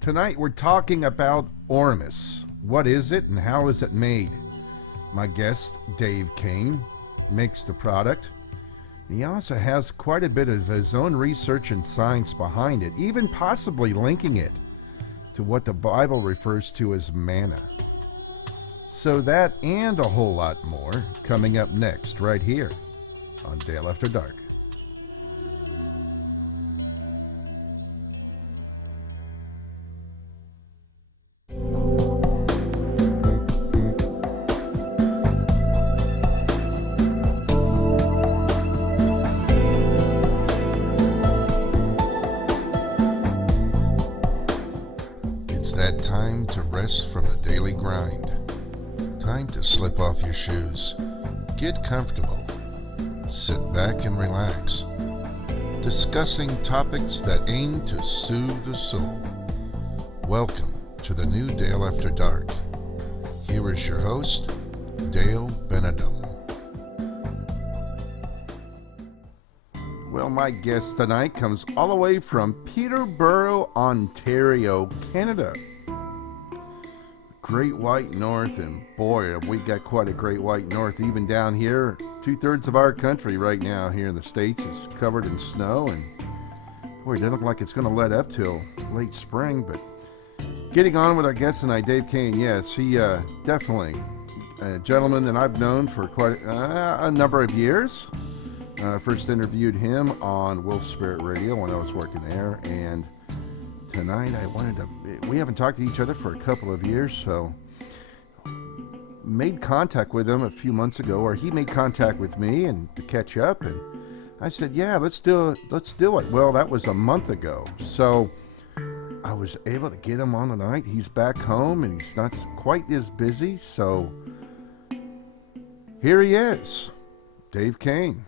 Tonight we're talking about Ormus. What is it and how is it made? My guest, Dave Kane, makes the product. He also has quite a bit of his own research and science behind it, even possibly linking it to what the Bible refers to as manna. So that and a whole lot more coming up next right here on Dale After Dark. Time to rest from the daily grind. Time to slip off your shoes. Get comfortable. Sit back and relax. Discussing topics that aim to soothe the soul. Welcome to the new Dale After Dark. Here is your host, Dale Benedum. Well, my guest tonight comes all the way from Peterborough, Ontario, Canada. Great White North, and boy, have we got quite a Great White North even down here. 2/3 of our country right now here in the States is covered in snow, and boy, it doesn't look like it's going to let up till late spring. But getting on with our guest tonight, Dave Kane. Yes, he definitely a gentleman that I've known for quite a number of years. First interviewed him on Wolf Spirit Radio when I was working there, and tonight we haven't talked to each other for a couple of years, so made contact with him a few months ago, or he made contact with me and to catch up, and I said, yeah, let's do it. Well, that was a month ago, so I was able to get him on tonight. He's back home and he's not quite as busy, so here he is, Dave Kane.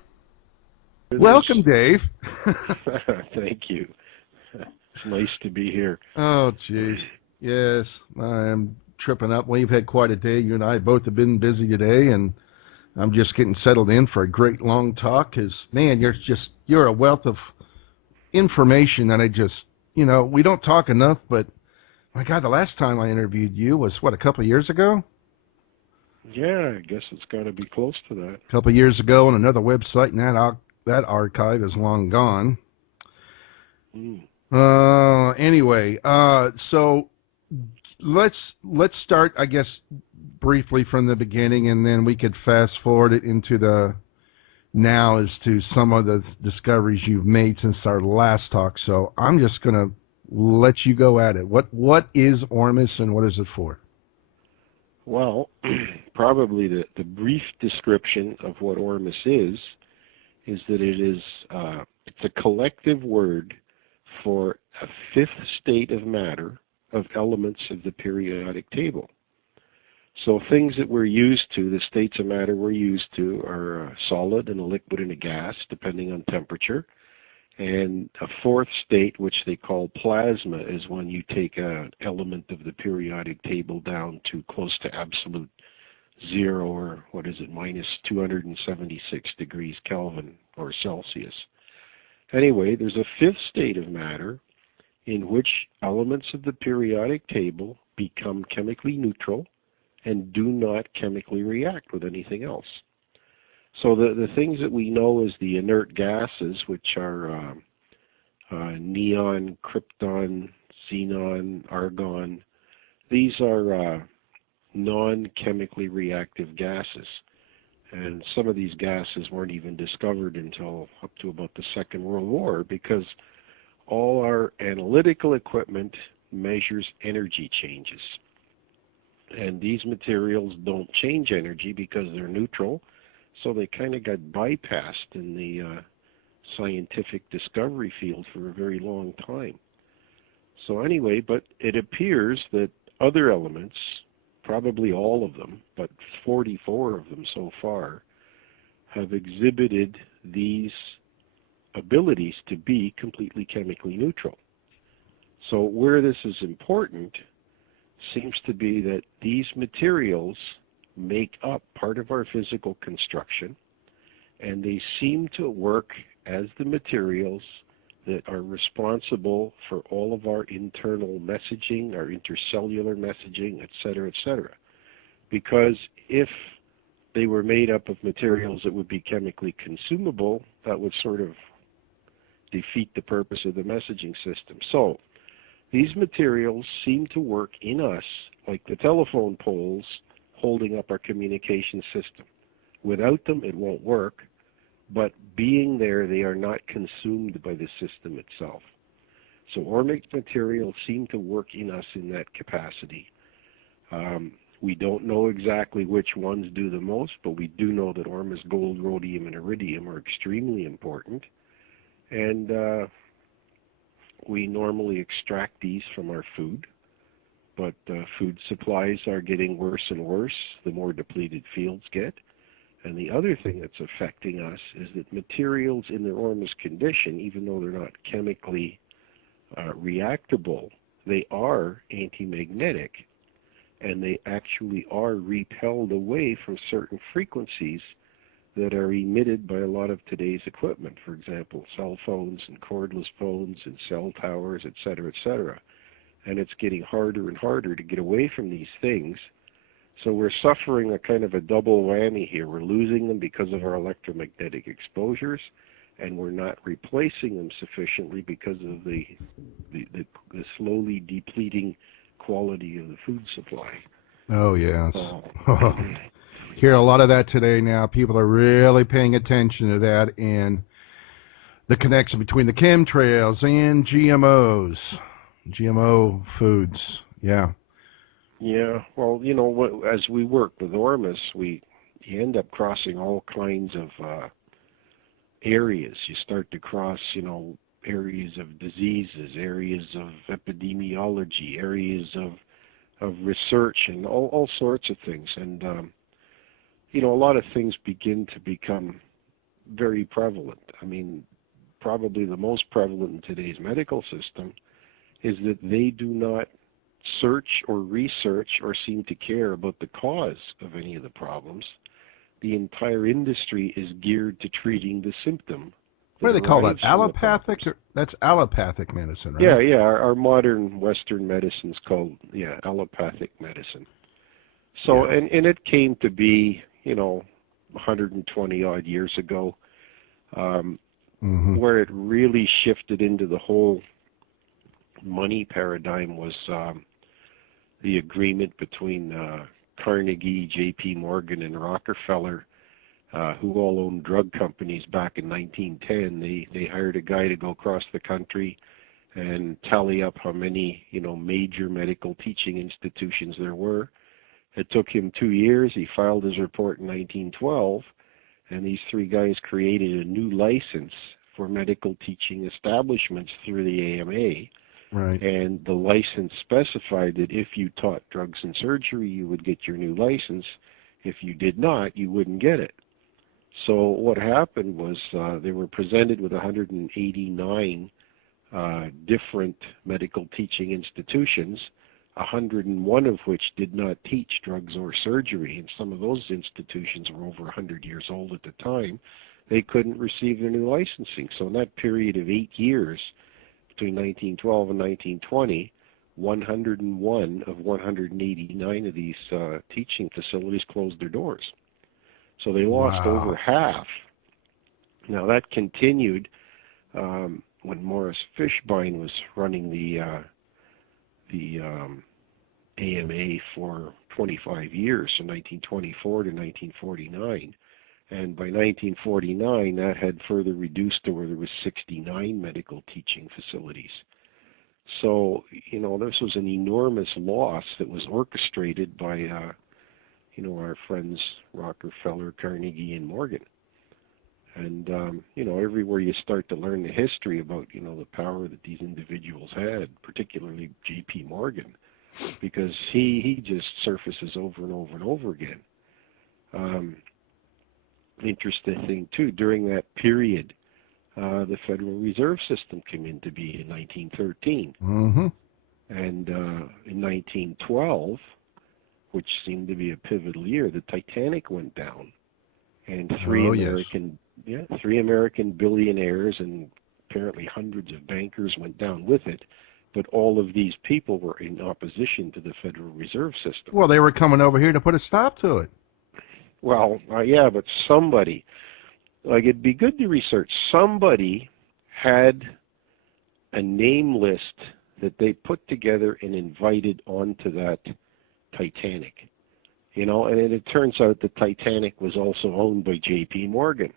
Welcome, Dave. Thank you. It's nice to be here. Oh, geez. Yes, I am tripping up. We've had quite a day. You and I both have been busy today, and I'm just getting settled in for a great long talk. Because, man, you're a wealth of information, and we don't talk enough. But my God, the last time I interviewed you was a couple of years ago. Yeah, I guess it's got to be close to that. A couple of years ago on another website, and that archive is long gone. Anyway, so let's start, I guess, briefly from the beginning, and then we could fast forward it into the now as to some of the discoveries you've made since our last talk. So I'm just going to let you go at it. What is Ormus and what is it for? Well, probably the brief description of what Ormus is that it's a collective word for a fifth state of matter of elements of the periodic table. So things that we're used to, the states of matter we're used to, are a solid and a liquid and a gas, depending on temperature. And a fourth state, which they call plasma, is when you take an element of the periodic table down to close to absolute zero, or minus 276 degrees Kelvin or Celsius. Anyway, there's a fifth state of matter in which elements of the periodic table become chemically neutral and do not chemically react with anything else. So the things that we know as the inert gases, which are neon, krypton, xenon, argon, these are non-chemically reactive gases. And some of these gases weren't even discovered until up to about the Second World War, because all our analytical equipment measures energy changes. And these materials don't change energy because they're neutral, so they kind of got bypassed in the scientific discovery field for a very long time. So anyway, but it appears that other elements, probably all of them, but 44 of them so far, have exhibited these abilities to be completely chemically neutral. So where this is important seems to be that these materials make up part of our physical construction, and they seem to work as the materials that are responsible for all of our internal messaging, our intercellular messaging, etc., etc. Because if they were made up of materials that would be chemically consumable, that would sort of defeat the purpose of the messaging system. So these materials seem to work in us like the telephone poles holding up our communication system. Without them, it won't work, but being there, they are not consumed by the system itself. So ormic materials seem to work in us in that capacity. We don't know exactly which ones do the most, but we do know that Ormus, gold, rhodium, and iridium are extremely important. And we normally extract these from our food, but food supplies are getting worse and worse the more depleted fields get. And the other thing that's affecting us is that materials in their Ormus condition, even though they're not chemically reactable, they are anti-magnetic, and they actually are repelled away from certain frequencies that are emitted by a lot of today's equipment. For example, cell phones and cordless phones and cell towers, etc., etc. And it's getting harder and harder to get away from these things. So we're suffering a kind of a double whammy here. We're losing them because of our electromagnetic exposures, and we're not replacing them sufficiently because of the slowly depleting quality of the food supply. Oh, yes. Hear a lot of that today now. People are really paying attention to that and the connection between the chemtrails and GMOs, GMO foods. Yeah. Yeah, well, you know, as we work with Ormus, you end up crossing all kinds of areas. You start to cross, you know, areas of diseases, areas of epidemiology, areas of research, and all sorts of things. And, you know, a lot of things begin to become very prevalent. I mean, probably the most prevalent in today's medical system is that they do not search or research or seem to care about the cause of any of the problems. The entire industry is geared to treating the symptom. What do they call that? Allopathic? That's allopathic medicine, right? Yeah, yeah. Our modern Western medicine's called, allopathic medicine. So, yeah. and it came to be, you know, 120 odd years ago, where it really shifted into the whole money paradigm was the agreement between Carnegie, J.P. Morgan, and Rockefeller, who all owned drug companies back in 1910. They hired a guy to go across the country and tally up how many, you know, major medical teaching institutions there were. It took him 2 years. He filed his report in 1912, and these three guys created a new license for medical teaching establishments through the AMA. Right. And the license specified that if you taught drugs and surgery, you would get your new license. If you did not, you wouldn't get it. So what happened was they were presented with 189 different medical teaching institutions, 101 of which did not teach drugs or surgery, and some of those institutions were over 100 years old at the time. They couldn't receive their new licensing. So in that period of 8 years, between 1912 and 1920, 101 of 189 of these teaching facilities closed their doors. So they lost over half. Now that continued when Morris Fishbein was running the AMA for 25 years, from 1924 to 1949. And by 1949, that had further reduced to where there was 69 medical teaching facilities. So, you know, this was an enormous loss that was orchestrated by, you know, our friends Rockefeller, Carnegie, and Morgan. And, everywhere you start to learn the history about, the power that these individuals had, particularly J.P. Morgan, because he just surfaces over and over and over again. Interesting thing, too, during that period, the Federal Reserve System came into being in 1913. Mm-hmm. And in 1912, which seemed to be a pivotal year, the Titanic went down. And three American billionaires and apparently hundreds of bankers went down with it. But all of these people were in opposition to the Federal Reserve System. Well, they were coming over here to put a stop to it. Well, yeah, but somebody, it'd be good to research. Somebody had a name list that they put together and invited onto that Titanic. And it turns out the Titanic was also owned by J.P. Morgan.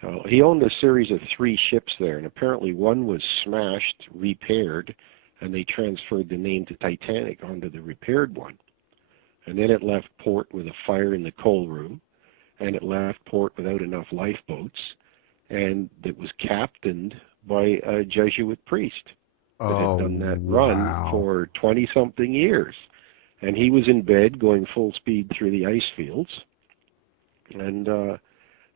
So he owned a series of 3 ships there, and apparently one was smashed, repaired, and they transferred the name to Titanic onto the repaired one. And then it left port with a fire in the coal room, and it left port without enough lifeboats, and it was captained by a Jesuit priest that had done that run for 20-something years. And he was in bed going full speed through the ice fields. And,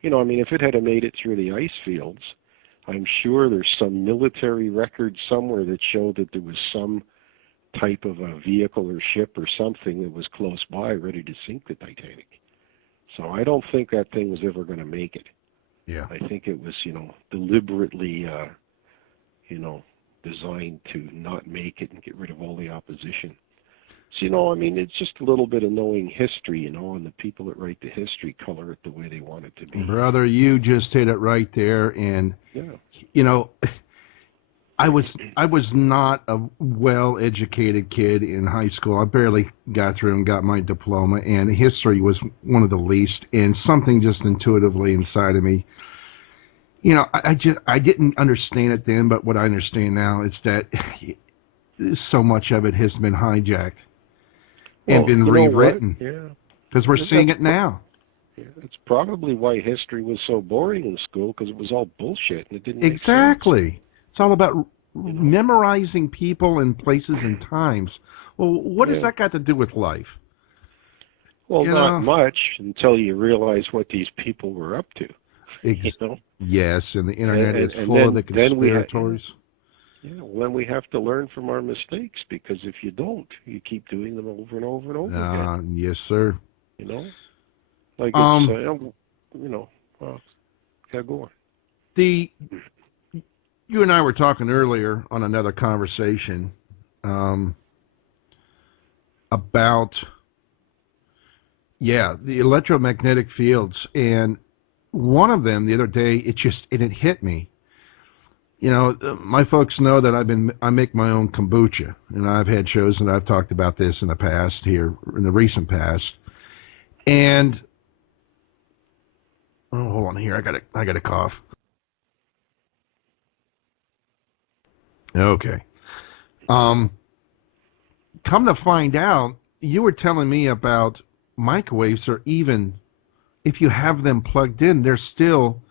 if it had made it through the ice fields, I'm sure there's some military record somewhere that showed that there was some type of a vehicle or ship or something that was close by ready to sink the Titanic. So I don't think that thing was ever going to make it. Yeah. I think it was, deliberately, designed to not make it and get rid of all the opposition. So, it's just a little bit of knowing history, and the people that write the history color it the way they want it to be. Brother, you just hit it right there, and, I was not a well-educated kid in high school. I barely got through and got my diploma, and history was one of the least, and something just intuitively inside of me. I didn't understand it then, but what I understand now is that so much of it has been hijacked and been rewritten. Yeah. Because we're seeing it now. Yeah, it's probably why history was so boring in school, because it was all bullshit and it didn't make sense. Exactly. It's all about memorizing people and places and times. Well, what has that got to do with life? Well, not much until you realize what these people were up to. Yes, and the internet is full of the conspirators. Then we have to learn from our mistakes, because if you don't, you keep doing them over and over and over again. Yes, sir. Like it's, go on. You and I were talking earlier on another conversation about, the electromagnetic fields, and one of them the other day, it hit me. My folks know that I make my own kombucha, and I've had shows and I've talked about this in the past here, in the recent past. And hold on here, I got a cough. Okay. Come to find out, you were telling me about microwaves, or even if you have them plugged in, they're still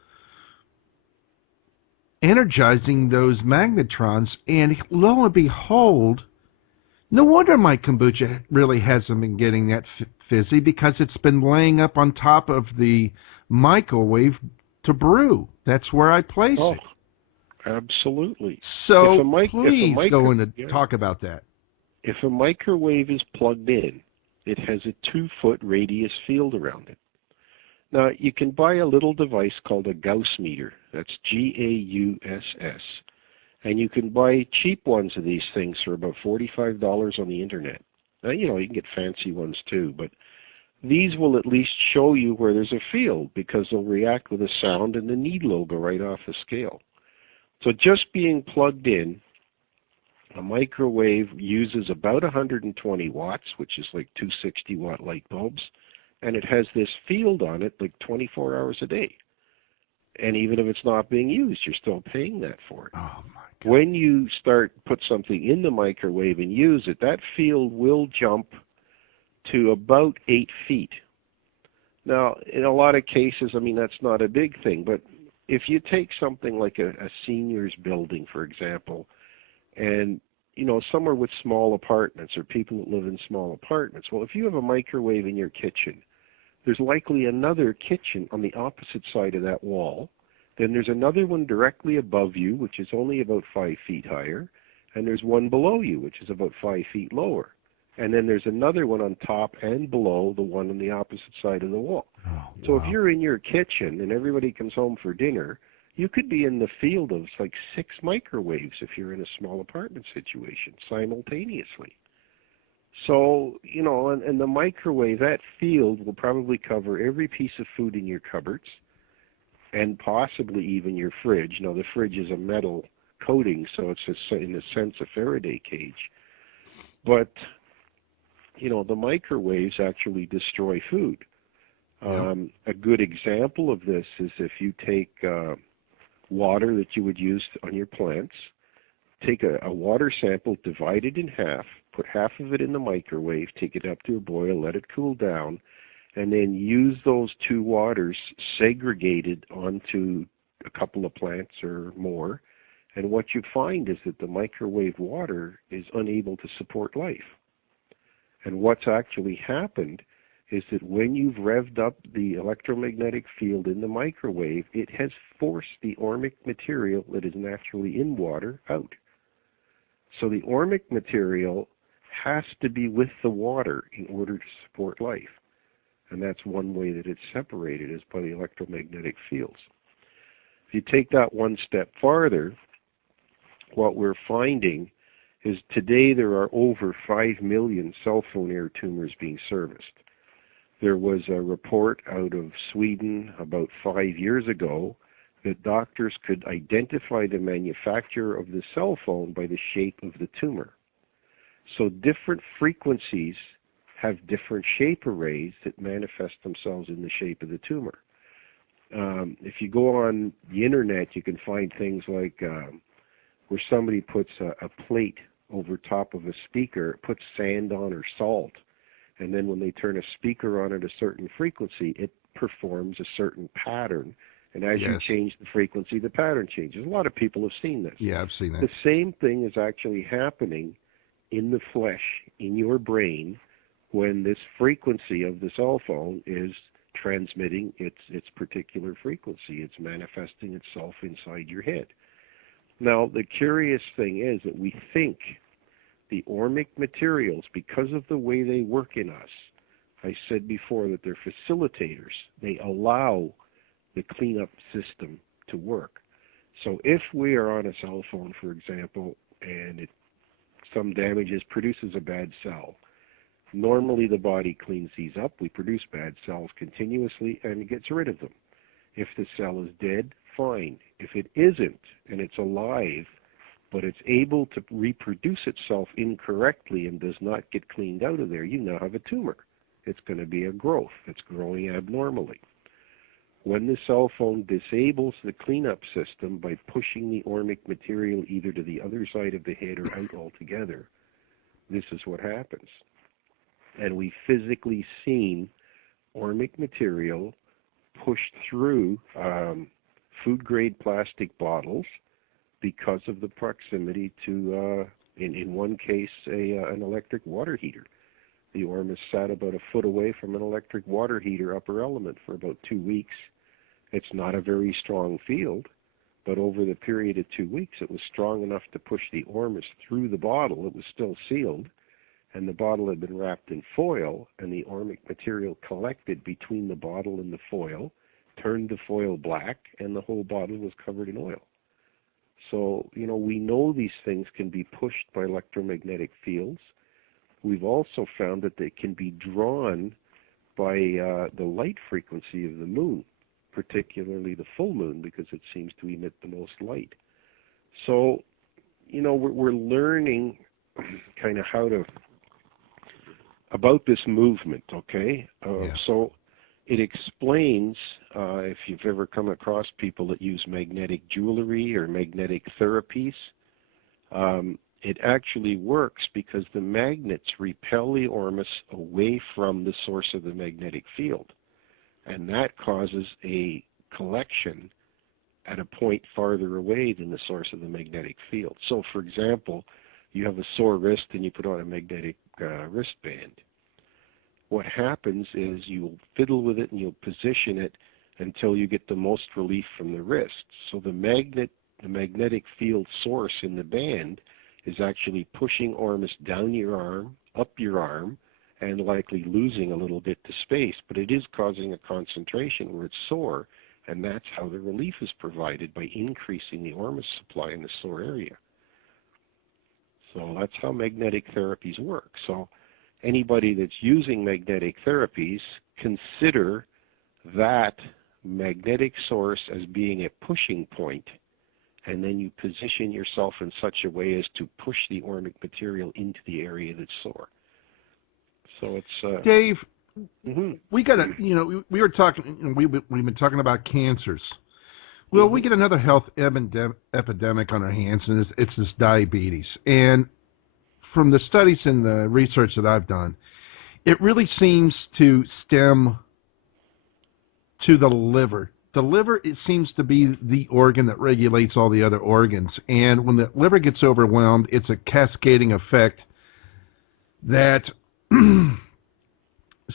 energizing those magnetrons, and lo and behold, no wonder my kombucha really hasn't been getting that fizzy, because it's been laying up on top of the microwave to brew. That's where I place it. Absolutely. So please go in and talk about that. If a microwave is plugged in, it has a 2-foot radius field around it. Now, you can buy a little device called a Gauss meter. That's Gauss. And you can buy cheap ones of these things for about $45 on the internet. Now, you can get fancy ones too, but these will at least show you where there's a field, because they'll react with a sound and the needle will go right off the scale. So just being plugged in, a microwave uses about 120 watts, which is like 2 60-watt light bulbs, and it has this field on it like 24 hours a day. And even if it's not being used, you're still paying that for it. Oh, my God. When you put something in the microwave and use it, that field will jump to about 8 feet. Now, in a lot of cases, I mean, that's not a big thing, but if you take something like a seniors building, for example, and, you know, somewhere with small apartments or people that live in small apartments, well, if you have a microwave in your kitchen, there's likely another kitchen on the opposite side of that wall. Then there's another one directly above you, which is only about 5 feet higher, and there's one below you, which is about 5 feet lower. And then there's another one on top and below the one on the opposite side of the wall. Oh, So wow. if you're in your kitchen and everybody comes home for dinner, you could be in the field of like 6 microwaves if you're in a small apartment situation simultaneously. So, you know, and the microwave, that field will probably cover every piece of food in your cupboards and possibly even your fridge. Now, the fridge is a metal coating, so it's in a sense a Faraday cage. But, you know, the microwaves actually destroy food. A good example of this is if you take water that you would use on your plants, take a water sample, divide it in half, put half of it in the microwave, take it up to a boil, let it cool down, and then use those 2 waters segregated onto a couple of plants or more. And what you find is that the microwave water is unable to support life. And what's actually happened is that when you've revved up the electromagnetic field in the microwave, it has forced the ormic material that is naturally in water out. So the ormic material has to be with the water in order to support life. And that's one way that it's separated, is by the electromagnetic fields. If you take that one step farther, what we're finding is today there are over 5 million cell phone air tumors being serviced. There was a report out of Sweden about 5 years ago that doctors could identify the manufacturer of the cell phone by the shape of the tumor. So different frequencies have different shape arrays that manifest themselves in the shape of the tumor. If you go on the internet, you can find things like where somebody puts a plate over top of a speaker, puts sand on or salt, and then when they turn a speaker on at a certain frequency, it performs a certain pattern. And as you change the frequency, the pattern changes. A lot of people have seen this. Yeah, I've seen that. The same thing is actually happening in the flesh, in your brain, when this frequency of the cell phone is transmitting its particular frequency. It's manifesting itself inside your head. Now, the curious thing is that we think the ormic materials, because of the way they work in us, I said before that they're facilitators. They allow the cleanup system to work. So if we are on a cell phone, for example, and some damages, produces a bad cell, normally the body cleans these up. We produce bad cells continuously and gets rid of them. If the cell is dead, fine. If it isn't and it's alive, but it's able to reproduce itself incorrectly and does not get cleaned out of there, you now have a tumor. It's going to be a growth that's growing abnormally. When the cell phone disables the cleanup system by pushing the ormic material either to the other side of the head or out altogether, this is what happens. And we've physically seen ormic material pushed through food-grade plastic bottles because of the proximity to, in one case, an electric water heater. The Ormus sat about a foot away from an electric water heater upper element for about 2 weeks. It's not a very strong field, but over the period of 2 weeks, it was strong enough to push the Ormus through the bottle. It was still sealed, and the bottle had been wrapped in foil, and the ormic material collected between the bottle and the foil, turned the foil black, and the whole bottle was covered in oil. So, you know, we know these things can be pushed by electromagnetic fields. We've also found that they can be drawn by the light frequency of the moon, particularly the full moon, because it seems to emit the most light. So, you know, we're learning kind of about this movement, okay? So it explains, if you've ever come across people that use magnetic jewelry or magnetic therapies, it actually works because the magnets repel the Ormus away from the source of the magnetic field. and that causes a collection at a point farther away than the source of the magnetic field. So, for example, you have a sore wrist and you put on a magnetic wristband. What happens is you'll fiddle with it and you'll position it until you get the most relief from the wrist. So the magnetic field source in the band is actually pushing Ormus down your arm, up your arm, and likely losing a little bit to space, but it is causing a concentration where it's sore, and that's how the relief is provided, by increasing the Ormus supply in the sore area. So that's how magnetic therapies work. So anybody that's using magnetic therapies, consider that magnetic source as being a pushing point, and then you position yourself in such a way as to push the ormic material into the area that's sore. So it's Dave. We got to, we were talking. We've been talking about cancers. Well, we get another health epidemic on our hands, and it's this diabetes. And from the studies and the research that I've done, it really seems to stem to the liver. The liver, it seems to be the organ that regulates all the other organs. And when the liver gets overwhelmed, it's a cascading effect that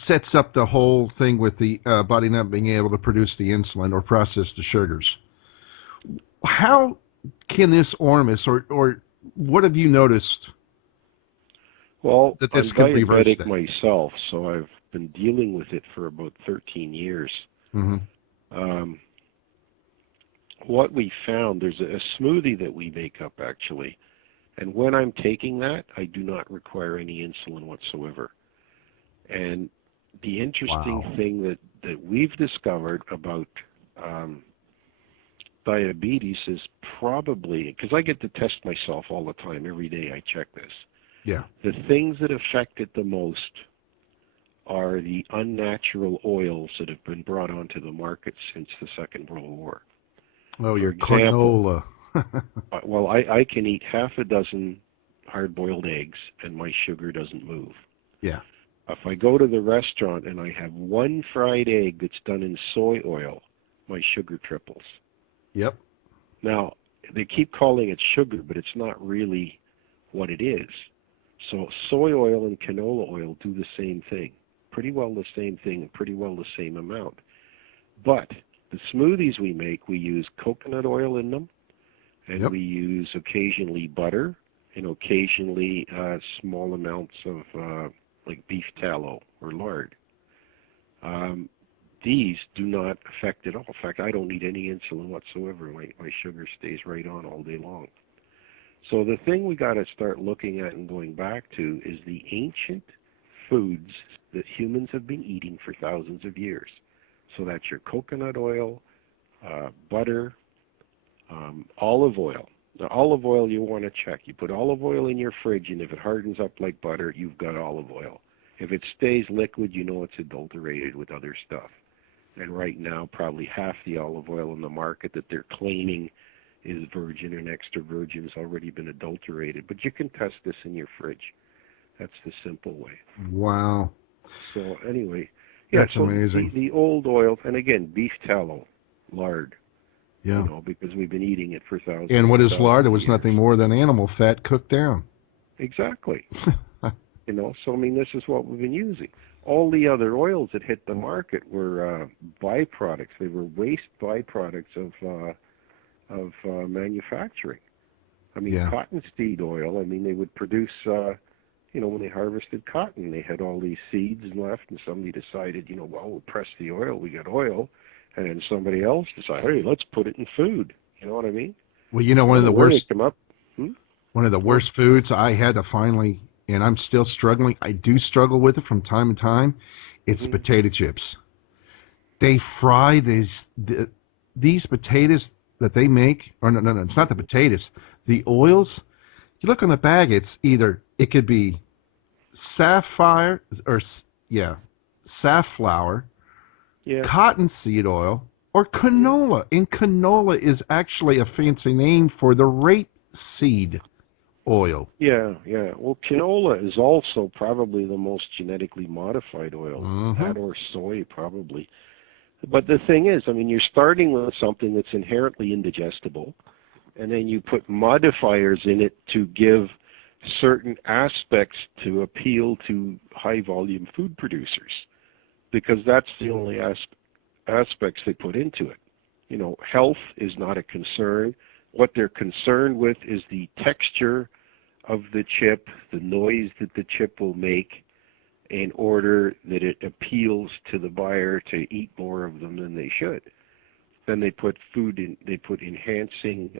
sets up the whole thing with the body not being able to produce the insulin or process the sugars. How can this Ormus, or what have you noticed? Well, that this I'm could be diabetic myself, so I've been dealing with it for about 13 years. What we found, there's a smoothie that we make up actually, and when I'm taking that, I do not require any insulin whatsoever. And the interesting thing that we've discovered about diabetes is probably, because I get to test myself all the time, every day I check this. Yeah. The things that affect it the most are the unnatural oils that have been brought onto the market since the Second World War. Oh, your canola. Well, I can eat half a dozen hard-boiled eggs and my sugar doesn't move. Yeah. If I go to the restaurant and I have one fried egg that's done in soy oil, my sugar triples. Yep. Now, they keep calling it sugar, but it's not really what it is. So soy oil and canola oil do the same thing, pretty well the same thing, and pretty well the same amount. But the smoothies we make, we use coconut oil in them, and we use occasionally butter, and occasionally small amounts of like beef tallow or lard. These do not affect it all. In fact, I don't need any insulin whatsoever. My sugar stays right on all day long. So the thing we got to start looking at and going back to is the ancient foods that humans have been eating for thousands of years. So that's your coconut oil, butter, olive oil. Now, olive oil you want to check. You put olive oil in your fridge, and if it hardens up like butter, you've got olive oil. If it stays liquid, you know it's adulterated with other stuff. And right now, probably half the olive oil in the market that they're claiming is virgin and extra virgin has already been adulterated. But you can test this in your fridge. That's the simple way. Wow. So anyway, that's amazing. The old oil, and again, beef tallow, lard. Yeah. Because we've been eating it for thousands. And what is lard? It was nothing more than animal fat cooked down. Exactly. So I mean, this is what we've been using. All the other oils that hit the market were byproducts. They were waste byproducts of manufacturing. I mean, cottonseed oil. I mean, they would produce. When they harvested cotton, they had all these seeds left, and somebody decided, well, we'll press the oil. We got oil. And then somebody else decided, hey, let's put it in food. You know what I mean? Well, one of the worst. One of the worst foods I had to finally, and I'm still struggling. I do struggle with it from time to time. It's potato chips. They fry these potatoes that they make. Or no, it's not the potatoes. The oils. You look on the bag. It could be safflower. Cottonseed oil, or canola. And canola is actually a fancy name for the rapeseed oil. Yeah. Well, canola is also probably the most genetically modified oil, that or soy probably. But the thing is, I mean, you're starting with something that's inherently indigestible, and then you put modifiers in it to give certain aspects to appeal to high-volume food producers, because that's the only aspects they put into it. You know, health is not a concern. What they're concerned with is the texture of the chip, the noise that the chip will make, in order that it appeals to the buyer to eat more of them than they should. Then they put food in, they put enhancing,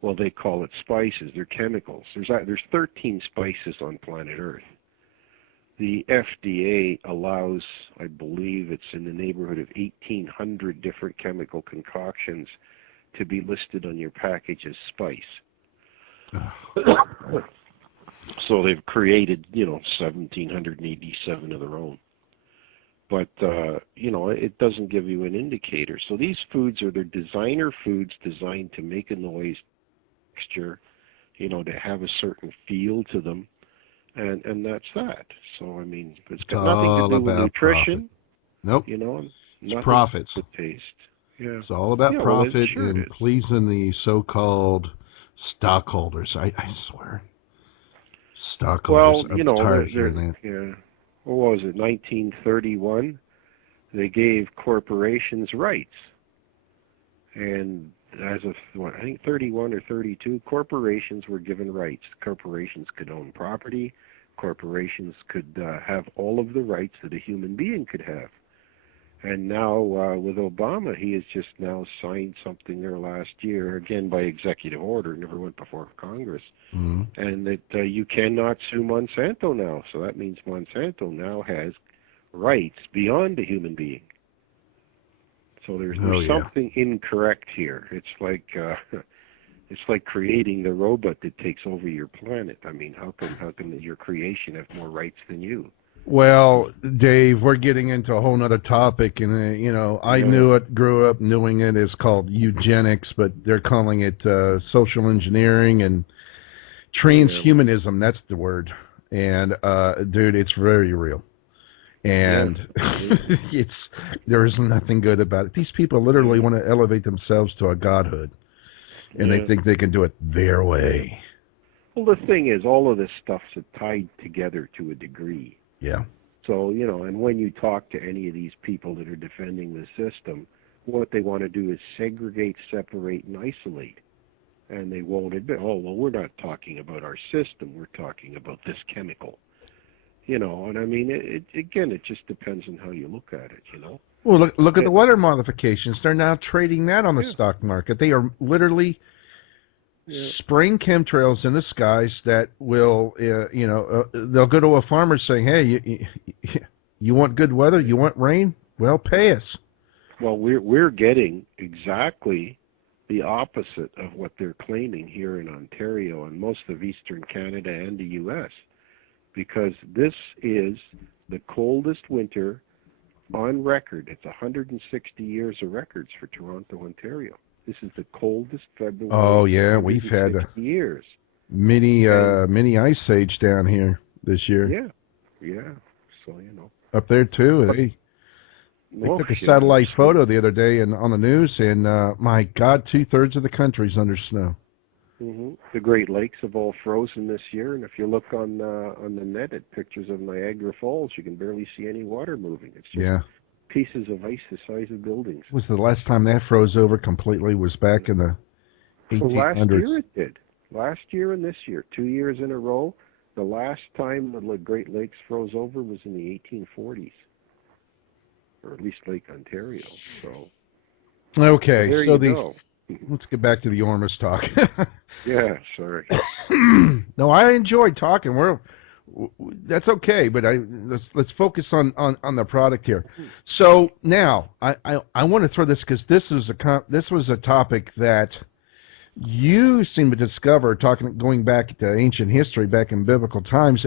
well, they call it spices, they're chemicals. There's 13 spices on planet Earth. The FDA allows, I believe it's in the neighborhood of 1,800 different chemical concoctions to be listed on your package as spice. So they've created, 1,787 of their own. But, it doesn't give you an indicator. So these foods are their designer foods designed to make a noise, texture, to have a certain feel to them. And that's that. So, I mean, it's got nothing to do with nutrition. Profit. Nope. It's profits. With taste. Yeah. It's all about profit and pleasing the so-called stockholders. I swear. Stockholders. Well, what was it, 1931? They gave corporations rights. And as of, I think 31 or 32, corporations were given rights. Corporations could own property. Corporations could have all of the rights that a human being could have. And now with Obama, he has just now signed something there last year, again by executive order, never went before Congress, and that you cannot sue Monsanto now. So that means Monsanto now has rights beyond a human being. So there's something incorrect here. It's like creating the robot that takes over your planet. I mean, how can your creation have more rights than you? Well, Dave, we're getting into a whole other topic, and I knew it, grew up knowing it. It's called eugenics, but they're calling it social engineering and transhumanism. That's the word. And dude, it's very real. And there is nothing good about it. These people literally want to elevate themselves to a godhood, and they think they can do it their way. Well, the thing is, all of this stuff's tied together to a degree. Yeah. So, and when you talk to any of these people that are defending the system, what they want to do is segregate, separate, and isolate. And they won't admit, we're not talking about our system, we're talking about this chemical. And I mean, it just depends on how you look at it, Well, look at the weather modifications. They're now trading that on the stock market. They are literally spraying chemtrails in the skies that will, they'll go to a farmer saying, hey, you want good weather? You want rain? Well, pay us. Well, we're getting exactly the opposite of what they're claiming here in Ontario and most of Eastern Canada and the U.S., because this is the coldest winter on record. It's 160 years of records for Toronto, Ontario. This is the coldest February. Oh yeah, we've had years. Mini ice age down here this year. Yeah. So up there too. They took a satellite photo the other day and on the news, and my God, 2/3 of the country's under snow. The Great Lakes have all frozen this year, and if you look on the net at pictures of Niagara Falls, you can barely see any water moving. It's just pieces of ice the size of buildings. Was the last time that froze over completely was back in the 1800s? Well, last year it did. Last year and this year, 2 years in a row. The last time the Great Lakes froze over was in the 1840s, or at least Lake Ontario. So okay, there you go. Let's get back to the Ormus talk. Yeah, sorry. No, I enjoyed talking. That's okay, but let's focus on the product here. So now I want to throw this because this was a topic that you seem to discover going back to ancient history, back in biblical times.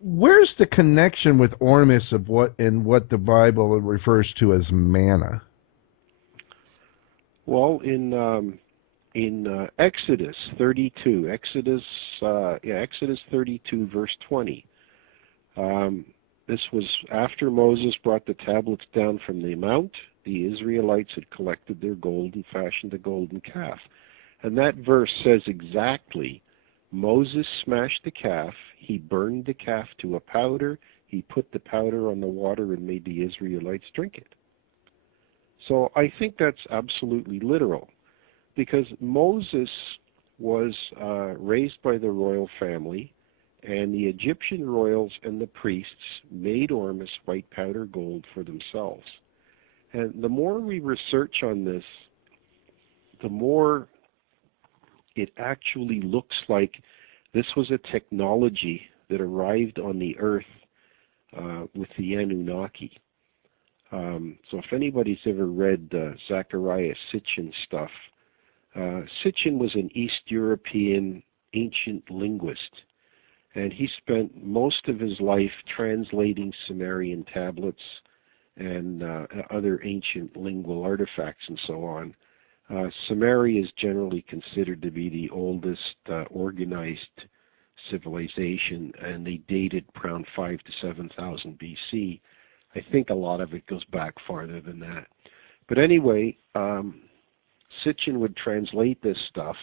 Where's the connection with Ormus of what the Bible refers to as manna? Well, in Exodus 32, Exodus 32, verse 20, This was after Moses brought the tablets down from the mount. The Israelites had collected their gold and fashioned a golden calf. And that verse says exactly, Moses smashed the calf, he burned the calf to a powder, he put the powder on the water and made the Israelites drink it. So I think that's absolutely literal, because Moses was raised by the royal family, and the Egyptian royals and the priests made Ormus white powder gold for themselves. And the more we research on this, the more it actually looks like this was a technology that arrived on the earth with the Anunnaki. So if anybody's ever read Zachariah Sitchin stuff, Sitchin was an East European ancient linguist, and he spent most of his life translating Sumerian tablets and other ancient lingual artifacts and so on. Sumeria is generally considered to be the oldest organized civilization, and they dated around 5,000 to 7,000 BC. I think a lot of it goes back farther than that. But anyway, Sitchin would translate this stuff,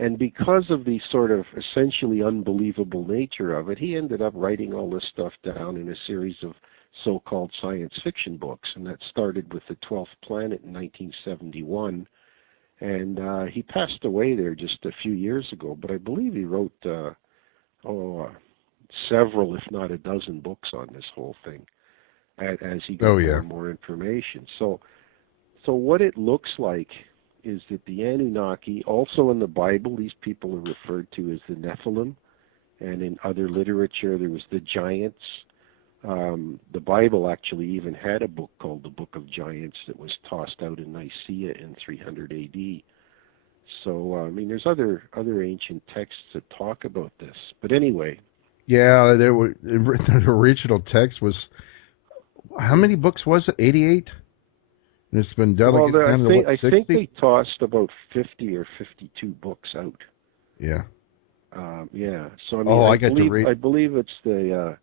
and because of the sort of essentially unbelievable nature of it, he ended up writing all this stuff down in a series of so-called science fiction books, and that started with the 12th Planet in 1971. And he passed away there just a few years ago, but I believe he wrote several, if not a dozen books on this whole thing as he got more and more information. So what it looks like is that the Anunnaki, also in the Bible, these people are referred to as the Nephilim, and in other literature there was the giants. The Bible actually even had a book called the Book of Giants that was tossed out in Nicaea in 300 AD. So, I mean, there's other ancient texts that talk about this. But anyway. Yeah, the original text was, how many books was it? 88? And it's been delegated down to what, 60? I think they tossed about 50 or 52 books out. Yeah. Yeah. So, I mean, I believe it's the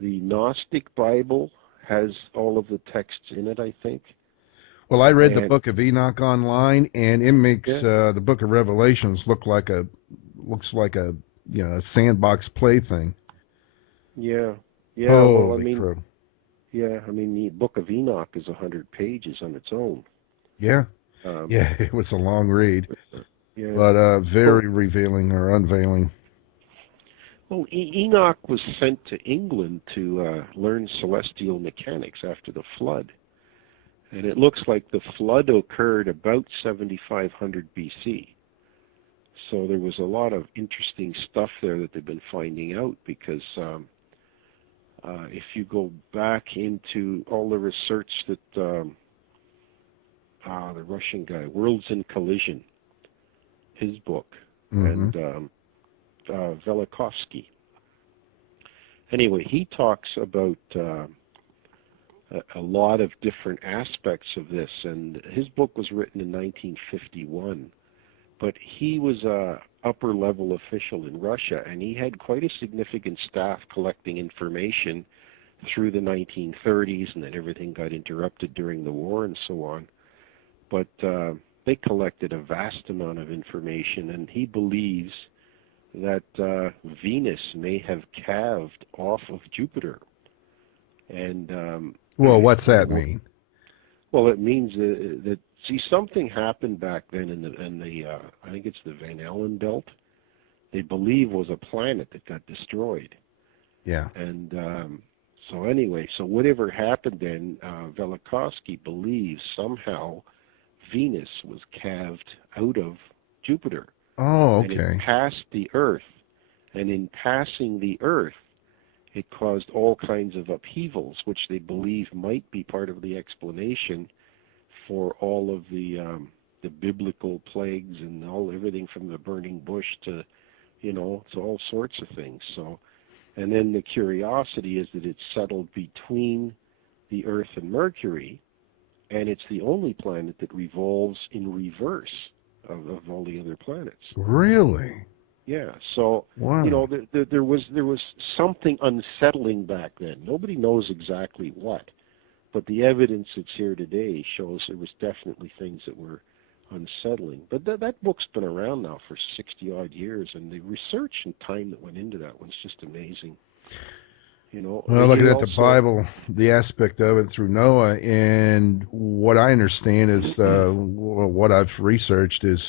Gnostic Bible has all of the texts in it, I think. Well, I read the Book of Enoch online, and it makes the Book of Revelations looks like a sandbox plaything. Yeah. Yeah. Holy well, I mean, crow. Yeah, I mean, the Book of Enoch is 100 pages on its own. Yeah. Yeah, it was a long read, yeah. but very revealing or unveiling. Well, Enoch was sent to England to learn celestial mechanics after the flood. And it looks like the flood occurred about 7500 BC. So there was a lot of interesting stuff there that they've been finding out, because if you go back into all the research that the Russian guy, Worlds in Collision, his book, and Velikovsky. Anyway, he talks about a lot of different aspects of this, and his book was written in 1951. But he was a upper-level official in Russia, and he had quite a significant staff collecting information through the 1930s, and then everything got interrupted during the war and so on. But they collected a vast amount of information, and he believes that Venus may have calved off of Jupiter. And well, what's that mean? Well, it means that something happened back then in the I think it's the Van Allen belt. They believe was a planet that got destroyed. Yeah. And so anyway, so whatever happened then, Velikovsky believes somehow Venus was calved out of Jupiter. Oh, okay. And it passed the Earth, and in passing the Earth, it caused all kinds of upheavals, which they believe might be part of the explanation for all of the biblical plagues and everything from the burning bush to, to all sorts of things. So, and then the curiosity is that it's settled between the Earth and Mercury, and it's the only planet that revolves in reverse of all the other planets. Really? Yeah. So, Wow. you know, there was something unsettling back then. Nobody knows exactly what, but the evidence that's here today shows there was definitely things that were unsettling. But that book's been around now for 60-odd years, and the research and time that went into that one's just amazing. You know, well, looking at the Bible, the aspect of it through Noah, and what I understand is, what I've researched is,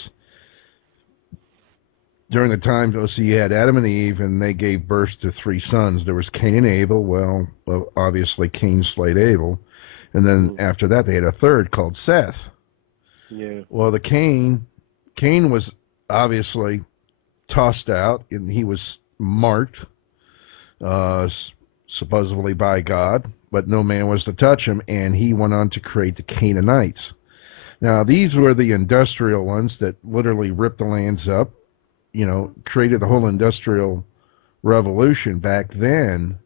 during the time, so you had Adam and Eve, and they gave birth to 3 sons. There was Cain and Abel. Well, obviously Cain slayed Abel, and then after that they had a third called Seth. Yeah. Well, the Cain was obviously tossed out, and he was marked, supposedly by God, but no man was to touch him, and he went on to create the Canaanites. Now, these were the industrial ones that literally ripped the lands up, you know, created the whole industrial revolution back then,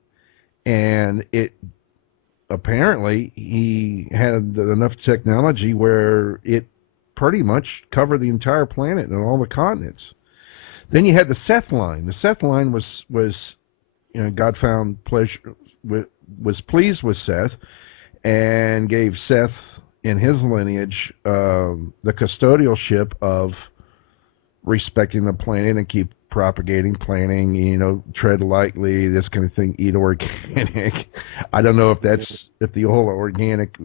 and it apparently he had enough technology where it pretty much covered the entire planet and all the continents. Then you had the Seth line. The Seth line was you know, God found pleasure, was pleased with Seth, and gave Seth and his lineage the custodialship of respecting the planet and keep propagating, planting, you know, tread lightly, this kind of thing, eat organic. I don't know if if the whole organic,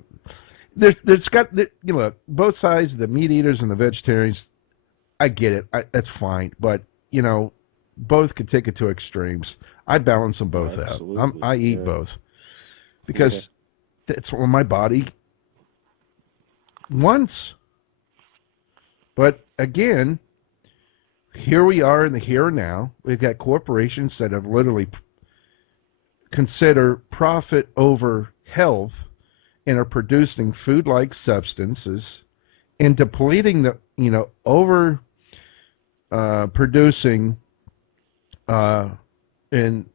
there's got, you know, both sides, the meat eaters and the vegetarians, I get it, that's fine, but, you know, both could take it to extremes. I balance them both out. I eat both because that's what my body wants. But again, here we are in the here and now. We've got corporations that have literally consider profit over health and are producing food-like substances and depleting the, you know, over producing and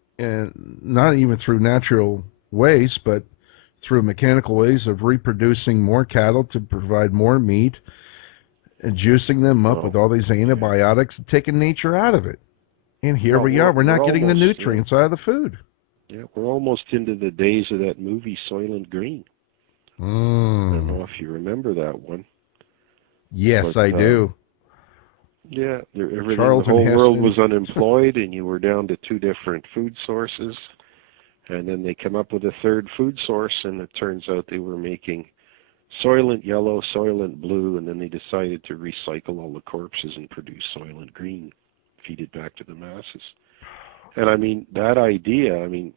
not even through natural ways, but through mechanical ways of reproducing more cattle to provide more meat, and juicing them up with all these antibiotics and taking nature out of it. And here we are. We're not getting the nutrients out of the food. Yeah, we're almost into the days of that movie Soylent Green. I don't know if you remember that one. Yes, but, I do. Yeah, the whole world was unemployed, and you were down to 2 different food sources. And then they come up with a third food source, and it turns out they were making Soylent Yellow, Soylent Blue, and then they decided to recycle all the corpses and produce Soylent Green, feed it back to the masses. And I mean, that idea, I mean,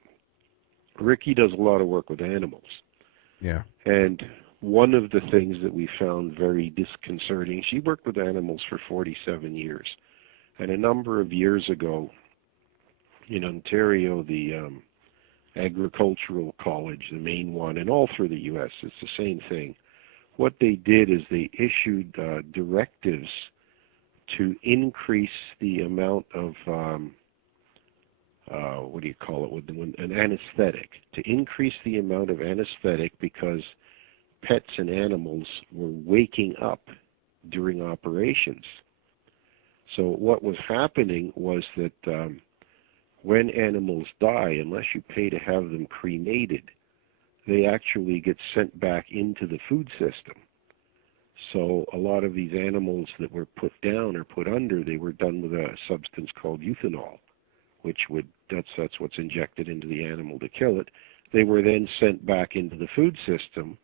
Ricky does a lot of work with animals. Yeah. And one of the things that we found very disconcerting, she worked with animals for 47 years. And a number of years ago, in Ontario, the agricultural college, the main one, and all through the U.S., it's the same thing. What they did is they issued directives to increase the amount of, what do you call it, an anesthetic, to increase the amount of anesthetic because pets and animals were waking up during operations. So what was happening was that when animals die, unless you pay to have them cremated, they actually get sent back into the food system. So a lot of these animals that were put down or put under, they were done with a substance called euthanol, which that's what's injected into the animal to kill it. They were then sent back into the food system,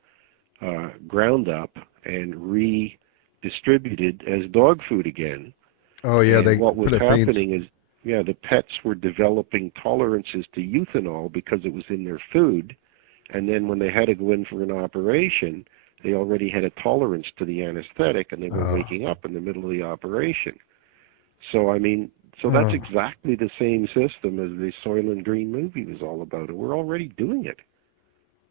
ground up, and redistributed as dog food again. Oh yeah, and what was happening is, the pets were developing tolerances to euthanol because it was in their food, and then when they had to go in for an operation, they already had a tolerance to the anesthetic, and they were waking up in the middle of the operation. So, I mean, that's exactly the same system as the Soylent Green movie was all about. And we're already doing it.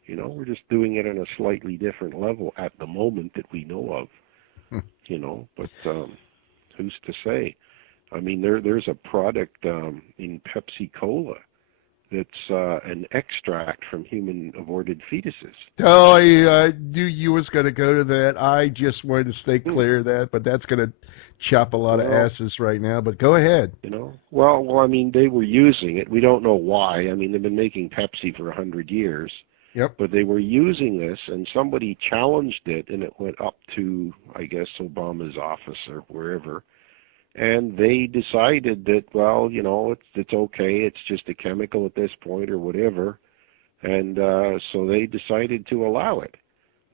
You know, we're just doing it on a slightly different level at the moment that we know of. You know, but who's to say? I mean, there's a product in Pepsi Cola that's an extract from human aborted fetuses. Oh, I knew you was going to go to that. I just wanted to stay clear of that, but that's going to chop a lot of asses right now. But go ahead. Well, I mean, they were using it. We don't know why. I mean, they've been making Pepsi for 100 years. Yep. But they were using this, and somebody challenged it, and it went up to, I guess, Obama's office or wherever. And they decided that, well, it's okay. It's just a chemical at this point or whatever. And so they decided to allow it.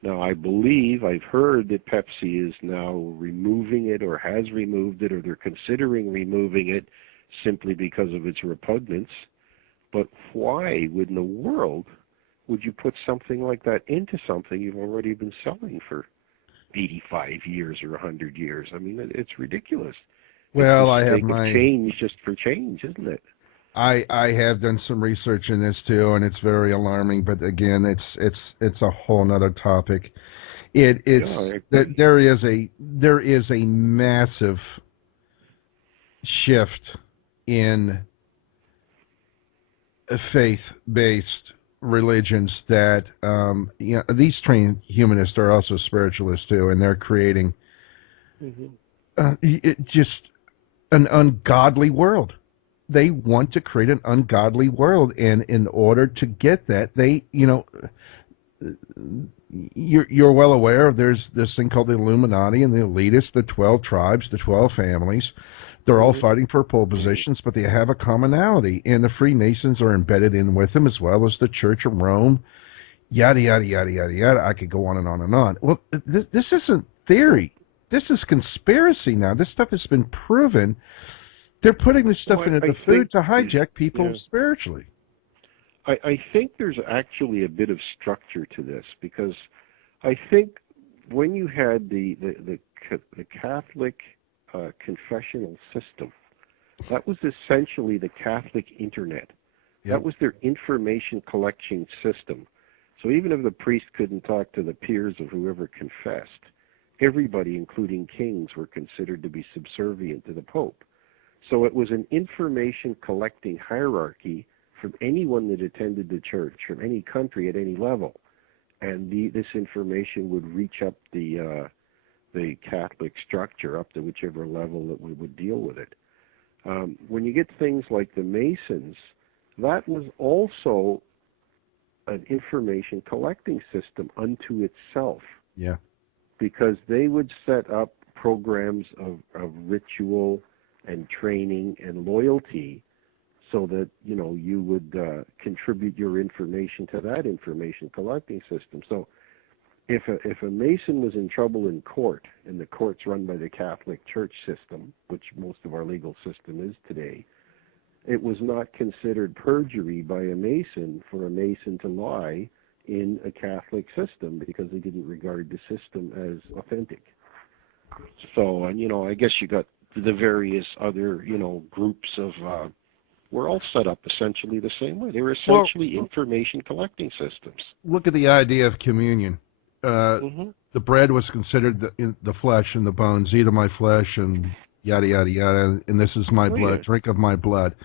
Now, I've heard that Pepsi is now removing it or has removed it or they're considering removing it simply because of its repugnance. But why in the world would you put something like that into something you've already been selling for 85 years or 100 years? I mean, it's ridiculous. Well, I have my change just for change, isn't it? I have done some research in this too, and it's very alarming. But again, it's a whole nother topic. There is a massive shift in faith-based religions that these trained humanists are also spiritualists too, and they're creating just an ungodly world. They want to create an ungodly world, and in order to get that, you're well aware there's this thing called the Illuminati and the elitists, the 12 tribes, the 12 families. They're all fighting for pole positions, but they have a commonality, and the Freemasons are embedded in with them, as well as the Church of Rome, yada, yada, yada, yada, yada. I could go on and on and on. Well, this isn't theory. This is conspiracy now. This stuff has been proven. They're putting this stuff into the food to hijack people spiritually. I think there's actually a bit of structure to this, because I think when you had the Catholic confessional system, that was essentially the Catholic internet. Yep. That was their information collection system. So even if the priest couldn't talk to the peers of whoever confessed, everybody, including kings, were considered to be subservient to the Pope. So it was an information collecting hierarchy from anyone that attended the church, from any country at any level. And this information would reach up the Catholic structure, up to whichever level that we would deal with it. When you get things like the Masons, that was also an information collecting system unto itself. Yeah. Because they would set up programs of ritual and training and loyalty so that, you would contribute your information to that information collecting system. So if a Mason was in trouble in court, and the court's run by the Catholic Church system, which most of our legal system is today, it was not considered perjury by a Mason for a Mason to lie in a Catholic system, because they didn't regard the system as authentic. So, and I guess you got the various other, groups of, we're all set up essentially the same way. They're essentially information collecting systems. Look at the idea of communion. The bread was considered the flesh and the bones. Eat of my flesh and yada, yada, yada, and this is my blood. Drink of my blood.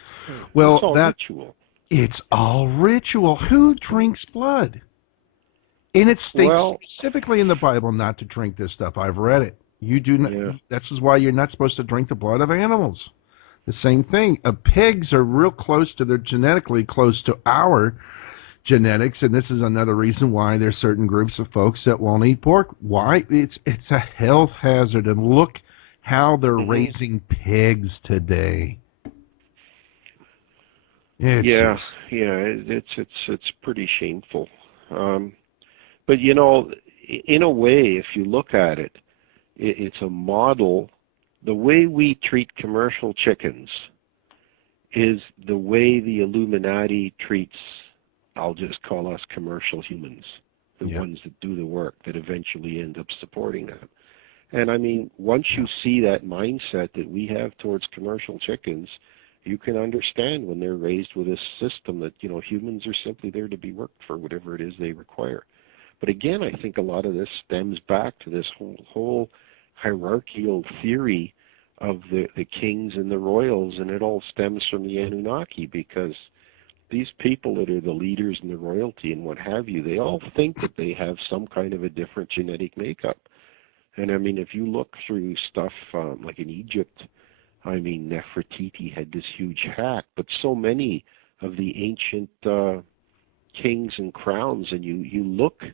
Well, it's all ritual. It's all ritual. Who drinks blood? And it states specifically in the Bible not to drink this stuff. I've read it. You do not. Yeah. This is why you're not supposed to drink the blood of animals. The same thing. Pigs are real close to, they're genetically close to our genetics, and this is another reason why there's certain groups of folks that won't eat pork. Why? It's a health hazard, and look how they're raising pigs today. It's pretty shameful. But in a way, if you look at it, it's a model. The way we treat commercial chickens is the way the Illuminati treats, I'll just call us commercial humans, the ones that do the work, that eventually end up supporting them. And I mean, once you see that mindset that we have towards commercial chickens, you can understand when they're raised with this system that, humans are simply there to be worked for whatever it is they require. But again, I think a lot of this stems back to this whole hierarchical theory of the kings and the royals, and it all stems from the Anunnaki, because these people that are the leaders and the royalty and what have you, they all think that they have some kind of a different genetic makeup. And I mean, if you look through stuff like in Egypt, I mean, Nefertiti had this huge hat, but so many of the ancient kings and crowns, and you look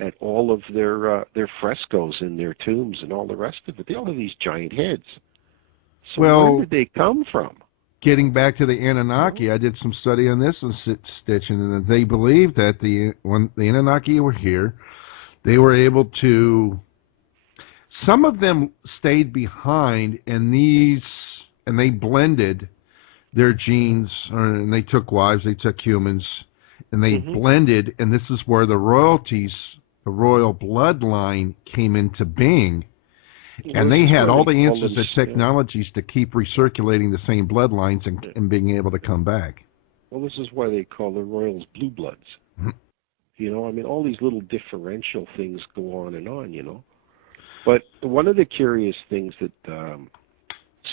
at all of their frescoes in their tombs and all the rest of it, they all have these giant heads. So where did they come from? Getting back to the Anunnaki, I did some study on this and Stitch, and they believe that when the Anunnaki were here, they were able to. Some of them stayed behind, and they blended their genes, and they took wives, they took humans, and they blended, and this is where the royalties, the royal bloodline came into being. And they had all the answers and technologies to keep recirculating the same bloodlines and being able to come back. Well, this is why they call the royals blue bloods. You know, I mean, all these little differential things go on, you know. But one of the curious things that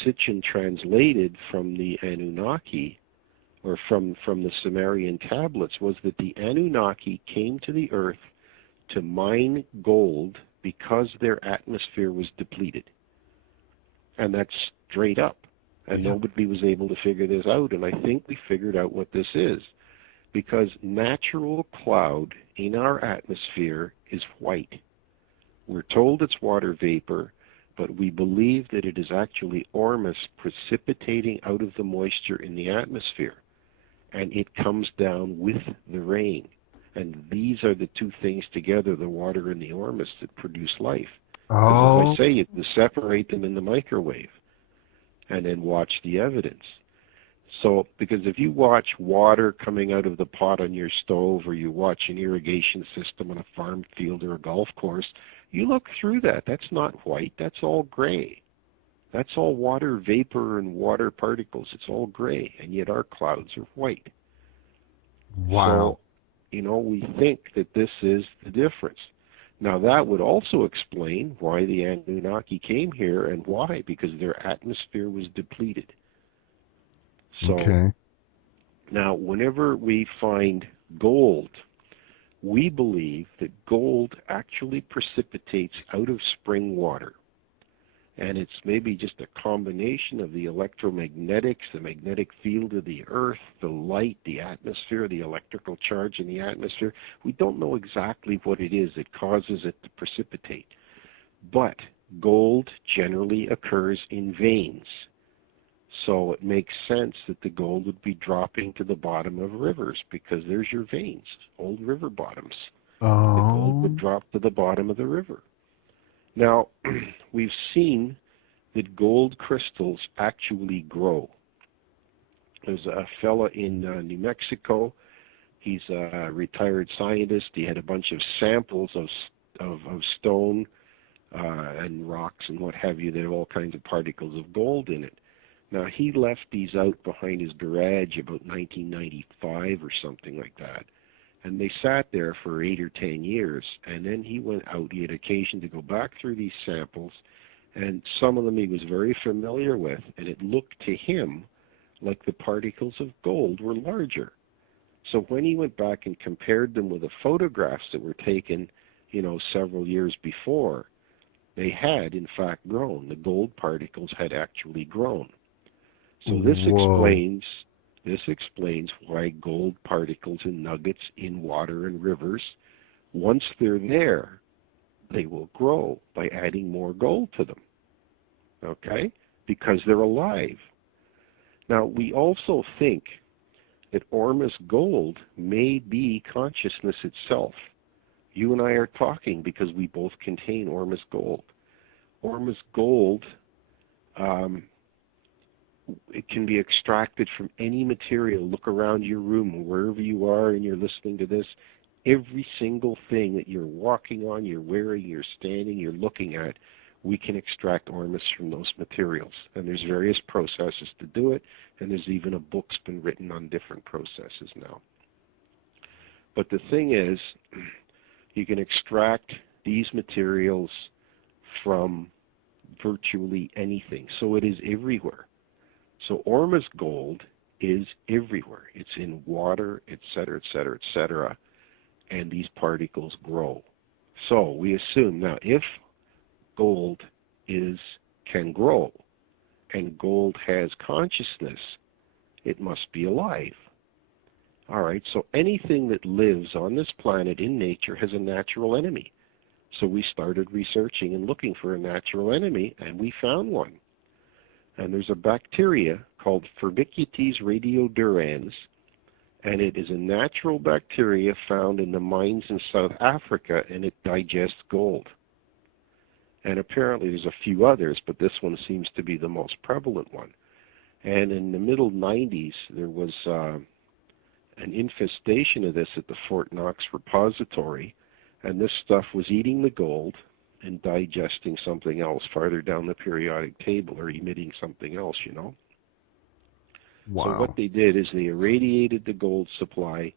Sitchin translated from the Anunnaki, or from the Sumerian tablets, was that the Anunnaki came to the earth to mine gold because their atmosphere was depleted. And that's straight up. And nobody was able to figure this out. And I think we figured out what this is. Because natural cloud in our atmosphere is white. We're told it's water vapor, but we believe that it is actually Ormus precipitating out of the moisture in the atmosphere. And it comes down with the rain. And these are the two things together, the water and the Ormus, that produce life. As I say, you separate them in the microwave and then watch the evidence. So, because if you watch water coming out of the pot on your stove, or you watch an irrigation system on a farm field or a golf course, you look through that. That's not white. That's all gray. That's all water vapor and water particles. It's all gray, and yet our clouds are white. Wow. So, you know, we think that this is the difference. Now, that would also explain why the Anunnaki came here, and why, because their atmosphere was depleted. So, now, whenever we find gold, we believe that gold actually precipitates out of spring water. And it's maybe just a combination of the electromagnetics, the magnetic field of the earth, the light, the atmosphere, the electrical charge in the atmosphere. We don't know exactly what it is that causes it to precipitate. But gold generally occurs in veins. So it makes sense that the gold would be dropping to the bottom of rivers, because there's your veins, old river bottoms. The gold would drop to the bottom of the river. Now, we've seen that gold crystals actually grow. There's a fella in New Mexico. He's a retired scientist. He had a bunch of samples of stone and rocks and what have you that have all kinds of particles of gold in it. Now, he left these out behind his garage about 1995 or something like that. And they sat there for 8 or 10 years. And then he went out. He had occasion to go back through these samples. And some of them he was very familiar with. And it looked to him like the particles of gold were larger. So when he went back and compared them with the photographs that were taken, you know, several years before, they had, in fact, grown. The gold particles had actually grown. So this explains why gold particles and nuggets in water and rivers, once they're there, they will grow by adding more gold to them. Okay? Because they're alive. Now, we also think that Ormus gold may be consciousness itself. You and I are talking because we both contain Ormus gold. Ormus gold, it can be extracted from any material. Look around your room, wherever you are and you're listening to this. Every single thing that you're walking on, you're wearing, you're standing, you're looking at, we can extract Ormus from those materials. And there's various processes to do it, and there's even a book's been written on different processes now. But the thing is, you can extract these materials from virtually anything. So it is everywhere. So Ormus gold is everywhere. It's in water, et cetera, and these particles grow. So we assume now if gold can grow and gold has consciousness, it must be alive. All right, so anything that lives on this planet in nature has a natural enemy. So we started researching and looking for a natural enemy, and we found one. And there's a bacteria called Firmicutes radiodurans, and it is a natural bacteria found in the mines in South Africa, and it digests gold. And apparently there's a few others, but this one seems to be the most prevalent one. And in the middle 90s, there was an infestation of this at the Fort Knox repository, and this stuff was eating the gold and digesting something else farther down the periodic table, or emitting something else, you know. Wow. So what they did is they irradiated the gold supply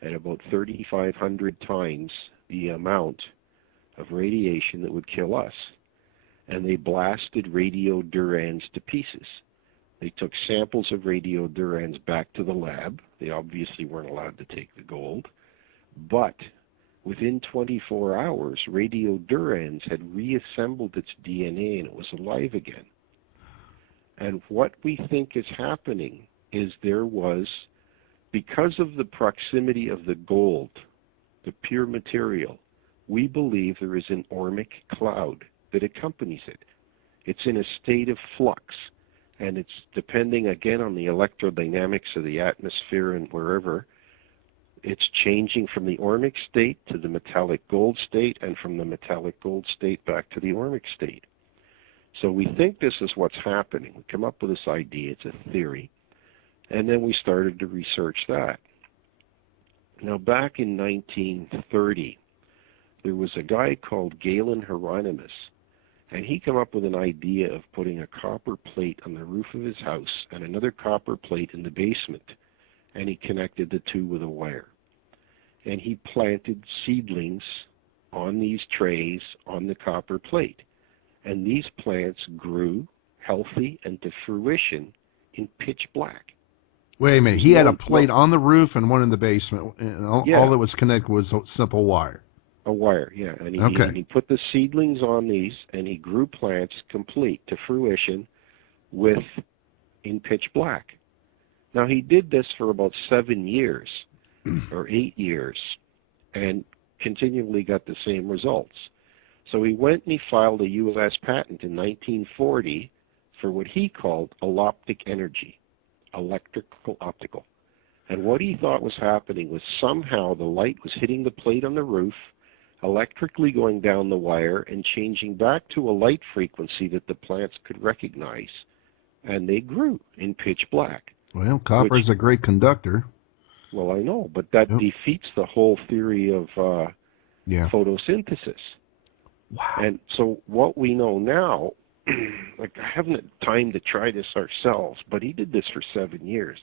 at about 3,500 times the amount of radiation that would kill us. And they blasted radiodurans to pieces. They took samples of radiodurans back to the lab. They obviously weren't allowed to take the gold. But within 24 hours, radiodurans had reassembled its DNA and it was alive again. And what we think is happening is there was, because of the proximity of the gold, the pure material, we believe there is an ormic cloud that accompanies it. It's in a state of flux, and it's depending again on the electrodynamics of the atmosphere and wherever. It's changing from the ormic state to the metallic gold state, and from the metallic gold state back to the ormic state. So we think this is what's happening. We come up with this idea, it's a theory, and then we started to research that. Now back in 1930, there was a guy called Galen Hieronymus, and he came up with an idea of putting a copper plate on the roof of his house and another copper plate in the basement, and he connected the two with a wire. And he planted seedlings on these trays on the copper plate. And these plants grew healthy and to fruition in pitch black. Wait a minute. He had a plate on the roof and one in the basement. And all that was connected was a simple wire. A wire, yeah. And he put the seedlings on these, and he grew plants complete to fruition in pitch black. Now, he did this for about 7 years or 8 years and continually got the same results. So he went and he filed a U.S. patent in 1940 for what he called alloptic energy, electrical optical. And what he thought was happening was somehow the light was hitting the plate on the roof, electrically going down the wire and changing back to a light frequency that the plants could recognize, and they grew in pitch black. Well, copper is a great conductor. Well, I know, but that defeats the whole theory of photosynthesis. Wow. And so what we know now, like I haven't had time to try this ourselves, but he did this for 7 years.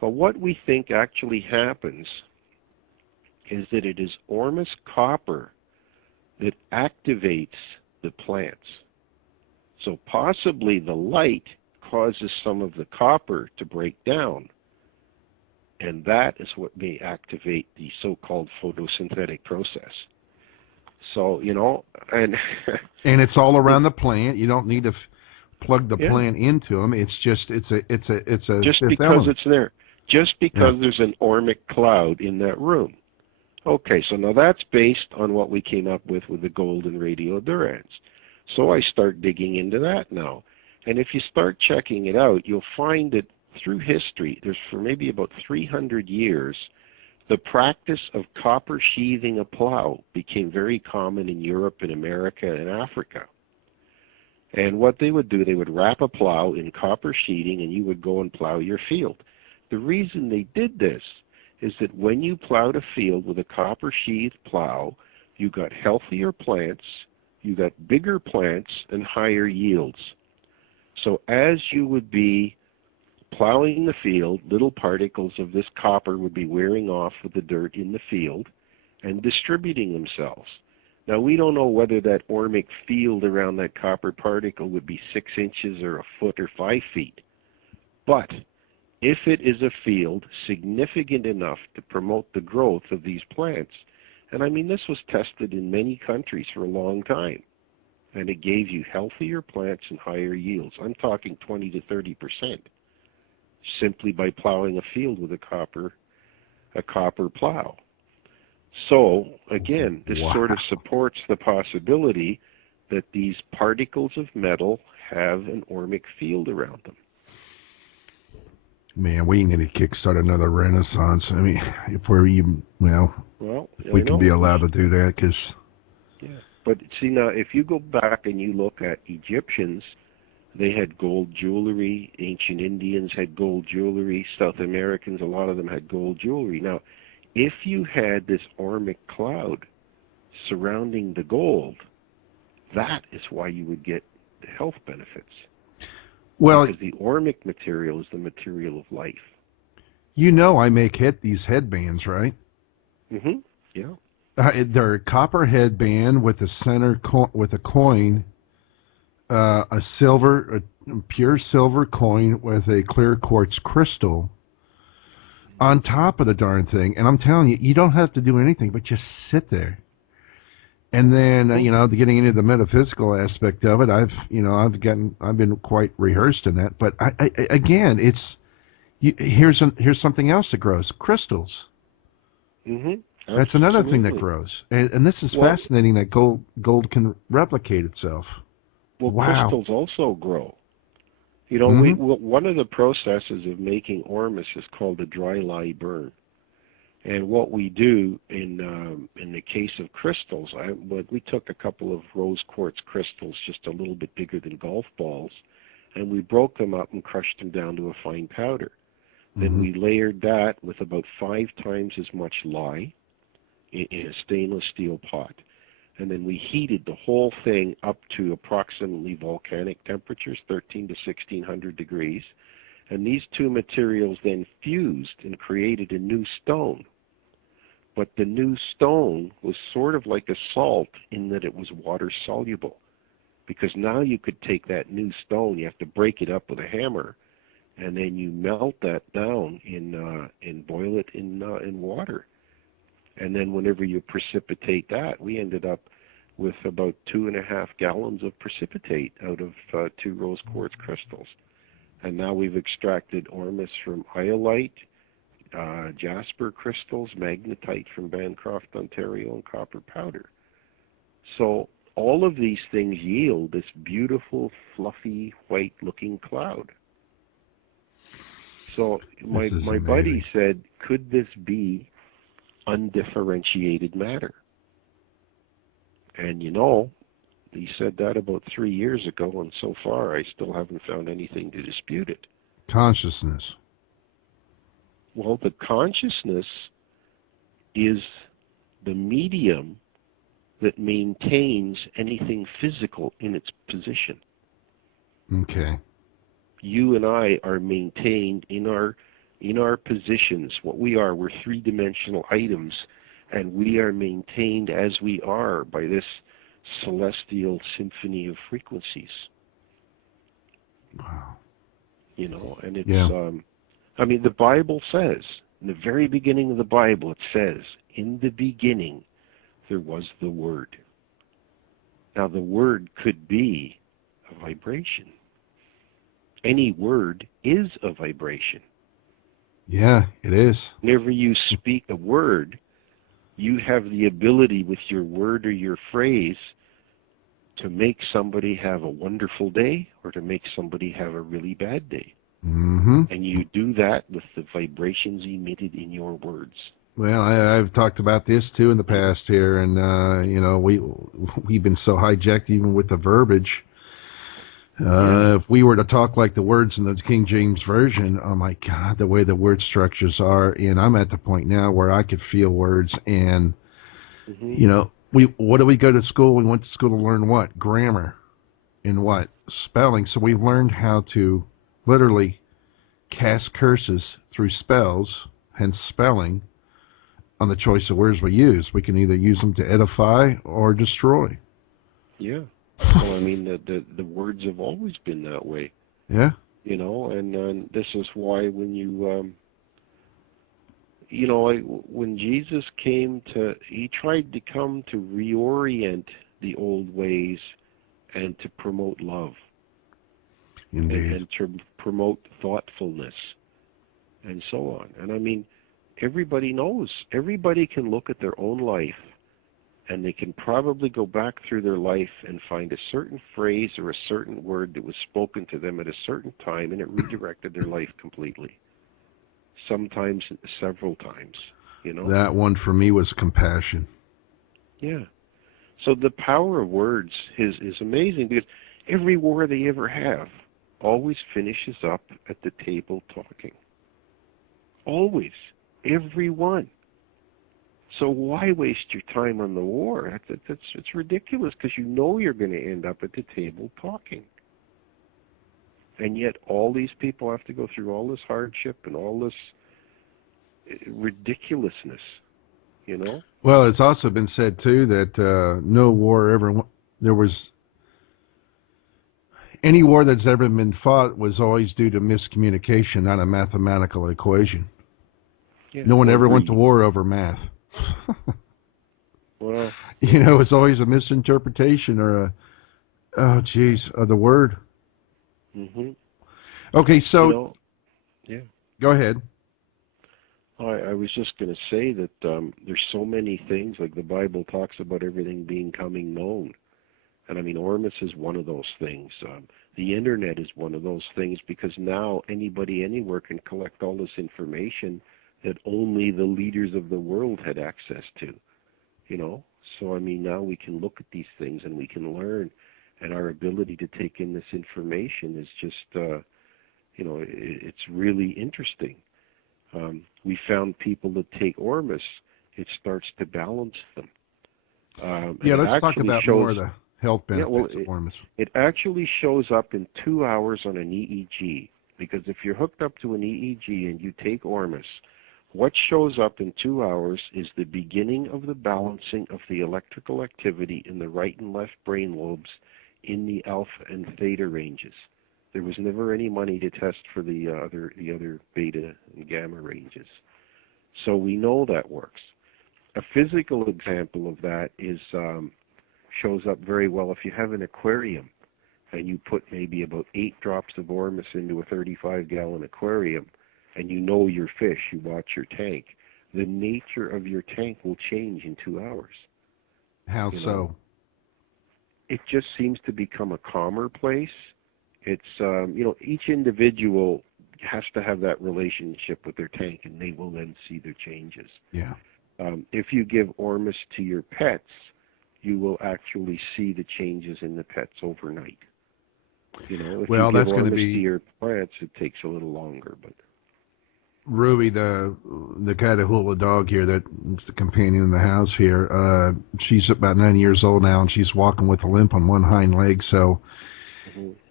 But what we think actually happens is that it is Ormus copper that activates the plants. So possibly the light causes some of the copper to break down, and that is what may activate the so-called photosynthetic process. So, you know, and it's all around the plant. You don't need to plug the plant into them. It's just it's a just because element. It's there. Just because there's an ormic cloud in that room. Okay, so now that's based on what we came up with the gold and radiodurans. So I start digging into that now. And if you start checking it out, you'll find that through history, there's for maybe about 300 years, the practice of copper sheathing a plow became very common in Europe and America and Africa. And what they would do, they would wrap a plow in copper sheathing and you would go and plow your field. The reason they did this is that when you plowed a field with a copper sheathed plow, you got healthier plants, you got bigger plants, and higher yields. So as you would be plowing the field, little particles of this copper would be wearing off with the dirt in the field and distributing themselves. Now, we don't know whether that ormic field around that copper particle would be 6 inches or a foot or 5 feet. But if it is a field significant enough to promote the growth of these plants. And I mean, this was tested in many countries for a long time. And it gave you healthier plants and higher yields. I'm talking 20 to 30%, simply by plowing a field with a copper plow. So, again, this sort of supports the possibility that these particles of metal have an ormic field around them. Man, we need to kickstart another renaissance. I mean, if we're even, if we can be allowed to do that, because... Yeah, but see, now, if you go back and you look at Egyptians, they had gold jewelry. Ancient Indians had gold jewelry. South Americans, a lot of them had gold jewelry. Now, if you had this ormic cloud surrounding the gold, that is why you would get the health benefits. Well, because the ormic material is the material of life. You know, I make these headbands, right? Mm-hmm. Yeah. They're a copper headband with a center with a coin, a pure silver coin with a clear quartz crystal on top of the darn thing. And I'm telling you, you don't have to do anything but just sit there. And then, getting into the metaphysical aspect of it, I've been quite rehearsed in that. But again, here's something else that grows: crystals. Mm-hmm. That's another thing that grows, and this is fascinating that gold can replicate itself. Well, wow. Crystals also grow. One of the processes of making Ormus is called a dry lie burn. And what we do in the case of crystals, we took a couple of rose quartz crystals, just a little bit bigger than golf balls, and we broke them up and crushed them down to a fine powder. Mm-hmm. Then we layered that with about 5 times as much lye in a stainless steel pot. And then we heated the whole thing up to approximately volcanic temperatures, 13 to 1600 degrees. And these two materials then fused and created a new stone. But the new stone was sort of like a salt in that it was water soluble. Because now you could take that new stone, you have to break it up with a hammer, and then you melt that down and boil it in water. And then whenever you precipitate that, we ended up with about 2.5 gallons of precipitate out of 2 rose quartz crystals. And now we've extracted Ormus from iolite, jasper crystals, magnetite from Bancroft, Ontario, and copper powder. So all of these things yield this beautiful, fluffy, white-looking cloud. So my buddy said, could this be undifferentiated matter? And he said that about 3 years ago, and so far I still haven't found anything to dispute it. Consciousness. Well, the consciousness is the medium that maintains anything physical in its position. Okay. You and I are maintained in our positions. What we are, we're 3-dimensional items, and we are maintained as we are by this celestial symphony of frequencies. Wow. And it's, the Bible says, in the very beginning of the Bible, it says, in the beginning, there was the Word. Now, the Word could be a vibration. Any word is a vibration. Yeah, it is. Whenever you speak a word, you have the ability with your word or your phrase to make somebody have a wonderful day or to make somebody have a really bad day. Mm-hmm. And you do that with the vibrations emitted in your words. Well, I've talked about this too in the past here, and we've been so hijacked even with the verbiage. If we were to talk like the words in the King James Version, oh my God, the way the word structures are, and I'm at the point now where I could feel words, and what do we go to school? We went to school to learn what? Grammar, and what? Spelling. So we've learned how to literally cast curses through spells, hence spelling, on the choice of words we use. We can either use them to edify or destroy. Yeah. Well, the words have always been that way. Yeah. You know, and this is why when you, when Jesus came he tried to come to reorient the old ways and to promote love. Indeed. And to promote thoughtfulness and so on. And I mean, everybody knows. Everybody can look at their own life and they can probably go back through their life and find a certain phrase or a certain word that was spoken to them at a certain time, and it redirected their life completely. Sometimes several times, you know. That one for me was compassion. Yeah. So the power of words is amazing, because every war they ever have always finishes up at the table talking. Always. Every one. So why waste your time on the war? It's ridiculous, because you know you're going to end up at the table talking. And yet all these people have to go through all this hardship and all this ridiculousness, you know? Well, it's also been said, too, that no war ever... There was... Any war that's ever been fought was always due to miscommunication, not a mathematical equation. Yeah, no one ever went to war over math. Well, you know, it's always a misinterpretation or of the word. Mm-hmm. Okay, so... You know, yeah. Go ahead. I was just going to say that there's so many things, like the Bible talks about everything becoming known. And I mean, Ormus is one of those things. The internet is one of those things, because now anybody anywhere can collect all this information that only the leaders of the world had access to, you know? So, I mean, now we can look at these things and we can learn, and our ability to take in this information is just, it's really interesting. We found people that take Ormus, it starts to balance them. Let's talk about more of the health benefits of Ormus. It actually shows up in 2 hours on an EEG, because if you're hooked up to an EEG and you take Ormus, what shows up in 2 hours is the beginning of the balancing of the electrical activity in the right and left brain lobes in the alpha and theta ranges. There was never any money to test for the other beta and gamma ranges. So we know that works. A physical example of that is shows up very well if you have an aquarium and you put maybe about 8 drops of Ormus into a 35-gallon aquarium, and you know your fish, you watch your tank, the nature of your tank will change in 2 hours. How so? It just seems to become a calmer place. It's, each individual has to have that relationship with their tank, and they will then see their changes. Yeah. If you give Ormus to your pets, you will actually see the changes in the pets overnight. You know, if you give Ormus to your plants, it takes a little longer, but... Ruby, the Catahoula dog here, that's the companion in the house here, she's about 9 years old now, and she's walking with a limp on one hind leg, so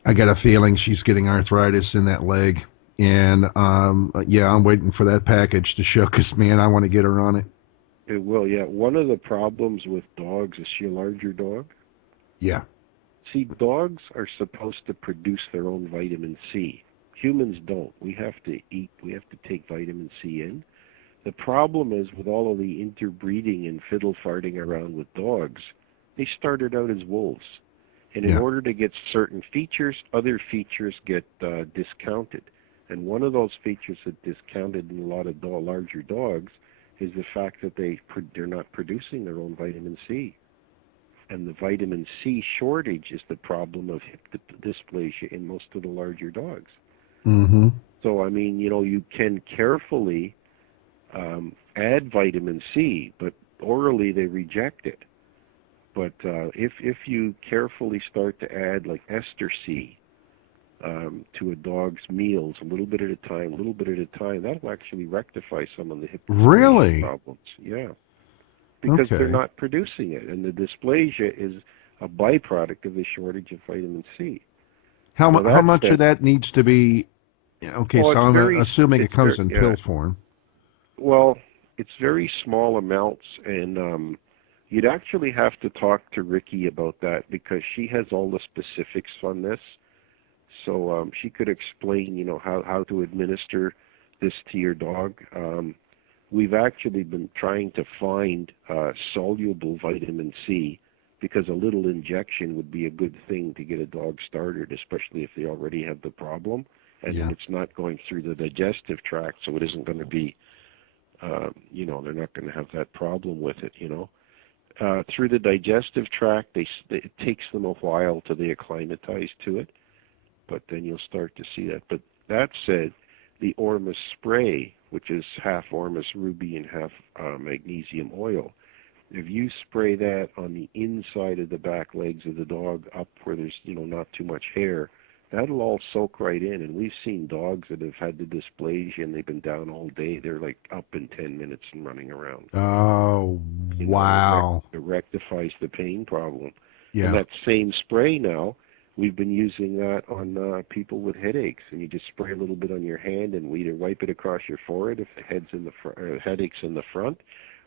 I got a feeling she's getting arthritis in that leg. And, I'm waiting for that package to show, because, man, I want to get her on it. It will, yeah. One of the problems with dogs, is she a larger dog? Yeah. See, dogs are supposed to produce their own vitamin C. Humans don't. We have to eat, we have to take vitamin C in. The problem is, with all of the interbreeding and fiddle farting around with dogs, they started out as wolves. And in order to get certain features, other features get discounted. And one of those features that discounted in a lot of larger dogs is the fact that they're not producing their own vitamin C. And the vitamin C shortage is the problem of hip dysplasia in most of the larger dogs. Mm-hmm. So, I mean, you can carefully add vitamin C, but orally they reject it. But if you carefully start to add, like, ester C to a dog's meals, a little bit at a time, that will actually rectify some of the hip dysplasia problems. Yeah. Because they're not producing it, and the dysplasia is a byproduct of the shortage of vitamin C. How much of that needs to be... Okay, so I'm assuming it comes in pill form. Well, it's very small amounts, and you'd actually have to talk to Ricky about that, because she has all the specifics on this. So she could explain, how to administer this to your dog. We've actually been trying to find soluble vitamin C, because a little injection would be a good thing to get a dog started, especially if they already have the problem, and then it's not going through the digestive tract, so it isn't going to be, they're not going to have that problem with it, Through the digestive tract, it takes them a while till they acclimatize to it, but then you'll start to see that. But that said, the Ormus spray, which is half Ormus ruby and half magnesium oil, if you spray that on the inside of the back legs of the dog up where there's, not too much hair, that'll all soak right in. And we've seen dogs that have had the dysplasia and they've been down all day. They're like up in 10 minutes and running around. Oh, wow. It rectifies the pain problem. Yeah. And that same spray now, we've been using that on people with headaches, and you just spray a little bit on your hand, and we either wipe it across your forehead if the headache's in the front,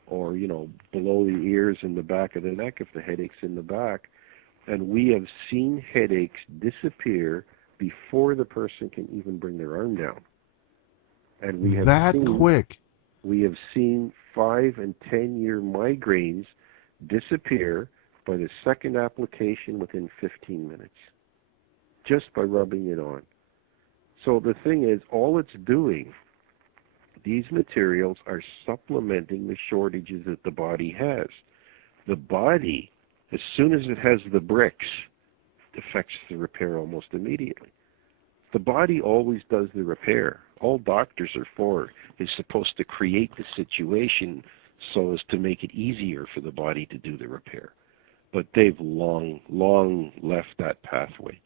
or below the ears and the back of the neck if the headache's in the back. And we have seen headaches disappear before the person can even bring their arm down. And we have quick. We have seen 5 and 10-year migraines disappear by the second application within 15 minutes, just by rubbing it on. So the thing is, all it's doing, these materials are supplementing the shortages that the body has. The body, as soon as it has the bricks, affects the repair almost immediately. The body always does the repair. All doctors are for is supposed to create the situation so as to make it easier for the body to do the repair. But they've long left that pathway,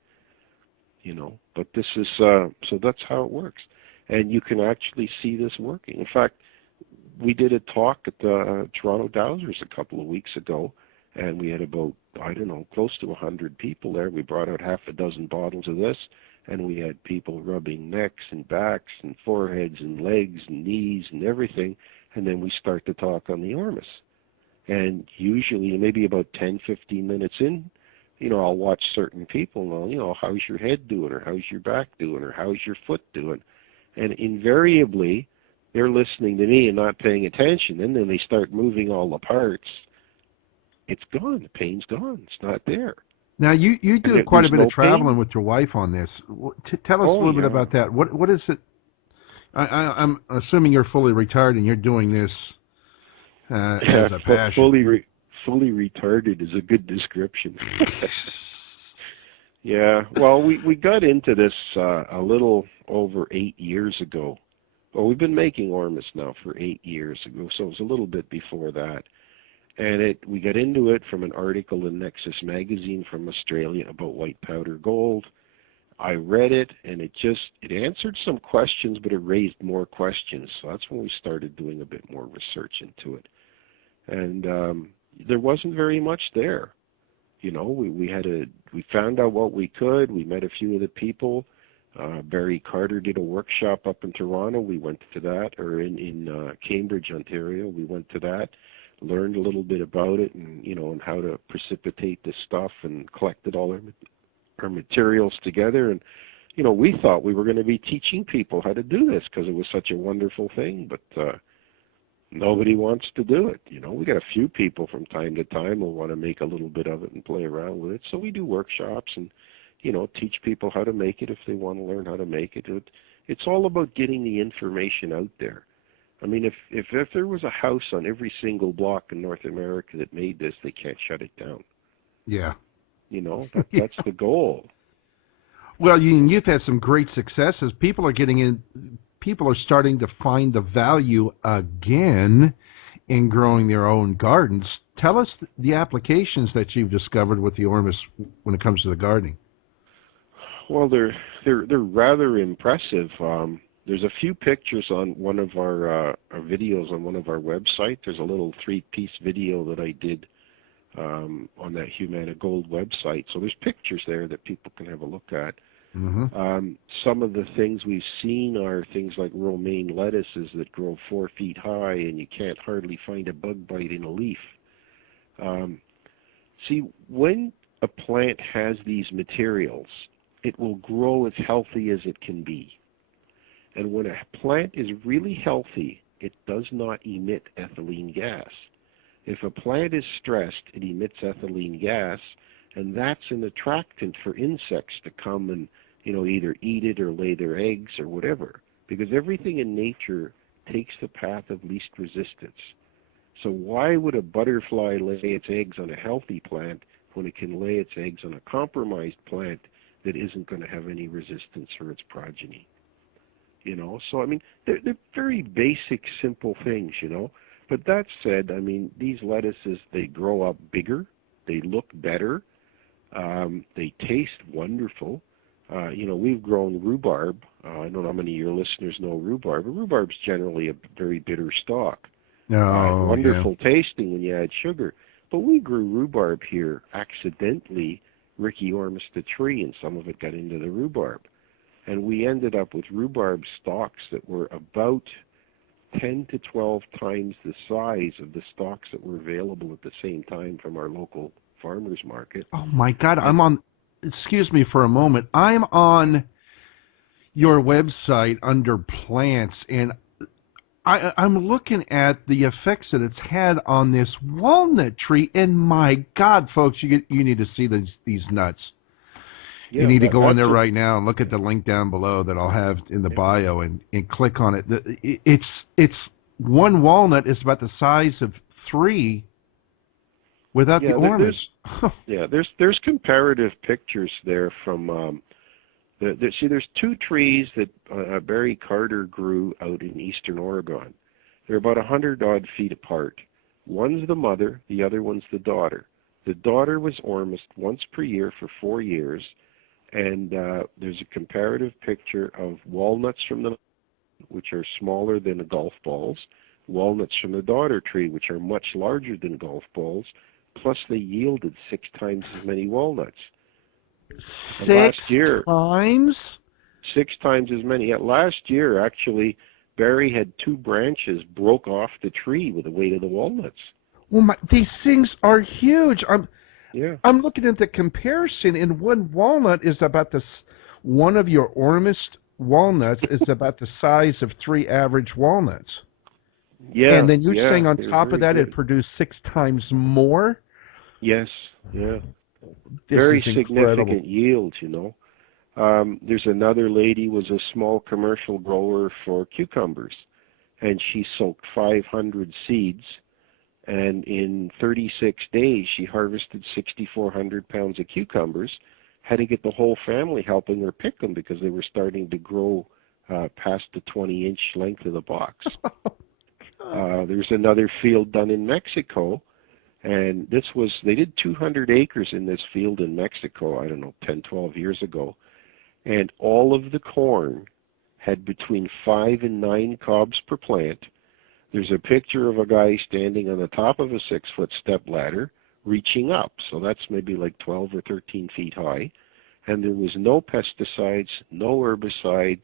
But this is, so that's how it works. And you can actually see this working. In fact, we did a talk at the Toronto Dowsers a couple of weeks ago, and we had about, close to 100 people there. We brought out half a dozen bottles of this, and we had people rubbing necks and backs and foreheads and legs and knees and everything, and then we start to talk on the Ormus. And usually, maybe about 10, 15 minutes in, I'll watch certain people and how's your head doing, or how's your back doing, or how's your foot doing? And invariably, they're listening to me and not paying attention, and then they start moving all the parts. It's gone. The pain's gone. It's not there. Now, you do quite a bit of traveling with your wife on this. Tell us a little bit about that. What is it? I'm assuming you're fully retired and you're doing this as a passion. Fully retarded is a good description. Yeah, well, we got into this a little over 8 years ago. Well, we've been making Ormus now for 8 years ago, so it was a little bit before that. And we got into it from an article in Nexus magazine from Australia about white powder gold. I read it, and it answered some questions, but it raised more questions. So that's when we started doing a bit more research into it. And there wasn't very much there. We found out what we could. We met a few of the people. Barry Carter did a workshop up in Toronto. We went to that, or in Cambridge, Ontario. We went to that, learned a little bit about it, and how to precipitate this stuff, and collected all our materials together. And we thought we were going to be teaching people how to do this because it was such a wonderful thing, but nobody wants to do it. We got a few people from time to time who want to make a little bit of it and play around with it. So we do workshops and, teach people how to make it if they want to learn how to make it. It's all about getting the information out there. I mean, if there was a house on every single block in North America that made this, they can't shut it down. Yeah. That's the goal. Well, you've had some great successes. People are starting to find the value again in growing their own gardens. Tell us the applications that you've discovered with the Ormus when it comes to the gardening. Well, they're rather impressive. There's a few pictures on one of our videos on one of our websites. There's a little 3-piece video that I did on that Humana Gold website. So there's pictures there that people can have a look at. Mm-hmm. Some of the things we've seen are things like romaine lettuces that grow 4 feet high, and you can't hardly find a bug bite in a leaf. See, when a plant has these materials, it will grow as healthy as it can be. And when a plant is really healthy, it does not emit ethylene gas. If a plant is stressed, it emits ethylene gas, and that's an attractant for insects to come and, either eat it or lay their eggs or whatever, because everything in nature takes the path of least resistance. So why would a butterfly lay its eggs on a healthy plant when it can lay its eggs on a compromised plant that isn't going to have any resistance for its progeny? So I mean, they're very basic, simple things, But that said, I mean, these lettuces, they grow up bigger, they look better, they taste wonderful. We've grown rhubarb. I don't know how many of your listeners know rhubarb, but rhubarb's generally a very bitter stalk. Wonderful tasting when you add sugar. But we grew rhubarb here accidentally. Ricky Ormus the tree, and some of it got into the rhubarb. And we ended up with rhubarb stalks that were about 10 to 12 times the size of the stalks that were available at the same time from our local farmers market. Oh my God, excuse me for a moment, I'm on your website under plants, and I'm looking at the effects that it's had on this walnut tree, and my God, folks, you need to see these nuts. Yeah, you need to go on there right now and look at the link down below that I'll have in the bio and click on it. It's one walnut is about the size of 3 without the ormus. There's comparative pictures there from there's 2 trees that Barry Carter grew out in eastern Oregon. They're about 100-odd feet apart. One's the mother, the other one's the daughter. The daughter was ormused once per year for 4 years, and there's a comparative picture of walnuts from the, which are smaller than the golf balls, walnuts from the daughter tree, which are much larger than golf balls, plus they yielded 6 times as many walnuts. 6 times? 6 times as many. Yeah, last year, actually, Barry had 2 branches broke off the tree with the weight of the walnuts. Well, these things are huge. I'm looking at the comparison, and one walnut is about one of your Ormus walnuts is about the size of 3 average walnuts. Yeah. And then you're saying on top of that it produced 6 times more? Yes, yeah. This very significant yields, There's another lady was a small commercial grower for cucumbers, and she soaked 500 seeds, and in 36 days she harvested 6,400 pounds of cucumbers, had to get the whole family helping her pick them because they were starting to grow past the 20-inch length of the box. There's another field done in Mexico, and they did 200 acres in this field in Mexico, 10, 12 years ago, and all of the corn had between 5 and 9 cobs per plant. There's a picture of a guy standing on the top of a 6-foot step ladder reaching up, so that's maybe like 12 or 13 feet high, and there was no pesticides, no herbicides,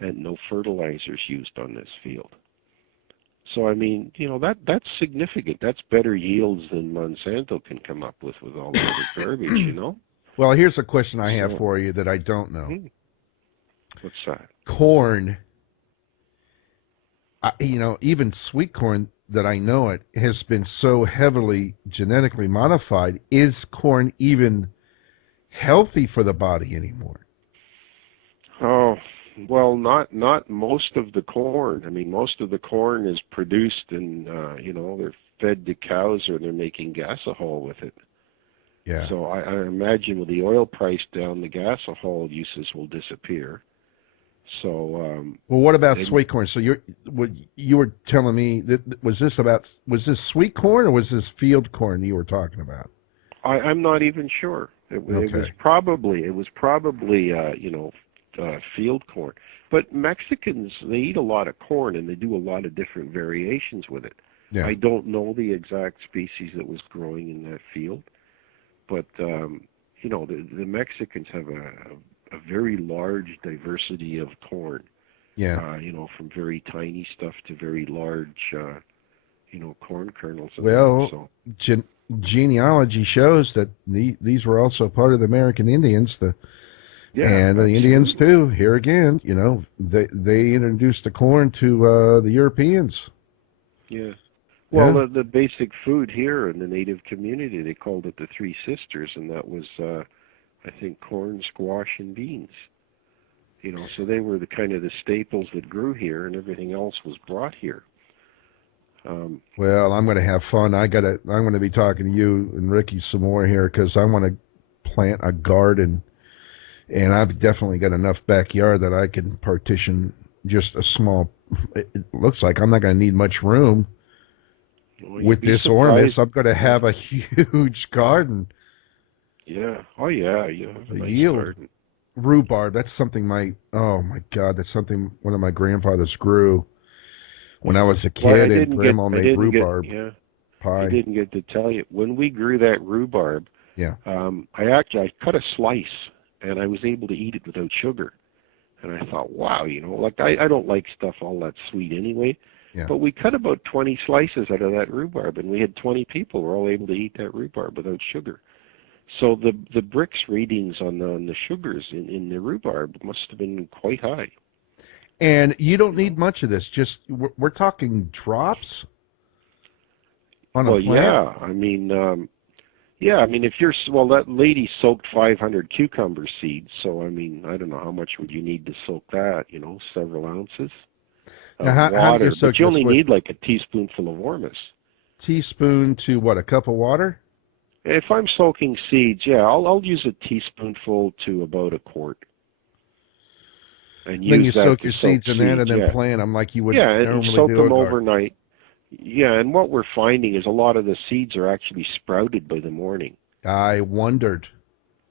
and no fertilizers used on this field. So, I mean, that's significant. That's better yields than Monsanto can come up with all the other garbage, Well, here's a question I have for you that I don't know. What's that? Corn, even sweet corn that I know it has been so heavily genetically modified. Is corn even healthy for the body anymore? Oh, well, not most of the corn. I mean, most of the corn is produced and, they're fed to cows or they're making gasohol with it. Yeah. So I imagine with the oil price down, the gasohol uses will disappear. So. Well, what about sweet corn? So you were telling me that was this sweet corn or was this field corn you were talking about? I'm not even sure. It was probably field corn. But Mexicans, they eat a lot of corn and they do a lot of different variations with it. Yeah. I don't know the exact species that was growing in that field, but the Mexicans have a very large diversity of corn. Yeah. From very tiny stuff to very large, corn kernels. Well, genealogy shows that these were also part of the American Indians. The Yeah, and the absolutely. Indians too. Here again, they introduced the corn to the Europeans. Yeah. Well, Yeah. the basic food here in the native community, they called it the Three Sisters, and that was, I think, corn, squash, and beans. So they were the kind of the staples that grew here, and everything else was brought here. Well, I'm going to have fun. I'm going to be talking to you and Ricky some more here because I want to plant a garden, and I've definitely got enough backyard that I can partition just a small. It looks like I'm not going to need much room. Well, With this Ormus, I'm going to have a huge garden. Yeah. Oh, yeah. You have a nice yield. garden. Rhubarb, that's something oh my God, that's something one of my grandfathers grew when I was a kid, and Grandma made rhubarb pie. I didn't get to tell you, when we grew that rhubarb, I cut a slice, and I was able to eat it without sugar. And I thought, wow, like I don't like stuff all that sweet anyway. Yeah. But we cut about 20 slices out of that rhubarb, and we had 20 people who were all able to eat that rhubarb without sugar. So the Brix readings on the sugars in the rhubarb must have been quite high. And you don't need much of this. Just we're talking drops on a plant. Yeah. I mean, if that lady soaked 500 cucumber seeds. So I mean, I don't know how much would you need to soak that. Several ounces of water. How do you soak, but you only need like a teaspoonful of Ormus. Teaspoon to what? A cup of water? If I'm soaking seeds, I'll use a teaspoonful to about a quart. And then you soak your seeds in that and then plant them like you would normally do. Yeah, and soak them overnight. Yeah, and what we're finding is a lot of the seeds are actually sprouted by the morning. I wondered.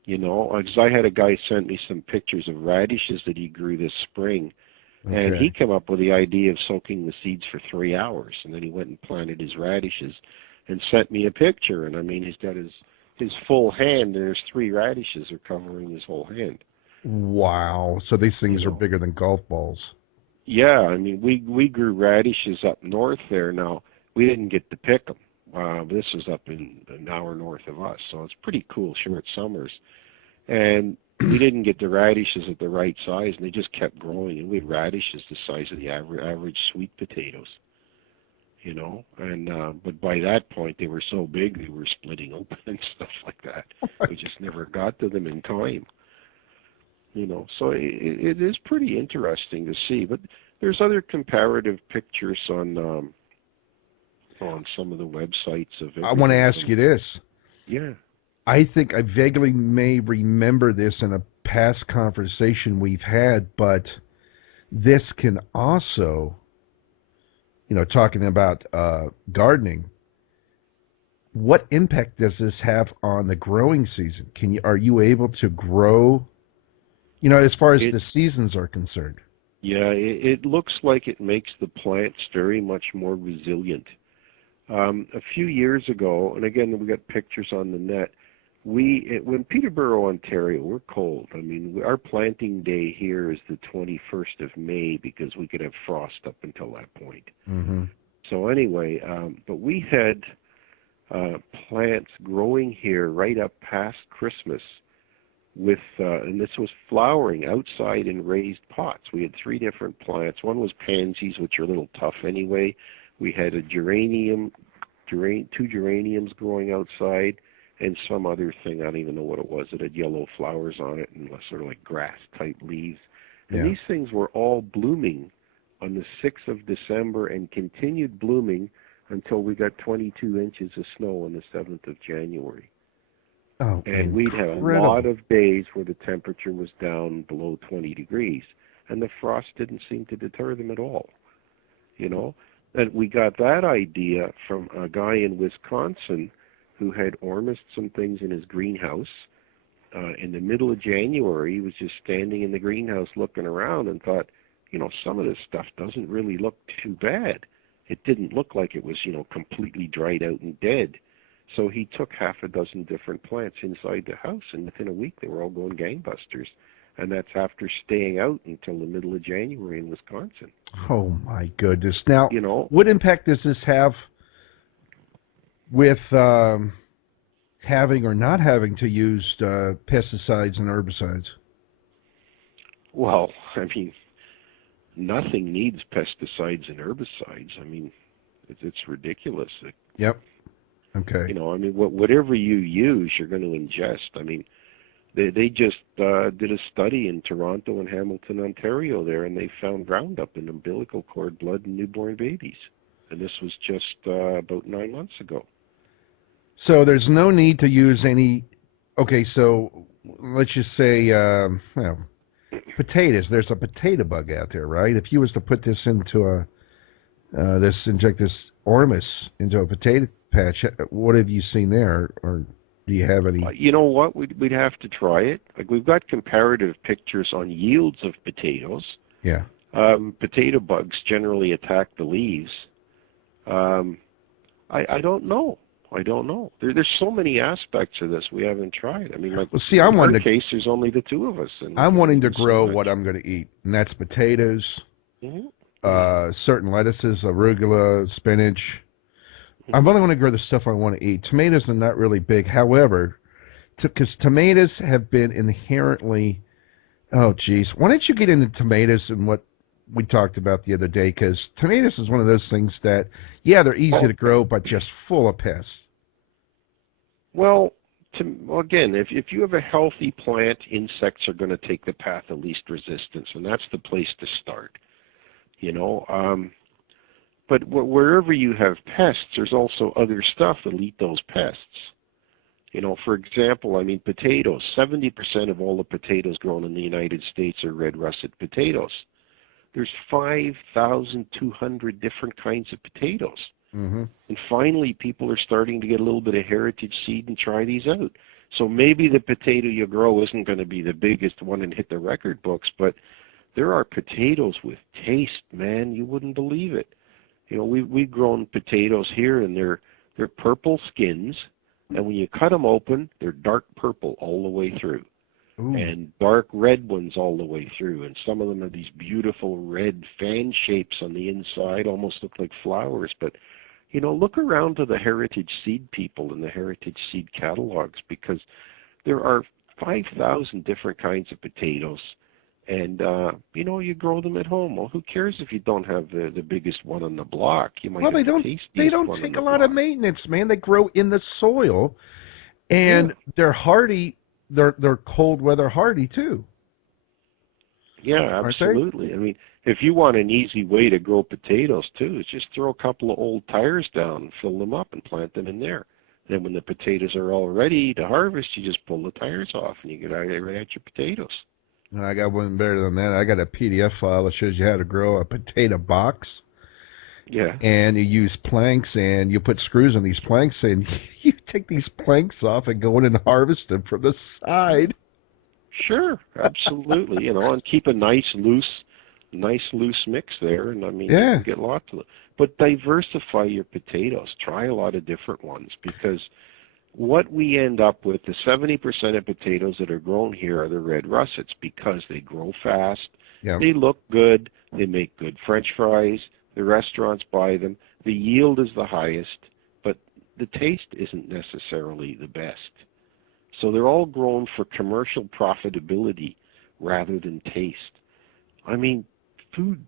Because I had a guy send me some pictures of radishes that he grew this spring. Okay. And he came up with the idea of soaking the seeds for 3 hours. And then he went and planted his radishes and sent me a picture. And I mean, he's got his full hand, and there's 3 radishes are covering his whole hand. Wow. So these things are bigger than golf balls. Yeah, I mean, we grew radishes up north there. Now, we didn't get to pick them. This was up in an hour north of us, so it's pretty cool, short summers. And we didn't get the radishes at the right size, and they just kept growing. And we had radishes the size of the average sweet potatoes. But by that point they were so big they were splitting open and stuff like that. We just never got to them in time. So it is pretty interesting to see. But there's other comparative pictures on some of the websites of. I want to ask you this. Yeah. I think I vaguely may remember this in a past conversation we've had, but this can also, talking about gardening, what impact does this have on the growing season? Are you able to grow, as far as the seasons are concerned? Yeah, it looks like it makes the plants very much more resilient. A few years ago, and again, we got pictures on the net, when Peterborough, Ontario, we're cold. I mean, our planting day here is the 21st of May because we could have frost up until that point. Mm-hmm. So anyway, but we had plants growing here right up past Christmas with, and this was flowering outside in raised pots. We had 3 different plants. One was pansies, which are a little tough anyway. We had a two geraniums growing outside, and some other thing, I don't even know what it was. It had yellow flowers on it and sort of like grass-type leaves. And these things were all blooming on the 6th of December and continued blooming until we got 22 inches of snow on the 7th of January. Oh, and we'd have a lot of days where the temperature was down below 20 degrees, and the frost didn't seem to deter them at all. And we got that idea from a guy in Wisconsin who had ormised some things in his greenhouse. In the middle of January, he was just standing in the greenhouse looking around and thought, some of this stuff doesn't really look too bad. It didn't look like it was, completely dried out and dead. So he took 6 different plants inside the house, and within a week they were all going gangbusters. And that's after staying out until the middle of January in Wisconsin. Oh, my goodness. Now, what impact does this have with having or not having to use pesticides and herbicides? Well, I mean, nothing needs pesticides and herbicides. I mean, it's ridiculous. Yep. Okay. You know, I mean, whatever you use, you're going to ingest. I mean, they just did a study in Toronto and Hamilton, Ontario there, and they found Roundup in umbilical cord blood in newborn babies. And this was just about 9 months ago. So there's no need to use any. Okay, so let's just say, well, potatoes. There's a potato bug out there, right? If you was to put this into inject this Ormus into a potato patch, what have you seen there, or do you have any? You know what? We'd have to try it. Like, we've got comparative pictures on yields of potatoes. Yeah. Potato bugs generally attack the leaves. I don't know. I don't know. There's so many aspects of this we haven't tried. I mean, like, well, see, in our case, there's only the two of us. And I'm wanting to grow what I'm going to eat, and that's potatoes, certain lettuces, arugula, spinach. I really want to grow the stuff I want to eat. Tomatoes are not really big. However, because tomatoes have been inherently, oh, geez. Why don't you get into tomatoes and what we talked about the other day? Because tomatoes is one of those things that, yeah, they're easy to grow, but just full of pests. Well, again, if you have a healthy plant, insects are going to take the path of least resistance, and that's the place to start. You know, but wherever you have pests, there's also other stuff that'll eat those pests. You know, for example, I mean, potatoes. 70% of all the potatoes grown in the United States are red russet potatoes. There's 5,200 different kinds of potatoes. Mm-hmm. And finally, people are starting to get a little bit of heritage seed and try these out. So maybe the potato you grow isn't going to be the biggest one and hit the record books, but there are potatoes with taste, man. You wouldn't believe it. You know, we've grown potatoes here, and they're purple skins, and when you cut them open, they're dark purple all the way through. Ooh. And dark red ones all the way through. And some of them have these beautiful red fan shapes on the inside, almost look like flowers. But, you know, look around to the heritage seed people and the heritage seed catalogs, because there are 5,000 different kinds of potatoes. And, you know, you grow them at home. Well, who cares if you don't have the biggest one on the block? You might have the tastiest they don't one take on a the lot block. of maintenance, man. They grow in the soil, and they're hardy. They're cold weather hardy too. Yeah, absolutely. I mean, if you want an easy way to grow potatoes too, is just throw a couple of old tires down, fill them up, and plant them in there. Then when the potatoes are all ready to harvest, you just pull the tires off, and you get right at your potatoes. I got one better than that. I got a PDF file that shows you how to grow a potato box. Yeah. And you use planks, and you put screws on these planks, and you take these planks off and go in and harvest them from the side. Sure, absolutely. You know, and keep a nice loose mix there, and I mean, you can get lots of them. But diversify your potatoes. Try a lot of different ones, because what we end up with, the 70% of potatoes that are grown here are the red russets, because they grow fast, they look good, they make good French fries, the restaurants buy them, the yield is the highest, but the taste isn't necessarily the best. So they're all grown for commercial profitability rather than taste. I mean, food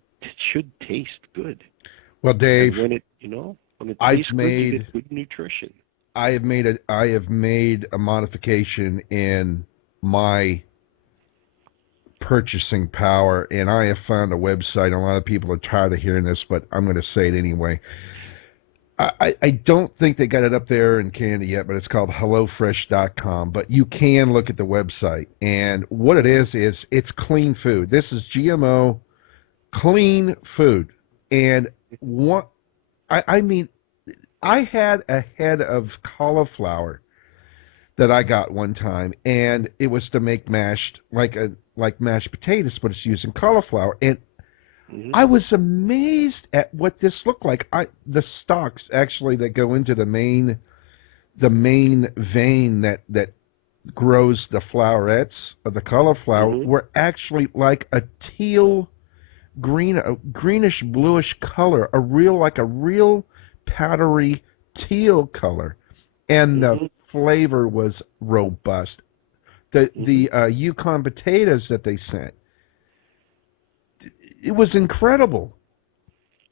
should taste good. Well, Dave, and when it tastes good, you get good nutrition. I have made a modification in my purchasing power, and I have found a website. A lot of people are tired of hearing this, but I'm going to say it anyway. I don't think they got it up there in Canada yet, but it's called HelloFresh.com. But you can look at the website, and what it is it's clean food. This is GMO clean food, and what I mean, I had a head of cauliflower that I got one time, and it was to make mashed like mashed potatoes, but it's using cauliflower. And I was amazed at what this looked like. The stalks actually that go into the main vein that grows the flowerets of the cauliflower were actually like a teal green, a greenish bluish color, a real powdery teal color, and the flavor was robust. The Yukon potatoes that they sent, it was incredible.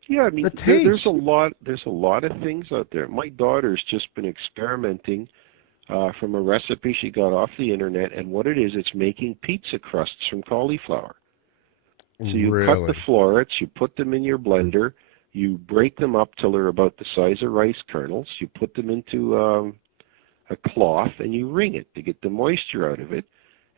Yeah, I mean, The taste. there's a lot of things out there. My daughter's just been experimenting from a recipe she got off the internet, and what it is, it's making pizza crusts from cauliflower. So you cut the florets, you put them in your blender, you break them up till they're about the size of rice kernels, you put them into a cloth, and you wring it to get the moisture out of it,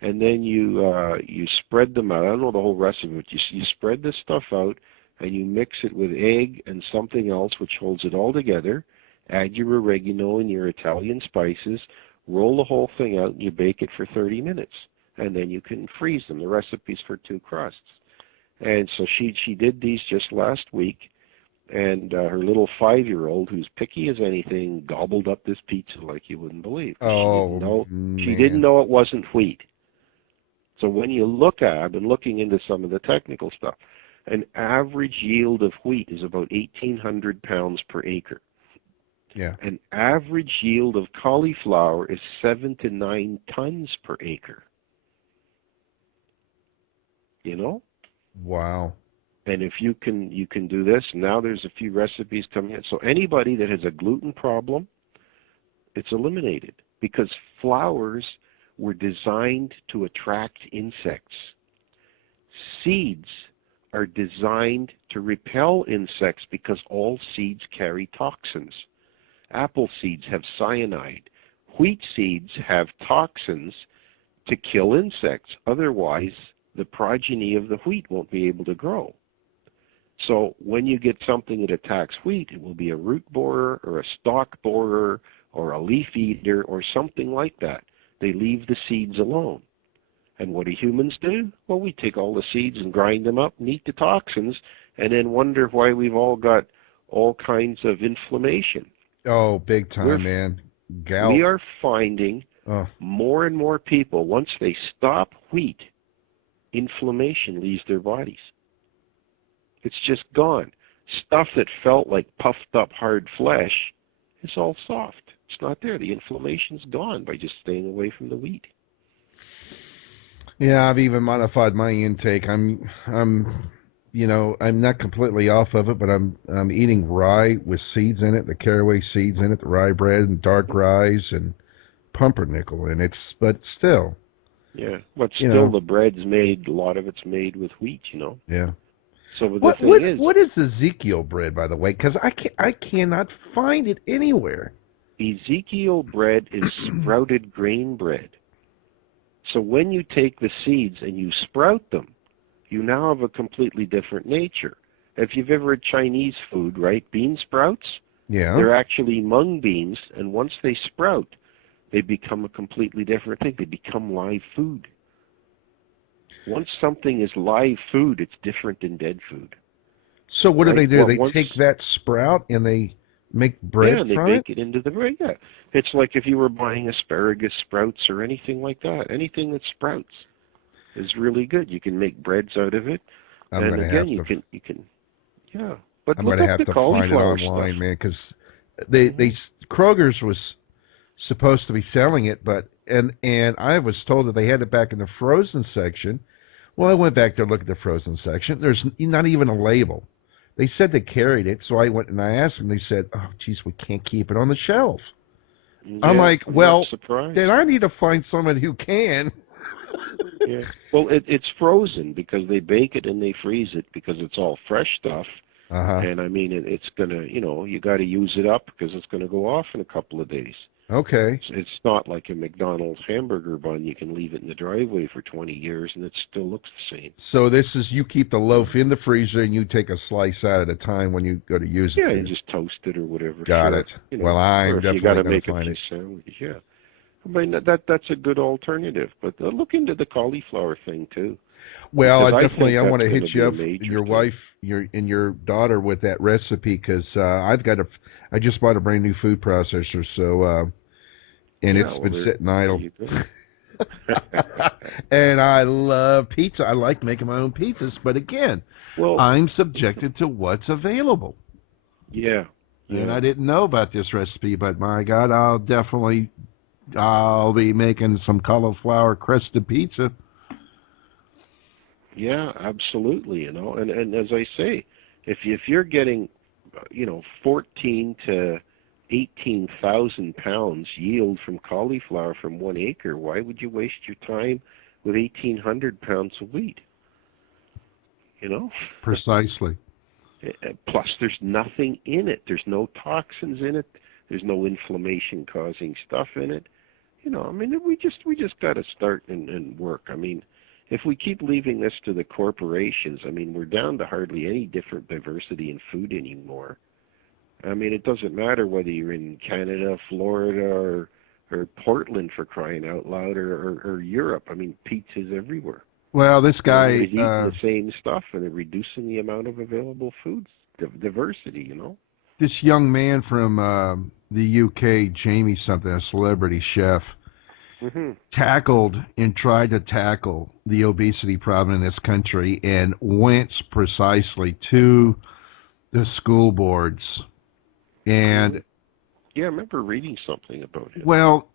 and then you spread them out. I don't know the whole recipe, but you spread this stuff out, and you mix it with egg and something else which holds it all together. Add your oregano and your Italian spices, roll the whole thing out, and you bake it for 30 minutes. And then you can freeze them. The recipe's for 2 crusts. And so she did these just last week, and her little 5-year-old, who's picky as anything, gobbled up this pizza like you wouldn't believe. Oh, she didn't know it wasn't wheat. So when you look at, I've been looking into some of the technical stuff, an average yield of wheat is about 1,800 pounds per acre. Yeah. An average yield of cauliflower is 7 to 9 tons per acre. You know? Wow. And if you can do this, now there's a few recipes coming in. So anybody that has a gluten problem, it's eliminated, because flowers were designed to attract insects. Seeds are designed to repel insects because all seeds carry toxins. Apple seeds have cyanide. Wheat seeds have toxins to kill insects. Otherwise, the progeny of the wheat won't be able to grow. So when you get something that attacks wheat, it will be a root borer or a stalk borer or a leaf eater or something like that. They leave the seeds alone. And what do humans do? Well, we take all the seeds and grind them up and eat the toxins, and then wonder why we've all got all kinds of inflammation. Oh, big time, man. Gout. We are finding more and more people, once they stop wheat, inflammation leaves their bodies. It's just gone. Stuff that felt like puffed up hard flesh is all soft. It's not there. The inflammation's gone by just staying away from the wheat. Yeah, I've even modified my intake. I'm not completely off of it, but I'm eating rye with seeds in it, the caraway seeds in it, the rye bread and dark ryes and pumpernickel in it. But still. Yeah, but still the bread's made. A lot of it's made with wheat. Yeah. So what is Ezekiel bread, by the way? Because I cannot find it anywhere. Ezekiel bread is sprouted grain bread. So when you take the seeds and you sprout them, you now have a completely different nature. If you've ever had Chinese food, right, bean sprouts, they're actually mung beans, and once they sprout, they become a completely different thing. They become live food. Once something is live food, it's different than dead food. So what do they do? They take that sprout and they make bread from it? Yeah, they bake it into the bread, yeah. It's like if you were buying asparagus sprouts or anything like that. Anything that sprouts is really good. You can make breads out of it. And again, you can, yeah. But I'm going to have to find it online, man, because Kroger's was supposed to be selling it, but and I was told that they had it back in the frozen section. Well, I went back to look at the frozen section. There's not even a label. They said they carried it, so I went and I asked them. They said, "Oh, geez, we can't keep it on the shelf." Yeah, I'm like, well, then I need to find someone who can. Yeah. Well, it's frozen because they bake it and they freeze it because it's all fresh stuff. And I mean, it's gonna, you got to use it up because it's gonna go off in a couple of days. Okay. It's not like a McDonald's hamburger bun. You can leave it in the driveway for 20 years and it still looks the same. So this is, you keep the loaf in the freezer and you take a slice out at a time when you go to use it. Yeah, and just toast it or whatever. Got it. Well, I'm definitely going to find it. Sandwich, yeah. I mean, that's a good alternative. But look into the cauliflower thing too. Well, I want to hit you up, your wife, your daughter with that recipe because I just bought a brand new food processor, so it's been sitting idle. And I love pizza. I like making my own pizzas, but again, I'm subjected to what's available. Yeah. And I didn't know about this recipe, but my God, I'll be making some cauliflower crusted pizza. Yeah, absolutely. And as I say, if you're getting, 14 to 18,000 pounds yield from cauliflower from 1 acre, why would you waste your time with 1,800 pounds of wheat? Precisely. Plus, there's nothing in it. There's no toxins in it. There's no inflammation-causing stuff in it. We just got to start and work. If we keep leaving this to the corporations, we're down to hardly any different diversity in food anymore. It doesn't matter whether you're in Canada, Florida, or Portland, for crying out loud, or Europe. Pizza's everywhere. Well, this guy Everybody's eating the same stuff, and they're reducing the amount of available foods, diversity. This young man from the UK, Jamie something, a celebrity chef, tackled and tried to tackle the obesity problem in this country and went precisely to the school boards. And yeah, I remember reading something about him. Well,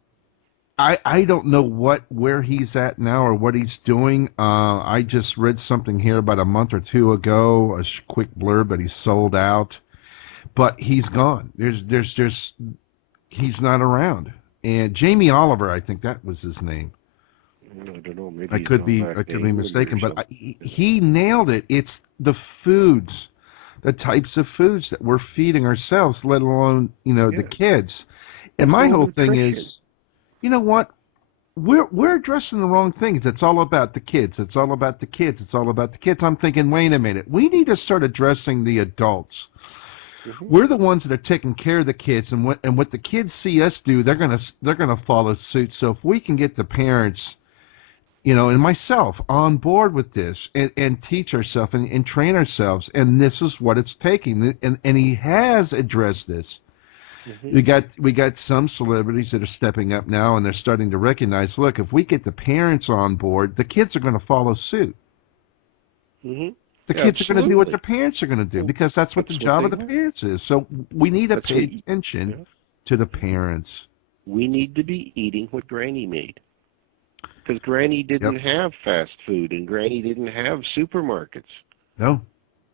I don't know where he's at now or what he's doing. I just read something here about a month or two ago, a quick blurb that he's sold out, but he's gone. He's not around. And Jamie Oliver, I think that was his name. I don't know. Maybe I could be mistaken, but he nailed it. It's the foods, the types of foods that we're feeding ourselves, let alone the kids. And my whole thing is, you know what? We're addressing the wrong things. It's all about the kids. It's all about the kids. It's all about the kids. I'm thinking, wait a minute. We need to start addressing the adults. We're the ones that are taking care of the kids, and what the kids see us do, they're gonna follow suit. So if we can get the parents, and myself on board with this, and teach ourselves and train ourselves, and this is what it's taking, and he has addressed this. We got some celebrities that are stepping up now, and they're starting to recognize, look, if we get the parents on board, the kids are going to follow suit. The kids are going to do what their parents are going to do, because that's what the job of the parents is. So we need to pay attention to the parents. We need to be eating what Granny made, because Granny didn't have fast food, and Granny didn't have supermarkets. No.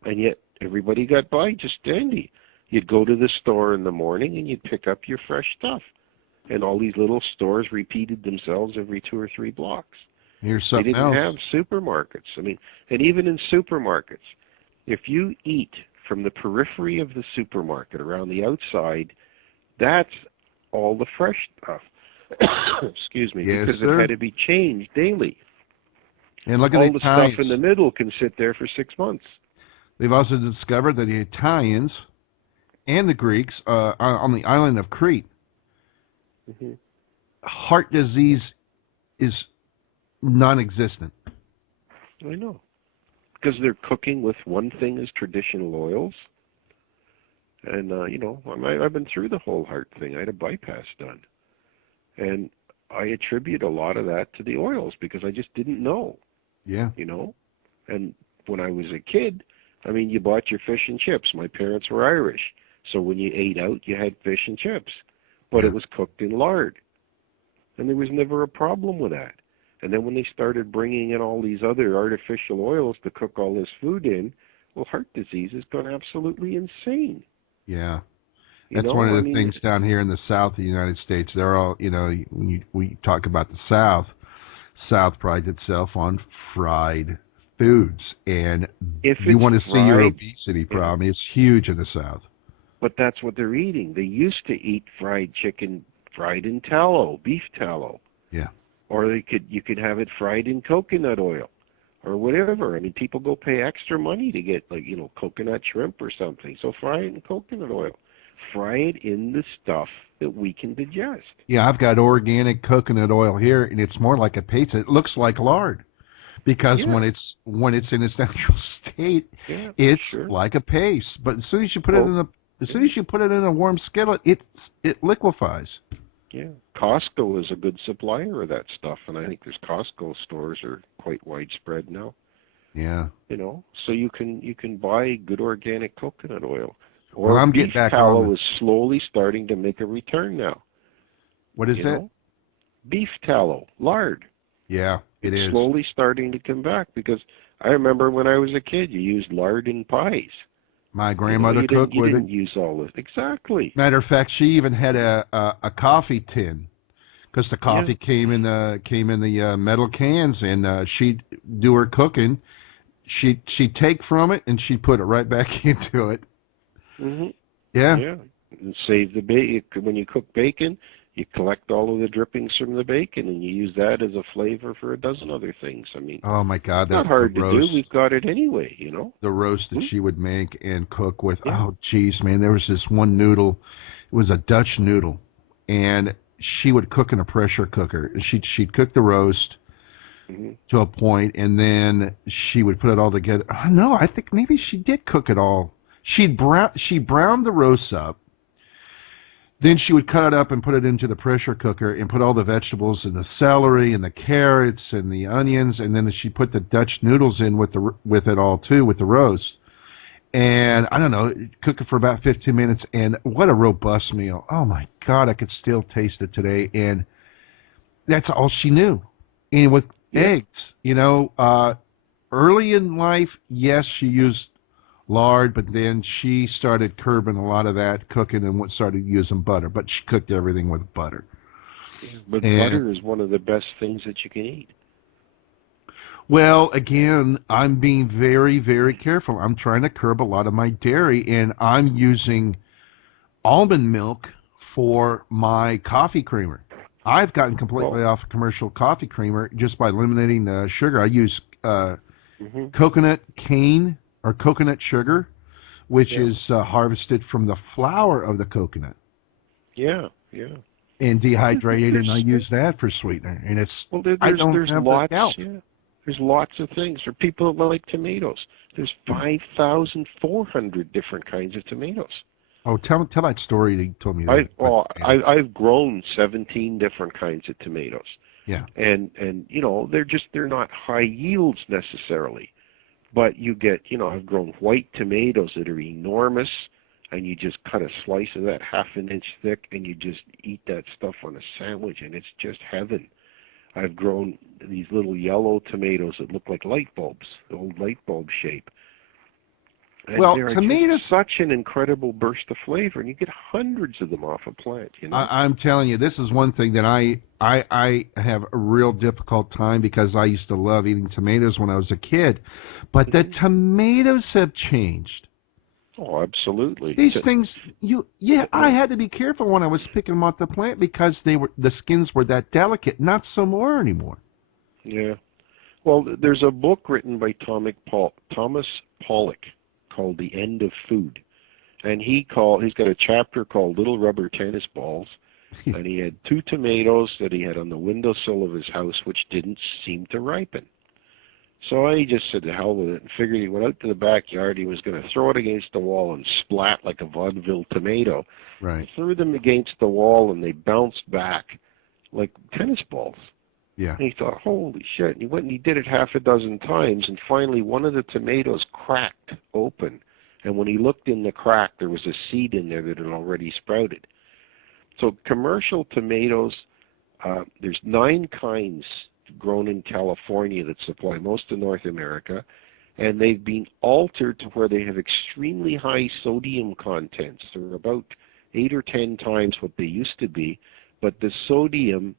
And yet everybody got by just dandy. You'd go to the store in the morning and you'd pick up your fresh stuff. And all these little stores repeated themselves every 2 or 3 blocks. Here's something They didn't have supermarkets. And even in supermarkets, if you eat from the periphery of the supermarket around the outside, that's all the fresh stuff. Excuse me, because it had to be changed daily. And look at all the stuff in the middle can sit there for 6 months. They've also discovered that the Italians and the Greeks on the island of Crete, heart disease is non-existent. I know. Because they're cooking with one thing as traditional oils. And, I've been through the whole heart thing. I had a bypass done. And I attribute a lot of that to the oils because I just didn't know. Yeah. And when I was a kid, you bought your fish and chips. My parents were Irish. So when you ate out, you had fish and chips. But it was cooked in lard. And there was never a problem with that. And then when they started bringing in all these other artificial oils to cook all this food in, well, heart disease has gone absolutely insane. Yeah. That's one of the things down here in the South of the United States. They're all, when we talk about the South prides itself on fried foods. And if you want to see your obesity problem, it's huge in the South. But that's what they're eating. They used to eat fried chicken fried in tallow, beef tallow. Yeah. Or you could have it fried in coconut oil or whatever. People go pay extra money to get coconut shrimp or something. So fry it in coconut oil. Fry it in the stuff that we can digest. Yeah, I've got organic coconut oil here, and it's more like a paste. It looks like lard. Because when it's in its natural state, it's like a paste. But as soon as you put it in a warm skillet, it liquefies. Yeah, Costco is a good supplier of that stuff, and I think there's Costco stores are quite widespread now. Yeah. So you can buy good organic coconut oil. Or I'm getting back tallow is slowly starting to make a return now. What is that? Beef tallow, lard. Yeah, it's slowly starting to come back because I remember when I was a kid, you used lard in pies. My grandmother cooked with it. You didn't use all this. Exactly. Matter of fact, she even had a coffee tin, because the coffee came in the metal cans, and she'd do her cooking. She'd take from it and she'd put it right back into it. Mm-hmm. Yeah. Yeah. And save the bacon. When you cook bacon, you collect all of the drippings from the bacon, and you use that as a flavor for a dozen other things. I mean, oh my God, that's not hard to do. We've got it anyway, you know. The roast that she would make and cook with. Yeah. Oh, geez, man, there was this one noodle. It was a Dutch noodle, and she would cook in a pressure cooker. She'd cook the roast to a point, and then she would put it all together. Oh, no, I think maybe she did cook it all. She browned the roast up. Then she would cut it up and put it into the pressure cooker and put all the vegetables and the celery and the carrots and the onions, and then she put the Dutch noodles in with it all too, with the roast. And I don't know, cook it for about 15 minutes, and what a robust meal. Oh my God, I could still taste it today. And that's all she knew. And with eggs, you know, early in life, yes, she used lard, but then she started curbing a lot of that cooking and started using butter. But she cooked everything with butter. But butter is one of the best things that you can eat. Well, again, I'm being very, very careful. I'm trying to curb a lot of my dairy, and I'm using almond milk for my coffee creamer. I've gotten completely off a commercial coffee creamer just by eliminating the sugar. I use coconut Kane, or coconut sugar, which is harvested from the flour of the coconut. Yeah, yeah. And dehydrated, and I use that for sweetener. And it's there's lots. Yeah, there's lots of things. For people that like tomatoes, there's 5,400 different kinds of tomatoes. Oh, tell that story that you told me. I've grown 17 different kinds of tomatoes. Yeah. And you know, they're not high yields necessarily. But you get, you know, I've grown white tomatoes that are enormous, and you just cut a slice of that half an inch thick, and you just eat that stuff on a sandwich, and it's just heaven. I've grown these little yellow tomatoes that look like light bulbs, the old light bulb shape. And well, tomatoes such an incredible burst of flavor, and you get hundreds of them off a plant. You know, I'm telling you, this is one thing that I have a real difficult time, because I used to love eating tomatoes when I was a kid, but the tomatoes have changed. Oh, absolutely. These things, I had to be careful when I was picking them off the plant, because the skins were that delicate. Not so more anymore. Yeah. Well, there's a book written by Thomas Pollock called The End of Food, and he's got a chapter called Little Rubber Tennis Balls, and he had 2 tomatoes that he had on the windowsill of his house which didn't seem to ripen. So I just said to hell with it, and figured he went out to the backyard, he was going to throw it against the wall and splat like a vaudeville tomato. Right. Threw them against the wall, and they bounced back like tennis balls. Yeah. And he thought, holy shit. And he went and he did it half a dozen times, and finally one of the tomatoes cracked open. And when he looked in the crack, there was a seed in there that had already sprouted. So commercial tomatoes, there's 9 kinds grown in California that supply most of North America, and they've been altered to where they have extremely high sodium contents. They're about 8 or 10 times what they used to be, but the sodium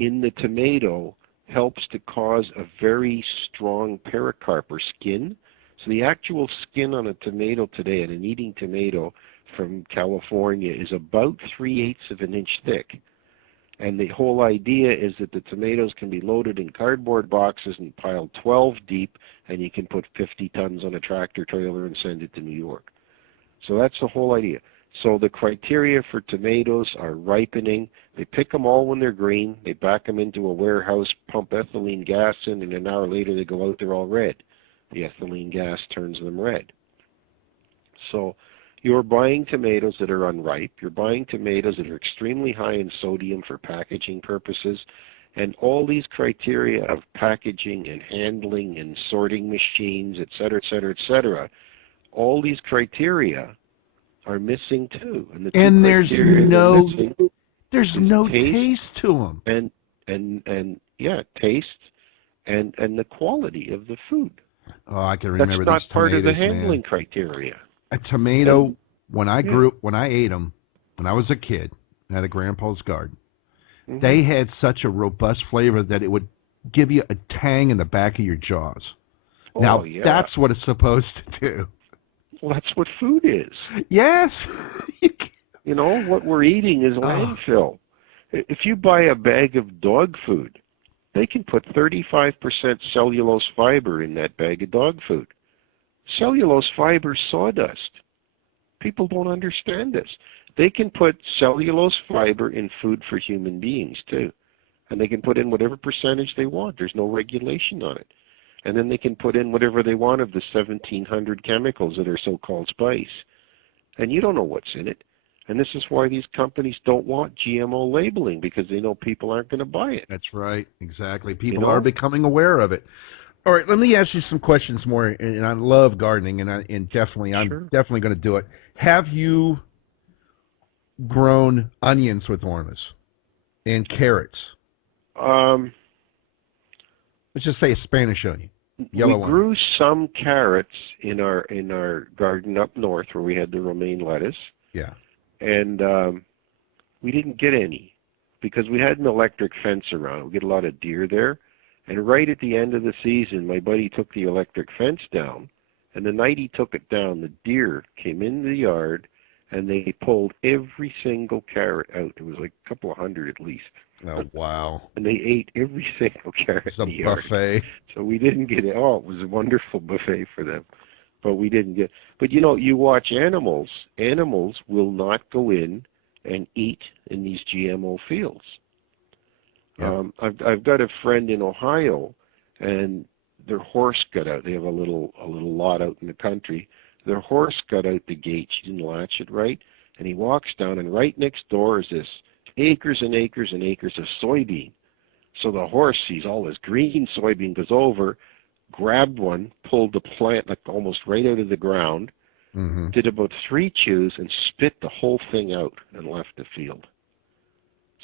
in the tomato helps to cause a very strong pericarp or skin. So the actual skin on a tomato today, and an eating tomato from California, is about 3/8 of an inch thick. And the whole idea is that the tomatoes can be loaded in cardboard boxes and piled 12 deep, and you can put 50 tons on a tractor trailer and send it to New York. So that's the whole idea. So the criteria for tomatoes are ripening. They pick them all when they're green. They back them into a warehouse, pump ethylene gas in, and an hour later they go out, they're all red. The ethylene gas turns them red. So you're buying tomatoes that are unripe. You're buying tomatoes that are extremely high in sodium for packaging purposes. And all these criteria of packaging and handling and sorting machines, et cetera, et cetera, et cetera, all these criteria are missing too. And there's no taste to them. And taste and the quality of the food. Oh, I can remember That's not these part of the tomatoes, handling man. criteria. A tomato, when I ate them, when I was a kid, I had a grandpa's garden, they had such a robust flavor that it would give you a tang in the back of your jaws. Oh, Now, yeah. that's what it's supposed to do. Well, that's what food is. Yes. You know, what we're eating is landfill. If you buy a bag of dog food, they can put 35% cellulose fiber in that bag of dog food. Cellulose fiber is sawdust. People don't understand this. They can put cellulose fiber in food for human beings, too. And they can put in whatever percentage they want. There's no regulation on it. And then they can put in whatever they want of the 1,700 chemicals that are so-called spice. And you don't know what's in it. And this is why these companies don't want GMO labeling, because they know people aren't going to buy it. That's right. Exactly. People are becoming aware of it. All right, let me ask you some questions more. And I love gardening, and I'm definitely going to do it. Have you grown onions with Ormus and carrots? Let's just say a Spanish onion. Yellow we grew some carrots in our garden up north where we had the romaine lettuce. Yeah. And we didn't get any because we had an electric fence around. We get a lot of deer there. And right at the end of the season, my buddy took the electric fence down. And the night he took it down, the deer came in the yard, and they pulled every single carrot out. It was like a couple of hundred at least. Oh, wow. And they ate every single carrot in the yard. Buffet. So we didn't get it. Oh, it was a wonderful buffet for them. But we didn't get. But you know, you watch animals. Animals will not go in and eat in these GMO fields. Yeah. I've got a friend in Ohio, and their horse got out. They have a little lot out in the country. Their horse got out the gate. She didn't latch it right, and he walks down, and right next door is this acres and acres and acres of soybean. So the horse sees all this green soybean, goes over, grabbed one, pulled the plant like almost right out of the ground, did about 3 chews, and spit the whole thing out and left the field.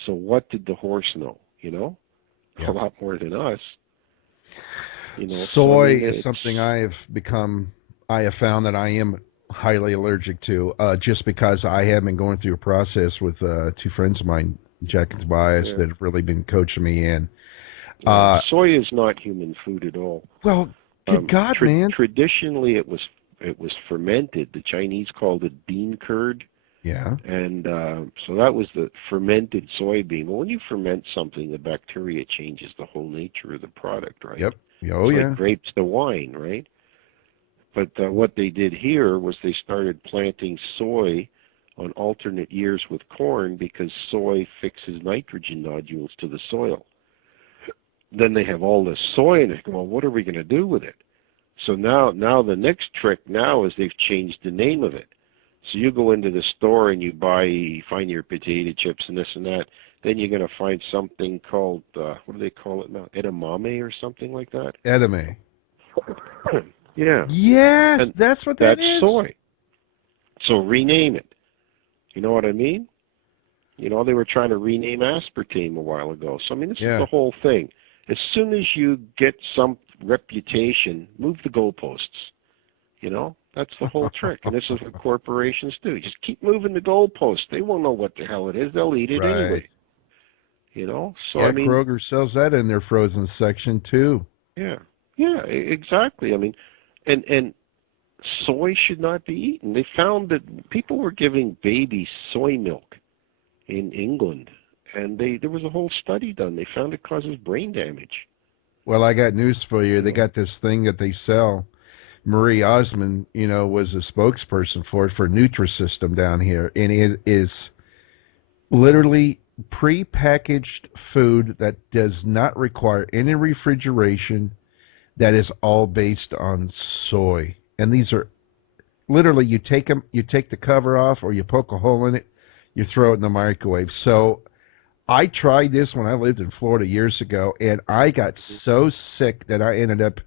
So what did the horse know? You know, a lot more than us. You know, soy is something I have found that I am highly allergic to, just because I have been going through a process with 2 friends of mine, Jack and Tobias, that have really been coaching me in. Soy is not human food at all. Well, good God, man. Traditionally, it was fermented. The Chinese called it bean curd. Yeah. And so that was the fermented soybean. Well, when you ferment something, the bacteria changes the whole nature of the product, right? Yep. Oh, it's yeah. like grapes to wine, right? But what they did here was they started planting soy on alternate years with corn because soy fixes nitrogen nodules to the soil. Then they have all this soy and they go, well, what are we going to do with it? So now the next trick now is they've changed the name of it. So you go into the store and you find your potato chips and this and that. Then you're going to find something called, what do they call it now? Edamame or something like that? Edamame. Yeah. Yes, and that's what that is. That's soy. So rename it. You know what I mean? You know, they were trying to rename aspartame a while ago. So, I mean, this is the whole thing. As soon as you get some reputation, move the goalposts. You know? That's the whole trick. And this is what corporations do. Just keep moving the goalposts. They won't know what the hell it is. They'll eat it anyway. You know? So, I mean, Kroger sells that in their frozen section, too. Yeah. Yeah, exactly. I mean, and soy should not be eaten. They found that people were giving babies soy milk in England, and there was a whole study done. They found it causes brain damage. Well, I got news for you. They got this thing that they sell. Marie Osmond, you know, was a spokesperson for Nutrisystem down here, and it is literally pre-packaged food that does not require any refrigeration, that is all based on soy. And these are literally, you take the cover off, or you poke a hole in it, you throw it in the microwave. So I tried this when I lived in Florida years ago, and I got so sick that I ended up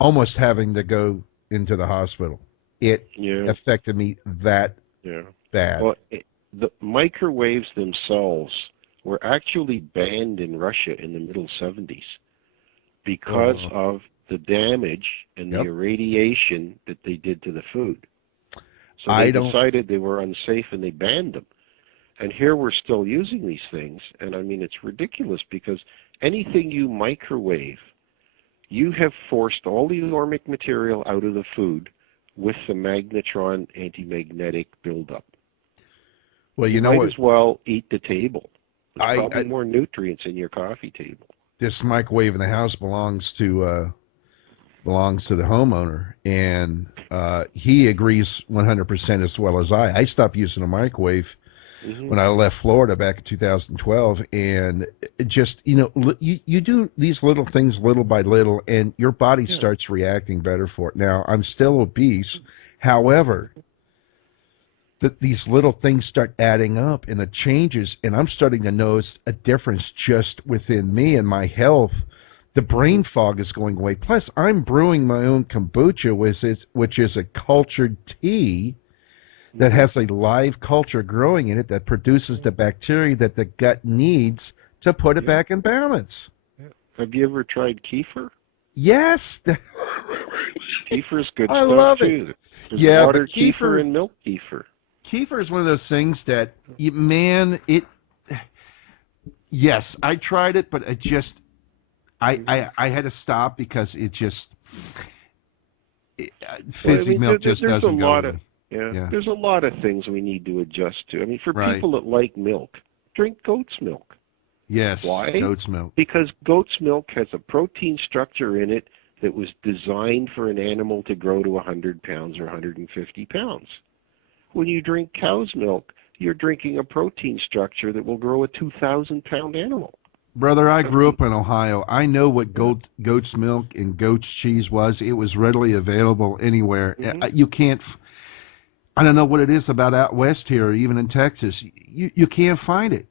almost having to go into the hospital. It affected me that bad. Well, the microwaves themselves were actually banned in Russia in the middle 70s because of the damage and the Yep. irradiation that they did to the food. So they decided they were unsafe and they banned them. And here we're still using these things, and I mean, it's ridiculous because anything you microwave, you have forced all the ormic material out of the food with the magnetron antimagnetic buildup. Well, you know might what? as well eat the table. There's probably more nutrients in your coffee table. This microwave in the house belongs to the homeowner, and he agrees 100% as well as I. I stopped using a microwave when I left Florida back in 2012, and it just, you do these little things little by little, and your body starts reacting better for it. Now, I'm still obese. However, these little things start adding up, and it changes, and I'm starting to notice a difference just within me and my health. The brain fog is going away. Plus, I'm brewing my own kombucha, which is a cultured tea that has a live culture growing in it that produces the bacteria that the gut needs to put it back in balance. Have you ever tried kefir? Yes. Kefir's good I stuff love too. it. There's water kefir and milk kefir. Kefir is one of those things that, yes, I tried it, but it just, I had to stop because it just, fizzy milk just doesn't go. There's a lot of things we need to adjust to. I mean, for people that like milk, drink goat's milk. Yes, why? Goat's milk. Because goat's milk has a protein structure in it that was designed for an animal to grow to 100 pounds or 150 pounds. When you drink cow's milk, you're drinking a protein structure that will grow a 2,000-pound animal. Brother, I grew up in Ohio. I know what goat's milk and goat's cheese was. It was readily available anywhere. You can't... I don't know what it is about out west here, or even in Texas. You can't find it.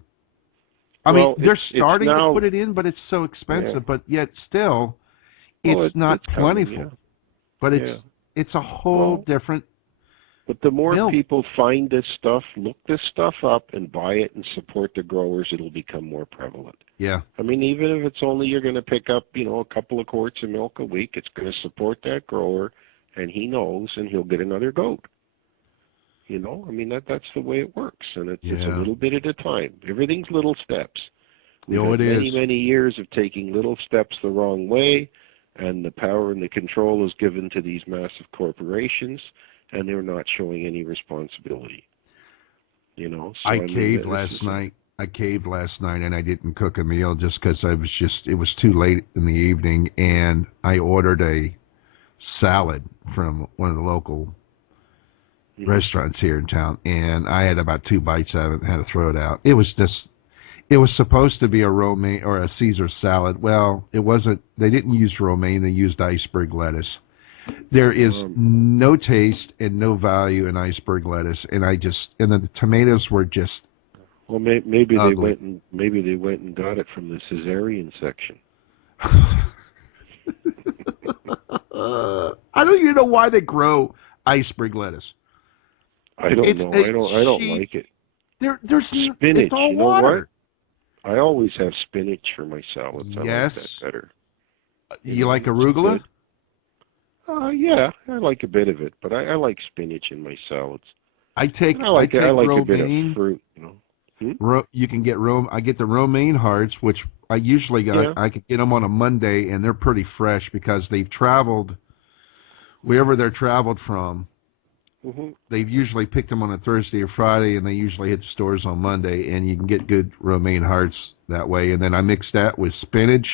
I mean, they're starting to put it in, but it's so expensive. But yet still, it's not plentiful. Coming, but it's a whole different. But the more people find this stuff, look this stuff up, and buy it and support the growers, it'll become more prevalent. Yeah. I mean, even if it's only you're going to pick up, a couple of quarts of milk a week, it's going to support that grower, and he knows, and he'll get another goat. I mean, that's the way it works, and it's a little bit at a time. Everything's little steps. We've had many years of taking little steps the wrong way, and the power and the control is given to these massive corporations, and they're not showing any responsibility. So, I caved last night, and I didn't cook a meal just because it was too late in the evening, and I ordered a salad from one of the local restaurants here in town, and I had about 2 bites of it and had to throw it out. It was supposed to be a romaine or a Caesar salad. Well, it wasn't. They didn't use romaine. They used iceberg lettuce. There is no taste and no value in iceberg lettuce, and the tomatoes were just. Well, maybe they went and got it from the cesarean section. I don't even know why they grow iceberg lettuce. I don't know. I don't like it. There's spinach. It's all water. What? I always have spinach for my salads. I like that better. You like arugula? Yeah, I like a bit of it, but I like spinach in my salads. I like romaine. A bit of fruit. You can get I get the romaine hearts, which I usually got. I could get them on a Monday, and they're pretty fresh because they've traveled wherever they're traveled from. They've usually picked them on a Thursday or Friday, and they usually hit the stores on Monday, and you can get good romaine hearts that way. And then I mix that with spinach.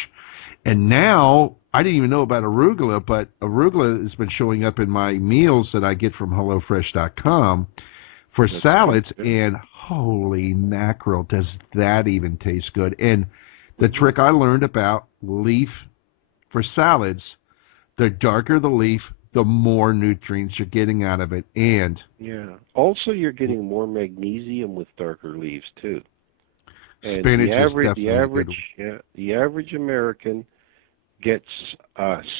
And now, I didn't even know about arugula, but arugula has been showing up in my meals that I get from HelloFresh.com for salads, and holy mackerel, does that even taste good. And the trick I learned about leaf for salads, the darker the leaf, the more nutrients you're getting out of it. And also you're getting more magnesium with darker leaves too. And spinach the average American gets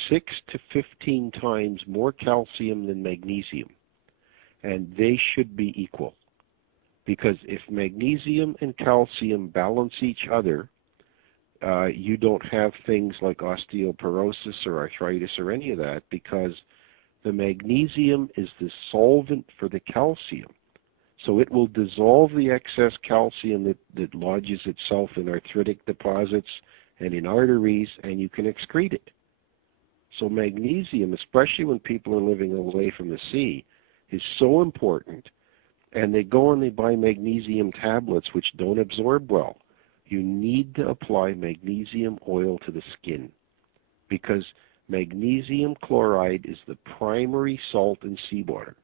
6 to 15 times more calcium than magnesium, and they should be equal. Because if magnesium and calcium balance each other, you don't have things like osteoporosis or arthritis or any of that, because the magnesium is the solvent for the calcium. So it will dissolve the excess calcium that lodges itself in arthritic deposits and in arteries, and you can excrete it. So magnesium, especially when people are living away from the sea, is so important. And they go and they buy magnesium tablets which don't absorb well. You need to apply magnesium oil to the skin, because magnesium chloride is the primary salt in seawater.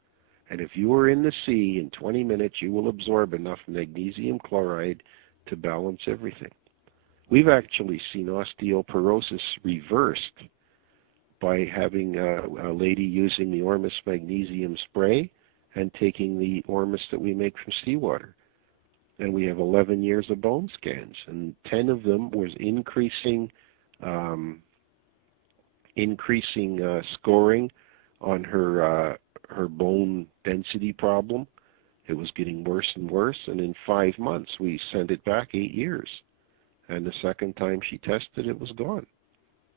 And if you are in the sea, in 20 minutes you will absorb enough magnesium chloride to balance everything. We've actually seen osteoporosis reversed by having a lady using the Ormus magnesium spray and taking the Ormus that we make from seawater. And we have 11 years of bone scans, and 10 of them was increasing scoring on her bone density problem. It was getting worse and worse, and in 5 months we sent it back 8 years. And the second time she tested, it was gone.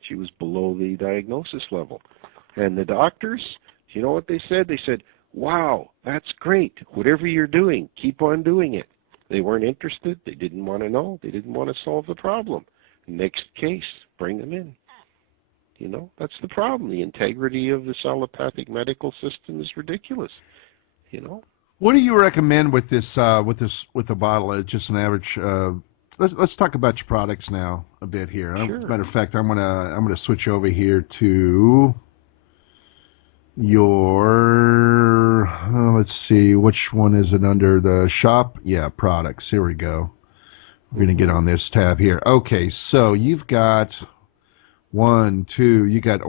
She was below the diagnosis level. And the doctors, you know what they said? They said, "Wow, that's great. Whatever you're doing, keep on doing it." They weren't interested. They didn't want to know. They didn't want to solve the problem. Next case, bring them in. You know, that's the problem. The integrity of this allopathic medical system is ridiculous. You know. What do you recommend with this with the bottle? Just an average. Let's talk about your products now a bit here. Sure. As a matter of fact, I'm gonna switch over here to your. Let's see, which one is it under the shop? Yeah, products. Here we go. We're gonna get on this tab here. Okay, so you've got you got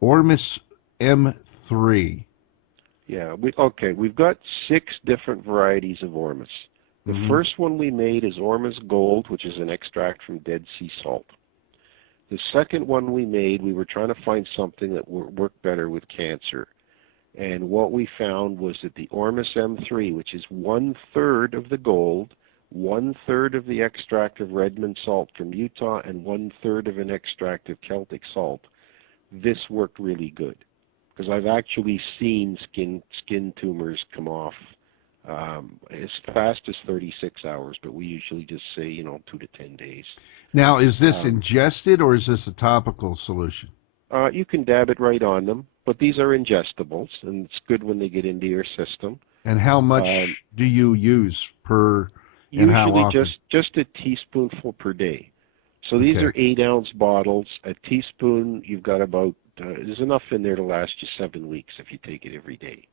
Ormus M3. Yeah, we've got 6 different varieties of Ormus. The first one we made is Ormus Gold, which is an extract from Dead Sea salt. The second one we made, we were trying to find something that would work better with cancer. And what we found was that the Ormus M3, which is 1/3 of the gold, 1/3 of the extract of Redmond salt from Utah, and 1/3 of an extract of Celtic salt, this worked really good. Because I've actually seen skin tumors come off as fast as 36 hours, but we usually just say, 2 to 10 days. Now, is this ingested or is this a topical solution? You can dab it right on them, but these are ingestibles, and it's good when they get into your system. And how much do you use per, and how usually often? just a teaspoonful per day. So these are 8-ounce bottles. A teaspoon, you've got about, there's enough in there to last you 7 weeks if you take it every day.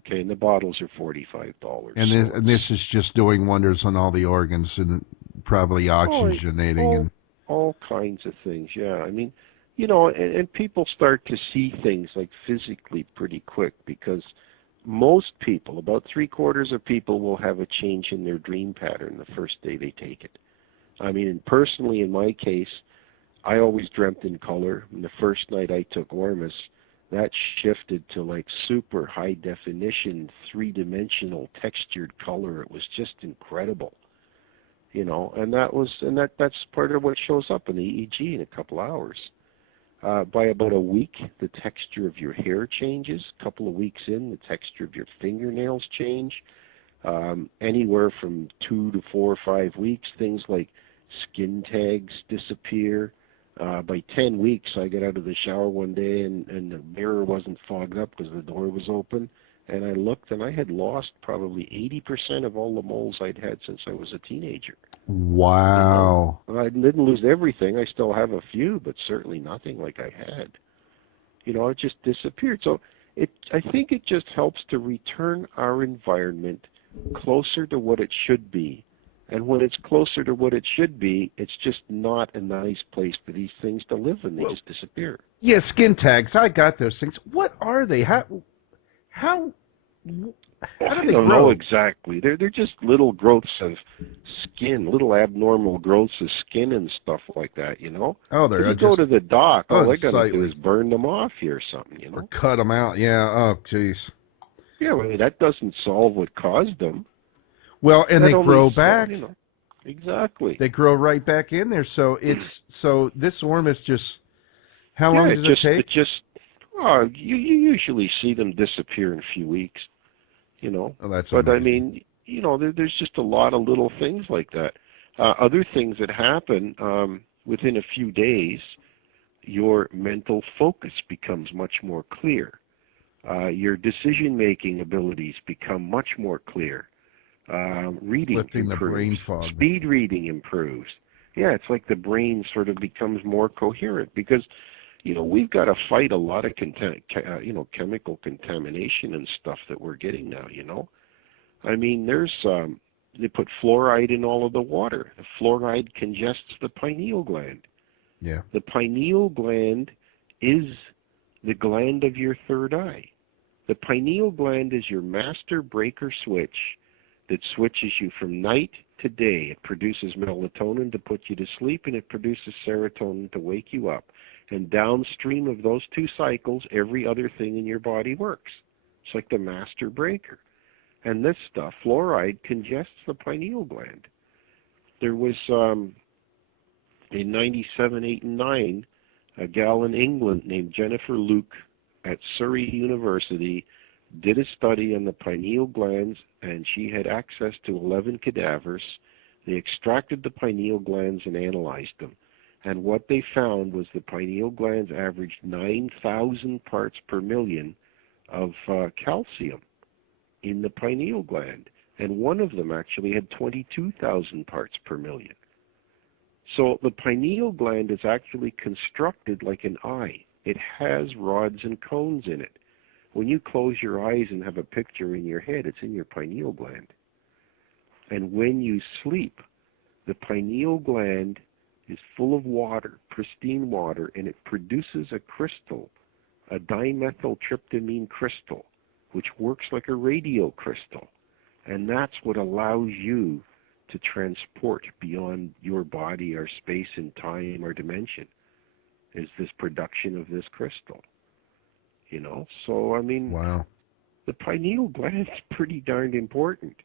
Okay, and the bottles are $45. And this is just doing wonders on all the organs and probably oxygenating all kinds of things. Yeah, I mean, and people start to see things like physically pretty quick, because most people, about 3/4 of people, will have a change in their dream pattern the first day they take it. I mean, personally, in my case, I always dreamt in color. And the first night I took Ormus, that shifted to like super high definition, 3-dimensional textured color. It was just incredible, and that's part of what shows up in the EEG in a couple hours. By about a week, the texture of your hair changes. A couple of weeks in, the texture of your fingernails change. Anywhere from 2 to 4 or 5 weeks, things like skin tags disappear. By 10 weeks, I got out of the shower one day and the mirror wasn't fogged up because the door was open. And I looked, and I had lost probably 80% of all the moles I'd had since I was a teenager. Wow. I didn't lose everything. I still have a few, but certainly nothing like I had. It just disappeared. So I think it just helps to return our environment closer to what it should be. And when it's closer to what it should be, it's just not a nice place for these things to live, and they just disappear. Yeah, skin tags. I got those things. What are they? How do they I don't know exactly. They're just little growths of skin, little abnormal growths of skin and stuff like that, Oh, they're if you go to the doc, all they got to do unsightly. is burn them off here or something, Or cut them out. Yeah. Oh, jeez. Yeah, well, that doesn't solve what caused them. Well, and That they only grow solve- back. Exactly. They grow right back in there. So so this Ormus just, how long does it take? You usually see them disappear in a few weeks, Oh, that's But amazing. I mean, there's just a lot of little things like that. Other things that happen within a few days, your mental focus becomes much more clear. Your decision-making abilities become much more clear. Reading Lifting the brain improves. fog. Speed reading improves. Yeah, it's like the brain sort of becomes more coherent because, we've got to fight a lot of chemical contamination and stuff that we're getting now. I mean, they put fluoride in all of the water. The fluoride congests the pineal gland. Yeah. The pineal gland is the gland of your third eye. The pineal gland is your master breaker switch that switches you from night to day. It produces melatonin to put you to sleep, and it produces serotonin to wake you up. And downstream of those two cycles, every other thing in your body works. It's like the master breaker. And this stuff, fluoride, congests the pineal gland. There was, in 97, 8, and 9, a gal in England named Jennifer Luke at Surrey University did a study on the pineal glands, and she had access to 11 cadavers. They extracted the pineal glands and analyzed them. And what they found was the pineal glands averaged 9,000 parts per million of calcium in the pineal gland. And one of them actually had 22,000 parts per million. So the pineal gland is actually constructed like an eye. It has rods and cones in it. When you close your eyes and have a picture in your head, it's in your pineal gland. And when you sleep, the pineal gland is full of water, pristine water, and it produces a crystal, a dimethyltryptamine crystal, which works like a radio crystal. And that's what allows you to transport beyond your body or space and time or dimension, is this production of this crystal. So I mean, wow. The pineal gland is pretty darned important.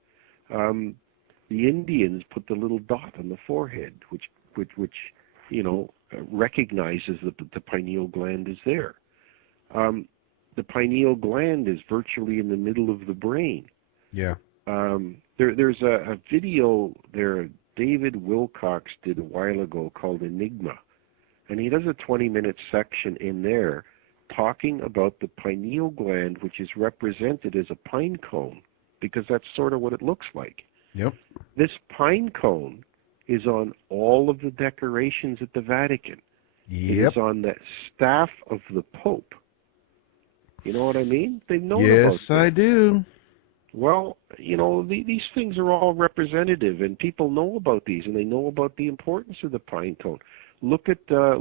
The Indians put the little dot on the forehead, which recognizes that the pineal gland is there. The pineal gland is virtually in the middle of the brain. Yeah. There's a video there David Wilcox did a while ago called Enigma, and he does a 20-minute section in there talking about the pineal gland, which is represented as a pine cone, because that's sort of what it looks like. Yep. This pine cone is on all of the decorations at the Vatican. Yep. It is on the staff of the Pope. You know what I mean? They've known about this. Yes, I do. Well, these things are all representative, and people know about these, and they know about the importance of the pine cone. Look at the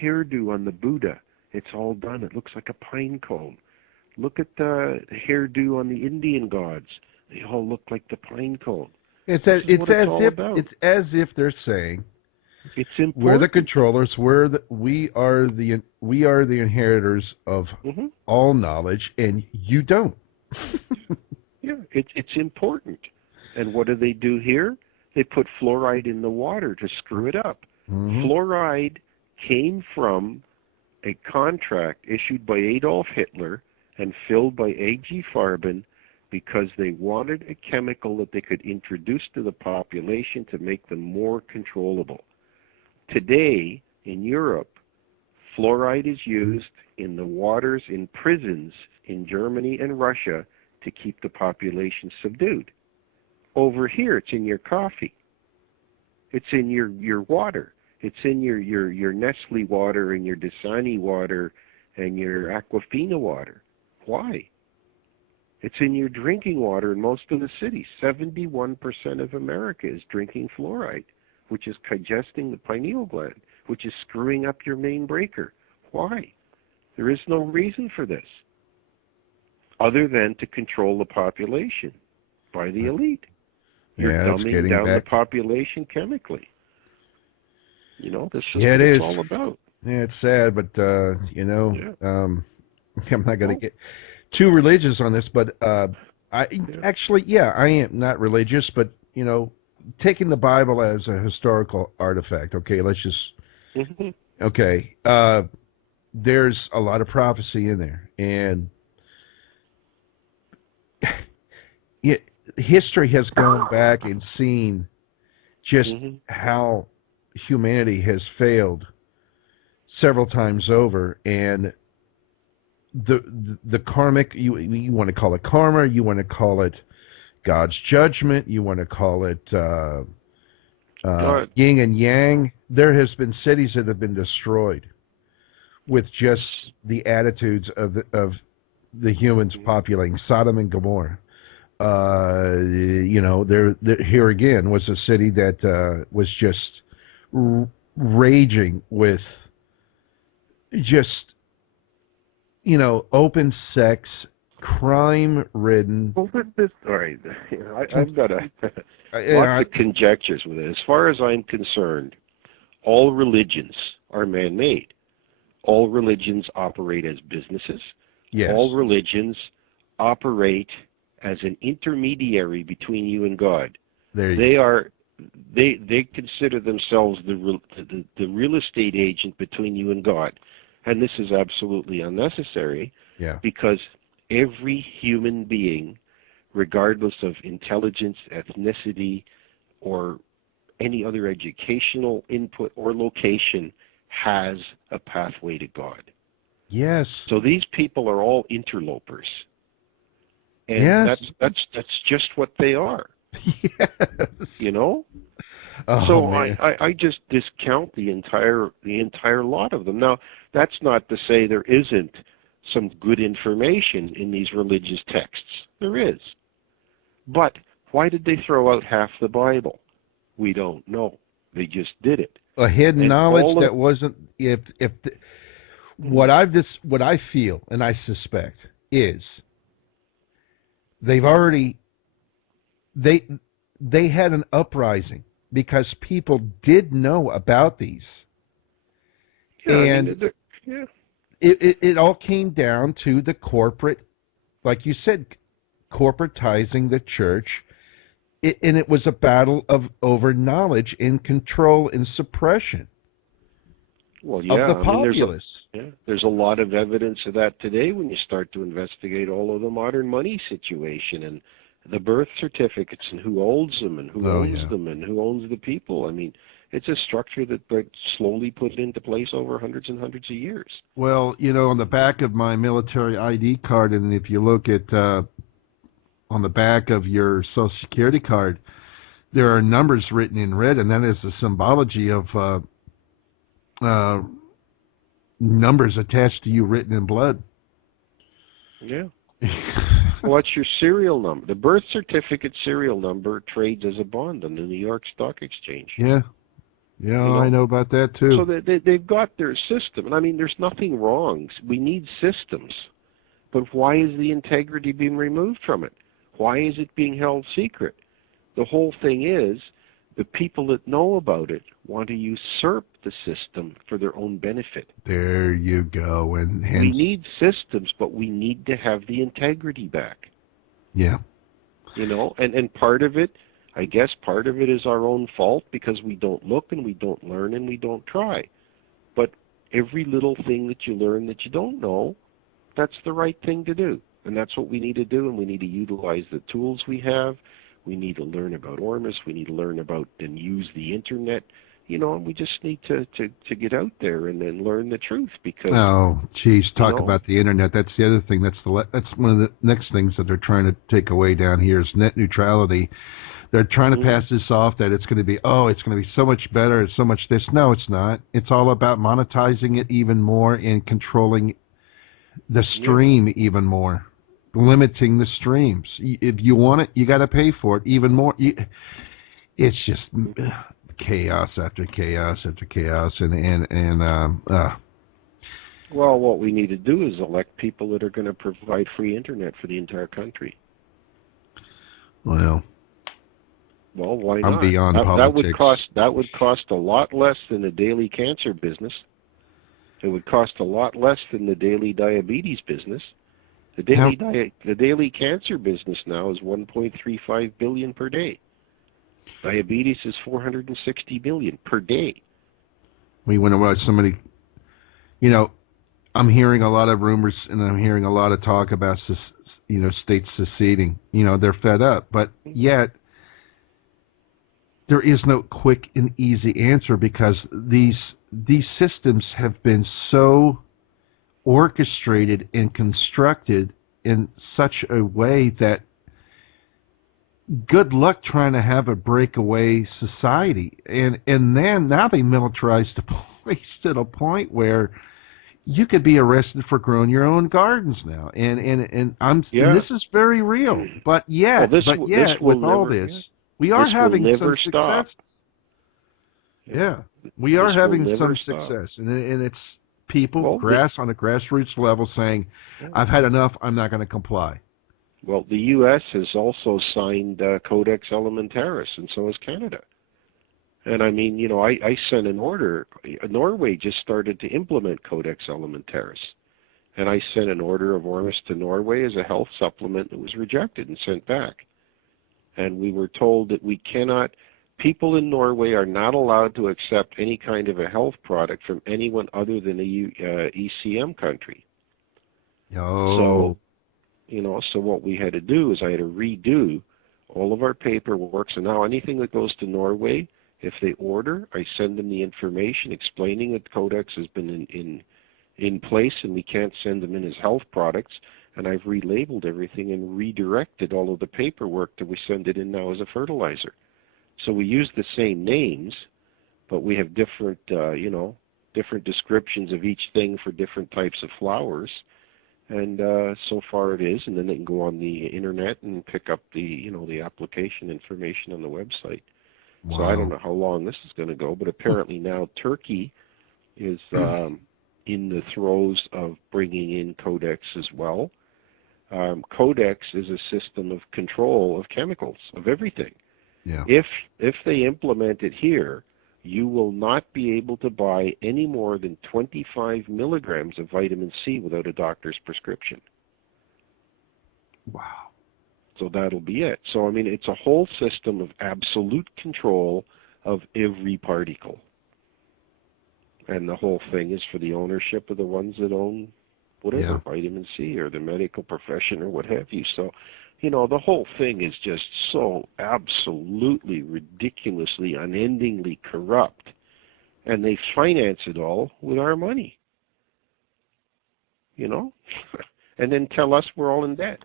hairdo on the Buddha. It's all done. It looks like a pine cone. Look at the hairdo on the Indian gods. They all look like the pine cone. It's as if they're saying, it's important. We're the controllers. We are the inheritors of all knowledge, and you don't. Yeah, it's important. And what do they do here? They put fluoride in the water to screw it up. Fluoride came from a contract issued by Adolf Hitler and filled by A.G. Farben because they wanted a chemical that they could introduce to the population to make them more controllable. Today, in Europe, fluoride is used in the waters in prisons in Germany and Russia to keep the population subdued. Over here, it's in your coffee. It's in your water. It's in your Nestle water and your Dasani water and your Aquafina water. Why? It's in your drinking water in most of the cities. 71% of America is drinking fluoride, which is congesting the pineal gland, which is screwing up your main breaker. Why? There is no reason for this other than to control the population by the elite. You're dumbing down the population chemically. This is what it's all about. Yeah, it's sad, but, I'm not going to get too religious on this, but I am not religious, but, taking the Bible as a historical artifact, okay, let's just, Mm-hmm. okay, there's a lot of prophecy in there, and history has gone back and seen just how humanity has failed several times over, and the karmic, you want to call it karma, you want to call it God's judgment, you want to call it yin and yang. There has been cities that have been destroyed with just the attitudes of the humans populating Sodom and Gomorrah. There here again was a city that was just raging with just open sex, crime-ridden. Well, all right. I've got lots of conjectures with it. As far as I'm concerned, all religions are man-made. All religions operate as businesses. Yes. All religions operate as an intermediary between you and God. They consider themselves the real estate agent between you and God. And this is absolutely unnecessary, because every human being, regardless of intelligence, ethnicity, or any other educational input or location, has a pathway to God. Yes. So these people are all interlopers. And that's just what they are. Yes. Oh, so I just discount the entire lot of them. Now, that's not to say there isn't some good information in these religious texts. There is. But why did they throw out half the Bible? We don't know. They just did it. A hidden knowledge that wasn't. What I feel and I suspect is they've already they had an uprising because people did know about these, and it all came down to the corporate, like you said, corporatizing the church, and it was a battle over knowledge and control and suppression of the populace. There's a lot of evidence of that today when you start to investigate all of the modern money situation and the birth certificates and who owns them and who owns them and who owns the people. I mean, it's a structure that slowly put into place over hundreds and hundreds of years. Well, on the back of my military ID card, and if you look at on the back of your Social Security card, there are numbers written in red, and that is the symbology of numbers attached to you written in blood. Yeah. Well, that's your serial number. The birth certificate serial number trades as a bond on the New York Stock Exchange. Yeah. I know about that too. So they've got their system. And I mean, there's nothing wrong. We need systems. But why is the integrity being removed from it? Why is it being held secret? The whole thing is the people that know about it want to usurp the system for their own benefit. There you go. And we need systems, but we need to have the integrity back. Yeah. And part of it, I guess part of it is our own fault because we don't look and we don't learn and we don't try. But every little thing that you learn that you don't know, that's the right thing to do. And that's what we need to do, and we need to utilize the tools we have. We need to learn about Ormus. We need to learn about and use the Internet. And we just need to get out there and then learn the truth because... Oh, geez, talk about the Internet. That's the other thing. That's one of the next things that they're trying to take away down here is net neutrality. They're trying to pass this off that it's going to be, so much better, it's so much this. No, it's not. It's all about monetizing it even more and controlling the stream even more, limiting the streams. If you want it, you got to pay for it even more. It's just chaos after chaos after chaos, Well, what we need to do is elect people that are going to provide free internet for the entire country. Well, why not? I'm beyond politics. That would cost a lot less than the daily cancer business. It would cost a lot less than the daily diabetes business. The daily cancer business now is $1.35 billion per day. Diabetes is 460 million per day. We went about so many, you know, I'm hearing a lot of rumors and I'm hearing a lot of talk about, states seceding. They're fed up. But yet, there is no quick and easy answer because these systems have been so orchestrated and constructed in such a way that good luck trying to have a breakaway society. And then now they militarized the place to the point where you could be arrested for growing your own gardens now. And this is very real. But yet, with all this, we are having some success. Yeah, we are having some success, and it's people, on a grassroots level, saying, "I've had enough. I'm not going to comply." Well, the U.S. has also signed Codex Elementaris, and so has Canada. And I mean, I sent an order. Norway just started to implement Codex Elementaris, and I sent an order of Ormus to Norway as a health supplement that was rejected and sent back. And we were told that we cannot, people in Norway are not allowed to accept any kind of a health product from anyone other than a ECM country. Oh. So what we had to do is I had to redo all of our paperwork. So now anything that goes to Norway, if they order, I send them the information explaining that Codex has been in place and we can't send them in as health products. And I've relabeled everything and redirected all of the paperwork that we send it in now as a fertilizer. So we use the same names, but we have different, different descriptions of each thing for different types of flowers. And so far it is, and then they can go on the internet and pick up the, the application information on the website. Wow. So I don't know how long this is going to go, but apparently now Turkey is in the throes of bringing in Codex as well. Codex is a system of control of chemicals, of everything. Yeah. If they implement it here, you will not be able to buy any more than 25 milligrams of vitamin C without a doctor's prescription. Wow. So that'll be it. So, I mean, it's a whole system of absolute control of every particle. And the whole thing is for the ownership of the ones that own whatever, vitamin C or the medical profession or what have you. So, the whole thing is just so absolutely, ridiculously, unendingly corrupt. And they finance it all with our money. And then tell us we're all in debt.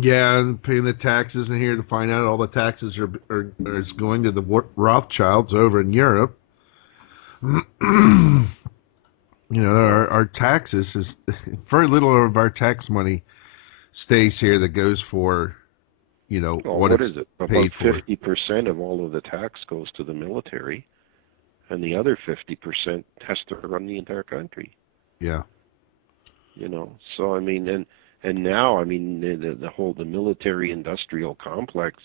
Yeah, and paying the taxes in here to find out all the taxes are going to the Rothschilds over in Europe. Our taxes is very little of our tax money stays here that goes for, what is it? About 50% of all of the tax goes to the military, and the other 50% has to run the entire country. Yeah. So I mean, and now I mean the military industrial complex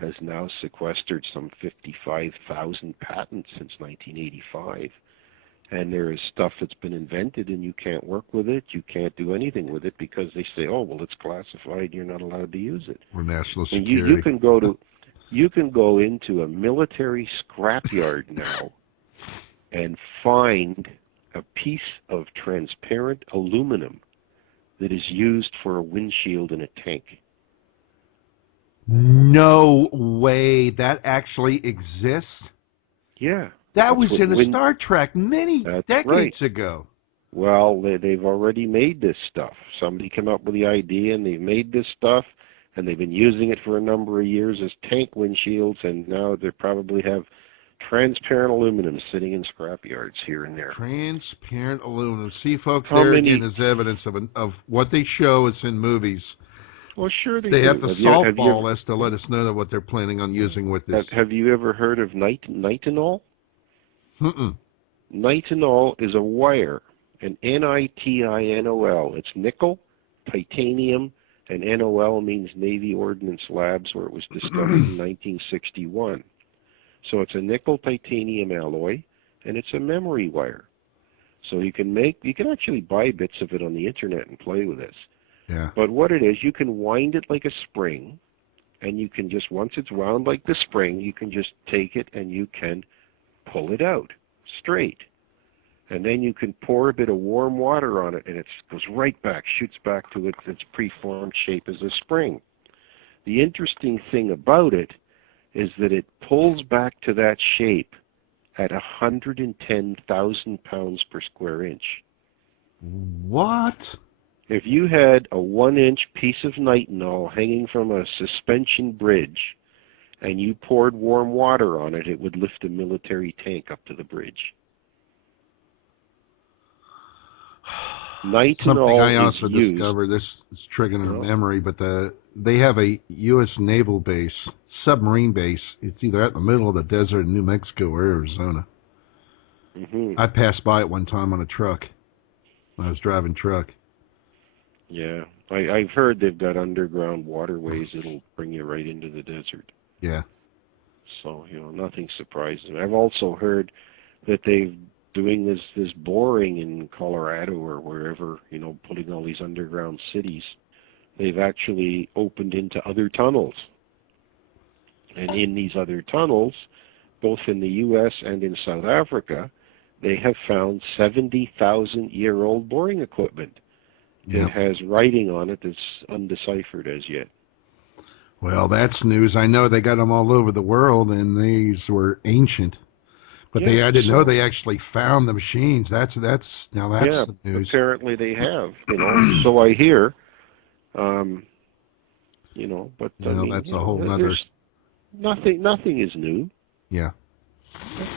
has now sequestered some 55,000 patents since 1985. And there is stuff that's been invented and you can't work with it, you can't do anything with it because they say, oh, well, it's classified, you're not allowed to use it. Or national and security. you can go into a military scrapyard now and find a piece of transparent aluminum that is used for a windshield in a tank. No way. That actually exists? Yeah. That was in a Star Trek many decades ago. Well, they've already made this stuff. Somebody came up with the idea, and they've made this stuff, and they've been using it for a number of years as tank windshields, and now they probably have transparent aluminum sitting in scrapyards here and there. Transparent aluminum. See, folks, there again is evidence of what they show us in movies. Well, sure they have to softball us to let us know what they're planning on using with this. Have you ever heard of nitinol? Mm-mm. Nitinol is a wire, an Nitinol. It's nickel, titanium, and NOL means Navy Ordnance Labs, where it was discovered in 1961. So it's a nickel titanium alloy, and it's a memory wire. So you can actually buy bits of it on the internet and play with this. Yeah. But what it is, you can wind it like a spring, and you can just, once it's wound like the spring, you can just take it and you can pull it out straight. And then you can pour a bit of warm water on it, and it goes right back, shoots back to its preformed shape as a spring. The interesting thing about it is that it pulls back to that shape at 110,000 pounds per square inch. What? If you had a 1-inch piece of nitinol hanging from a suspension bridge and you poured warm water on it, it would lift a military tank up to the bridge. Something I Nitinol also is used. discovered, this is triggering a memory, but they have a U.S. naval base, submarine base. It's either out in the middle of the desert in New Mexico or Arizona. Mm-hmm. I passed by it one time on a truck when I was driving truck. Yeah, I've heard they've got underground waterways that'll bring you right into the desert. Yeah. So, nothing surprises me. I've also heard that they've doing this boring in Colorado or wherever, putting all these underground cities. They've actually opened into other tunnels. And in these other tunnels, both in the U.S. and in South Africa, they have found 70,000-year-old boring equipment. Yeah. It has writing on it that's undeciphered as yet. Well, that's news. I know they got them all over the world, and these were ancient. But I didn't know they actually found the machines. That's the news. Apparently they have. So I hear. But that's a whole other. Nothing is new. Yeah.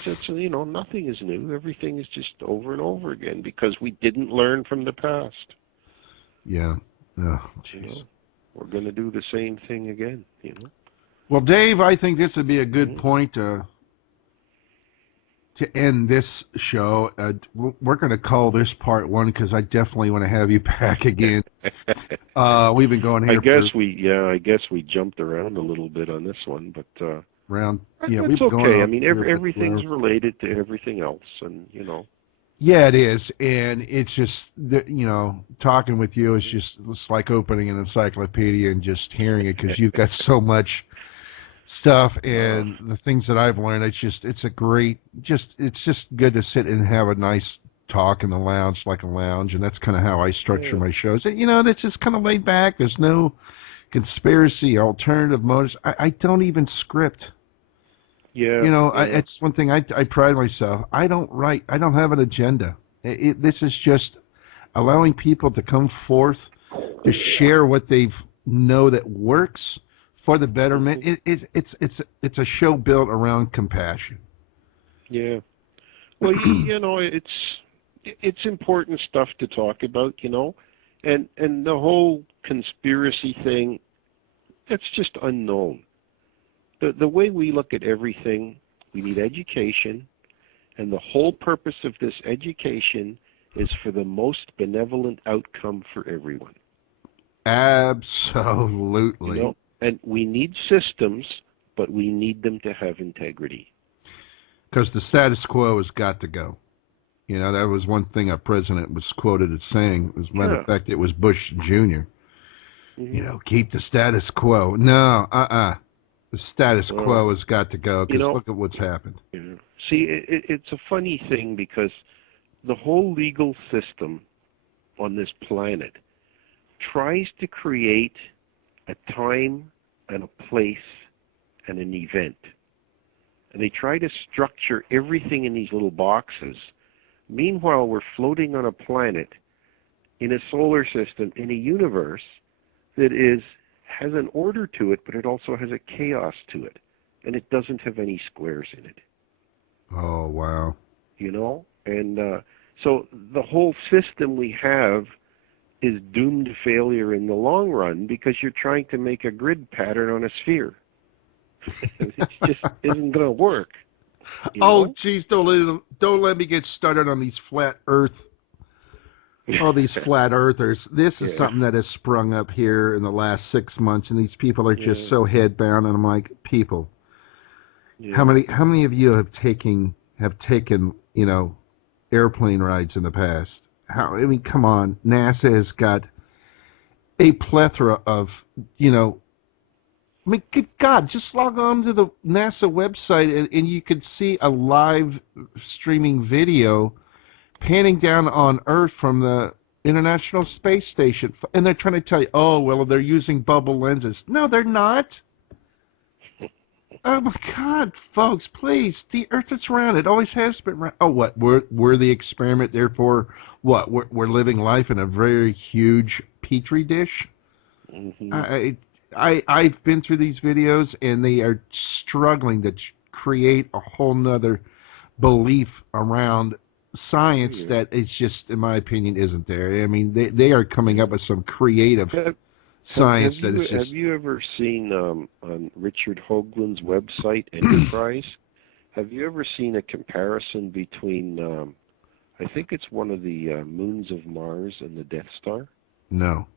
That's nothing is new. Everything is just over and over again because we didn't learn from the past. Yeah. We're going to do the same thing again. Well, Dave, I think this would be a good point to end this show. We're going to call this part 1 because I definitely want to have you back again. We've been going here. I guess we jumped around a little bit on this one, but it's okay. I mean, everything's related to everything else, and Yeah, it is, and it's just talking with you is it's like opening an encyclopedia and just hearing it because you've got so much stuff and the things that I've learned. It's just good to sit and have a nice talk in the lounge, like a lounge, and that's kind of how I structure my shows. That's just kind of laid back. There's no conspiracy, alternative motives. I don't even script. Yeah. It's one thing I pride myself. I don't write. I don't have an agenda. This is just allowing people to come forth to share what they know that works for the betterment. It's a show built around compassion. Yeah. Well, it's important stuff to talk about, and the whole conspiracy thing, it's just unknown. The way we look at everything, we need education, and the whole purpose of this education is for the most benevolent outcome for everyone. Absolutely. And we need systems, but we need them to have integrity. Because the status quo has got to go. That was one thing a president was quoted as saying. As a matter of fact, it was Bush Jr. Mm-hmm. Keep the status quo. No, The status quo has got to go because look at what's happened. Yeah. See, it's a funny thing because the whole legal system on this planet tries to create a time and a place and an event. And they try to structure everything in these little boxes. Meanwhile, we're floating on a planet in a solar system, in a universe that has an order to it, but it also has a chaos to it. And it doesn't have any squares in it. Oh, wow. And so the whole system we have is doomed to failure in the long run because you're trying to make a grid pattern on a sphere. It just isn't going to work. Oh, geez, don't let me get started on these flat Earth. All these flat earthers. This is something that has sprung up here in the last 6 months, and these people are just so headbound. And I'm like, people, how many of you have taken airplane rides in the past? Come on. NASA has got a plethora of I mean, good God, just log on to the NASA website and you could see a live streaming video panning down on Earth from the International Space Station. And they're trying to tell you, oh, well, they're using bubble lenses. No, they're not. Oh, my God, folks, please. The Earth is round. It always has been round. Oh, what? We're the experiment, therefore, what? We're living life in a very huge petri dish? Mm-hmm. I've been through these videos, and they are struggling to create a whole nother belief around science that is just, in my opinion, isn't there. I mean, they are coming up with some creative science that is just... Have you ever seen on Richard Hoagland's website, Enterprise, have you ever seen a comparison between, I think it's one of the moons of Mars and the Death Star? No.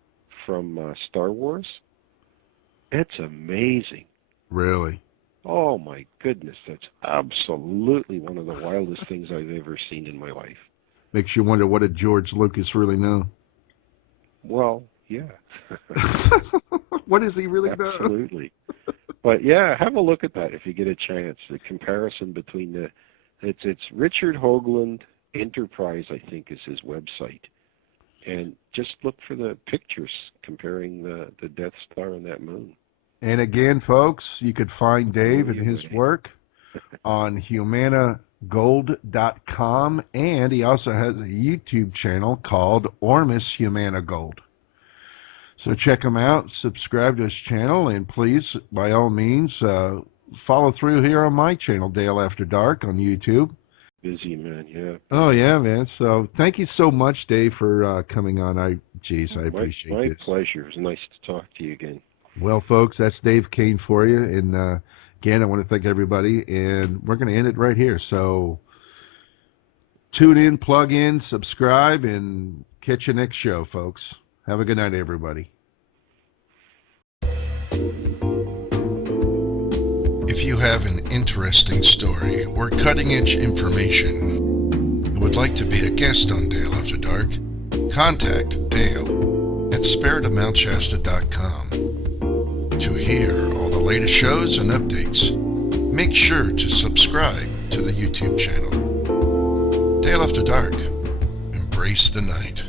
From Star Wars? It's amazing. Really? Oh, my goodness. That's absolutely one of the wildest things I've ever seen in my life. Makes you wonder, what did George Lucas really know? Well, yeah. What does he really know? Absolutely. But, yeah, have a look at that if you get a chance. The comparison between it's Richard Hoagland Enterprise, I think, is his website. And just look for the pictures comparing the Death Star and that moon. And again, folks, you could find Dave and his work on humanagold.com, and he also has a YouTube channel called Ormus Humana Gold. So check him out, subscribe to his channel, and please, by all means, follow through here on my channel, Dale After Dark, on YouTube. Busy, man, yeah. Oh, yeah, man. So thank you so much, Dave, for coming on. I appreciate it. My this. pleasure. It was nice to talk to you again. Well, folks, that's Dave Kane for you. And again, I want to thank everybody. And we're going to end it right here. So tune in, plug in, subscribe, and catch you next show, folks. Have a good night, everybody. If you have an interesting story or cutting-edge information and would like to be a guest on Dale After Dark, contact Dale at spiritofmountshasta.com. To hear all the latest shows and updates, make sure to subscribe to the YouTube channel. Dale After Dark. Embrace the night.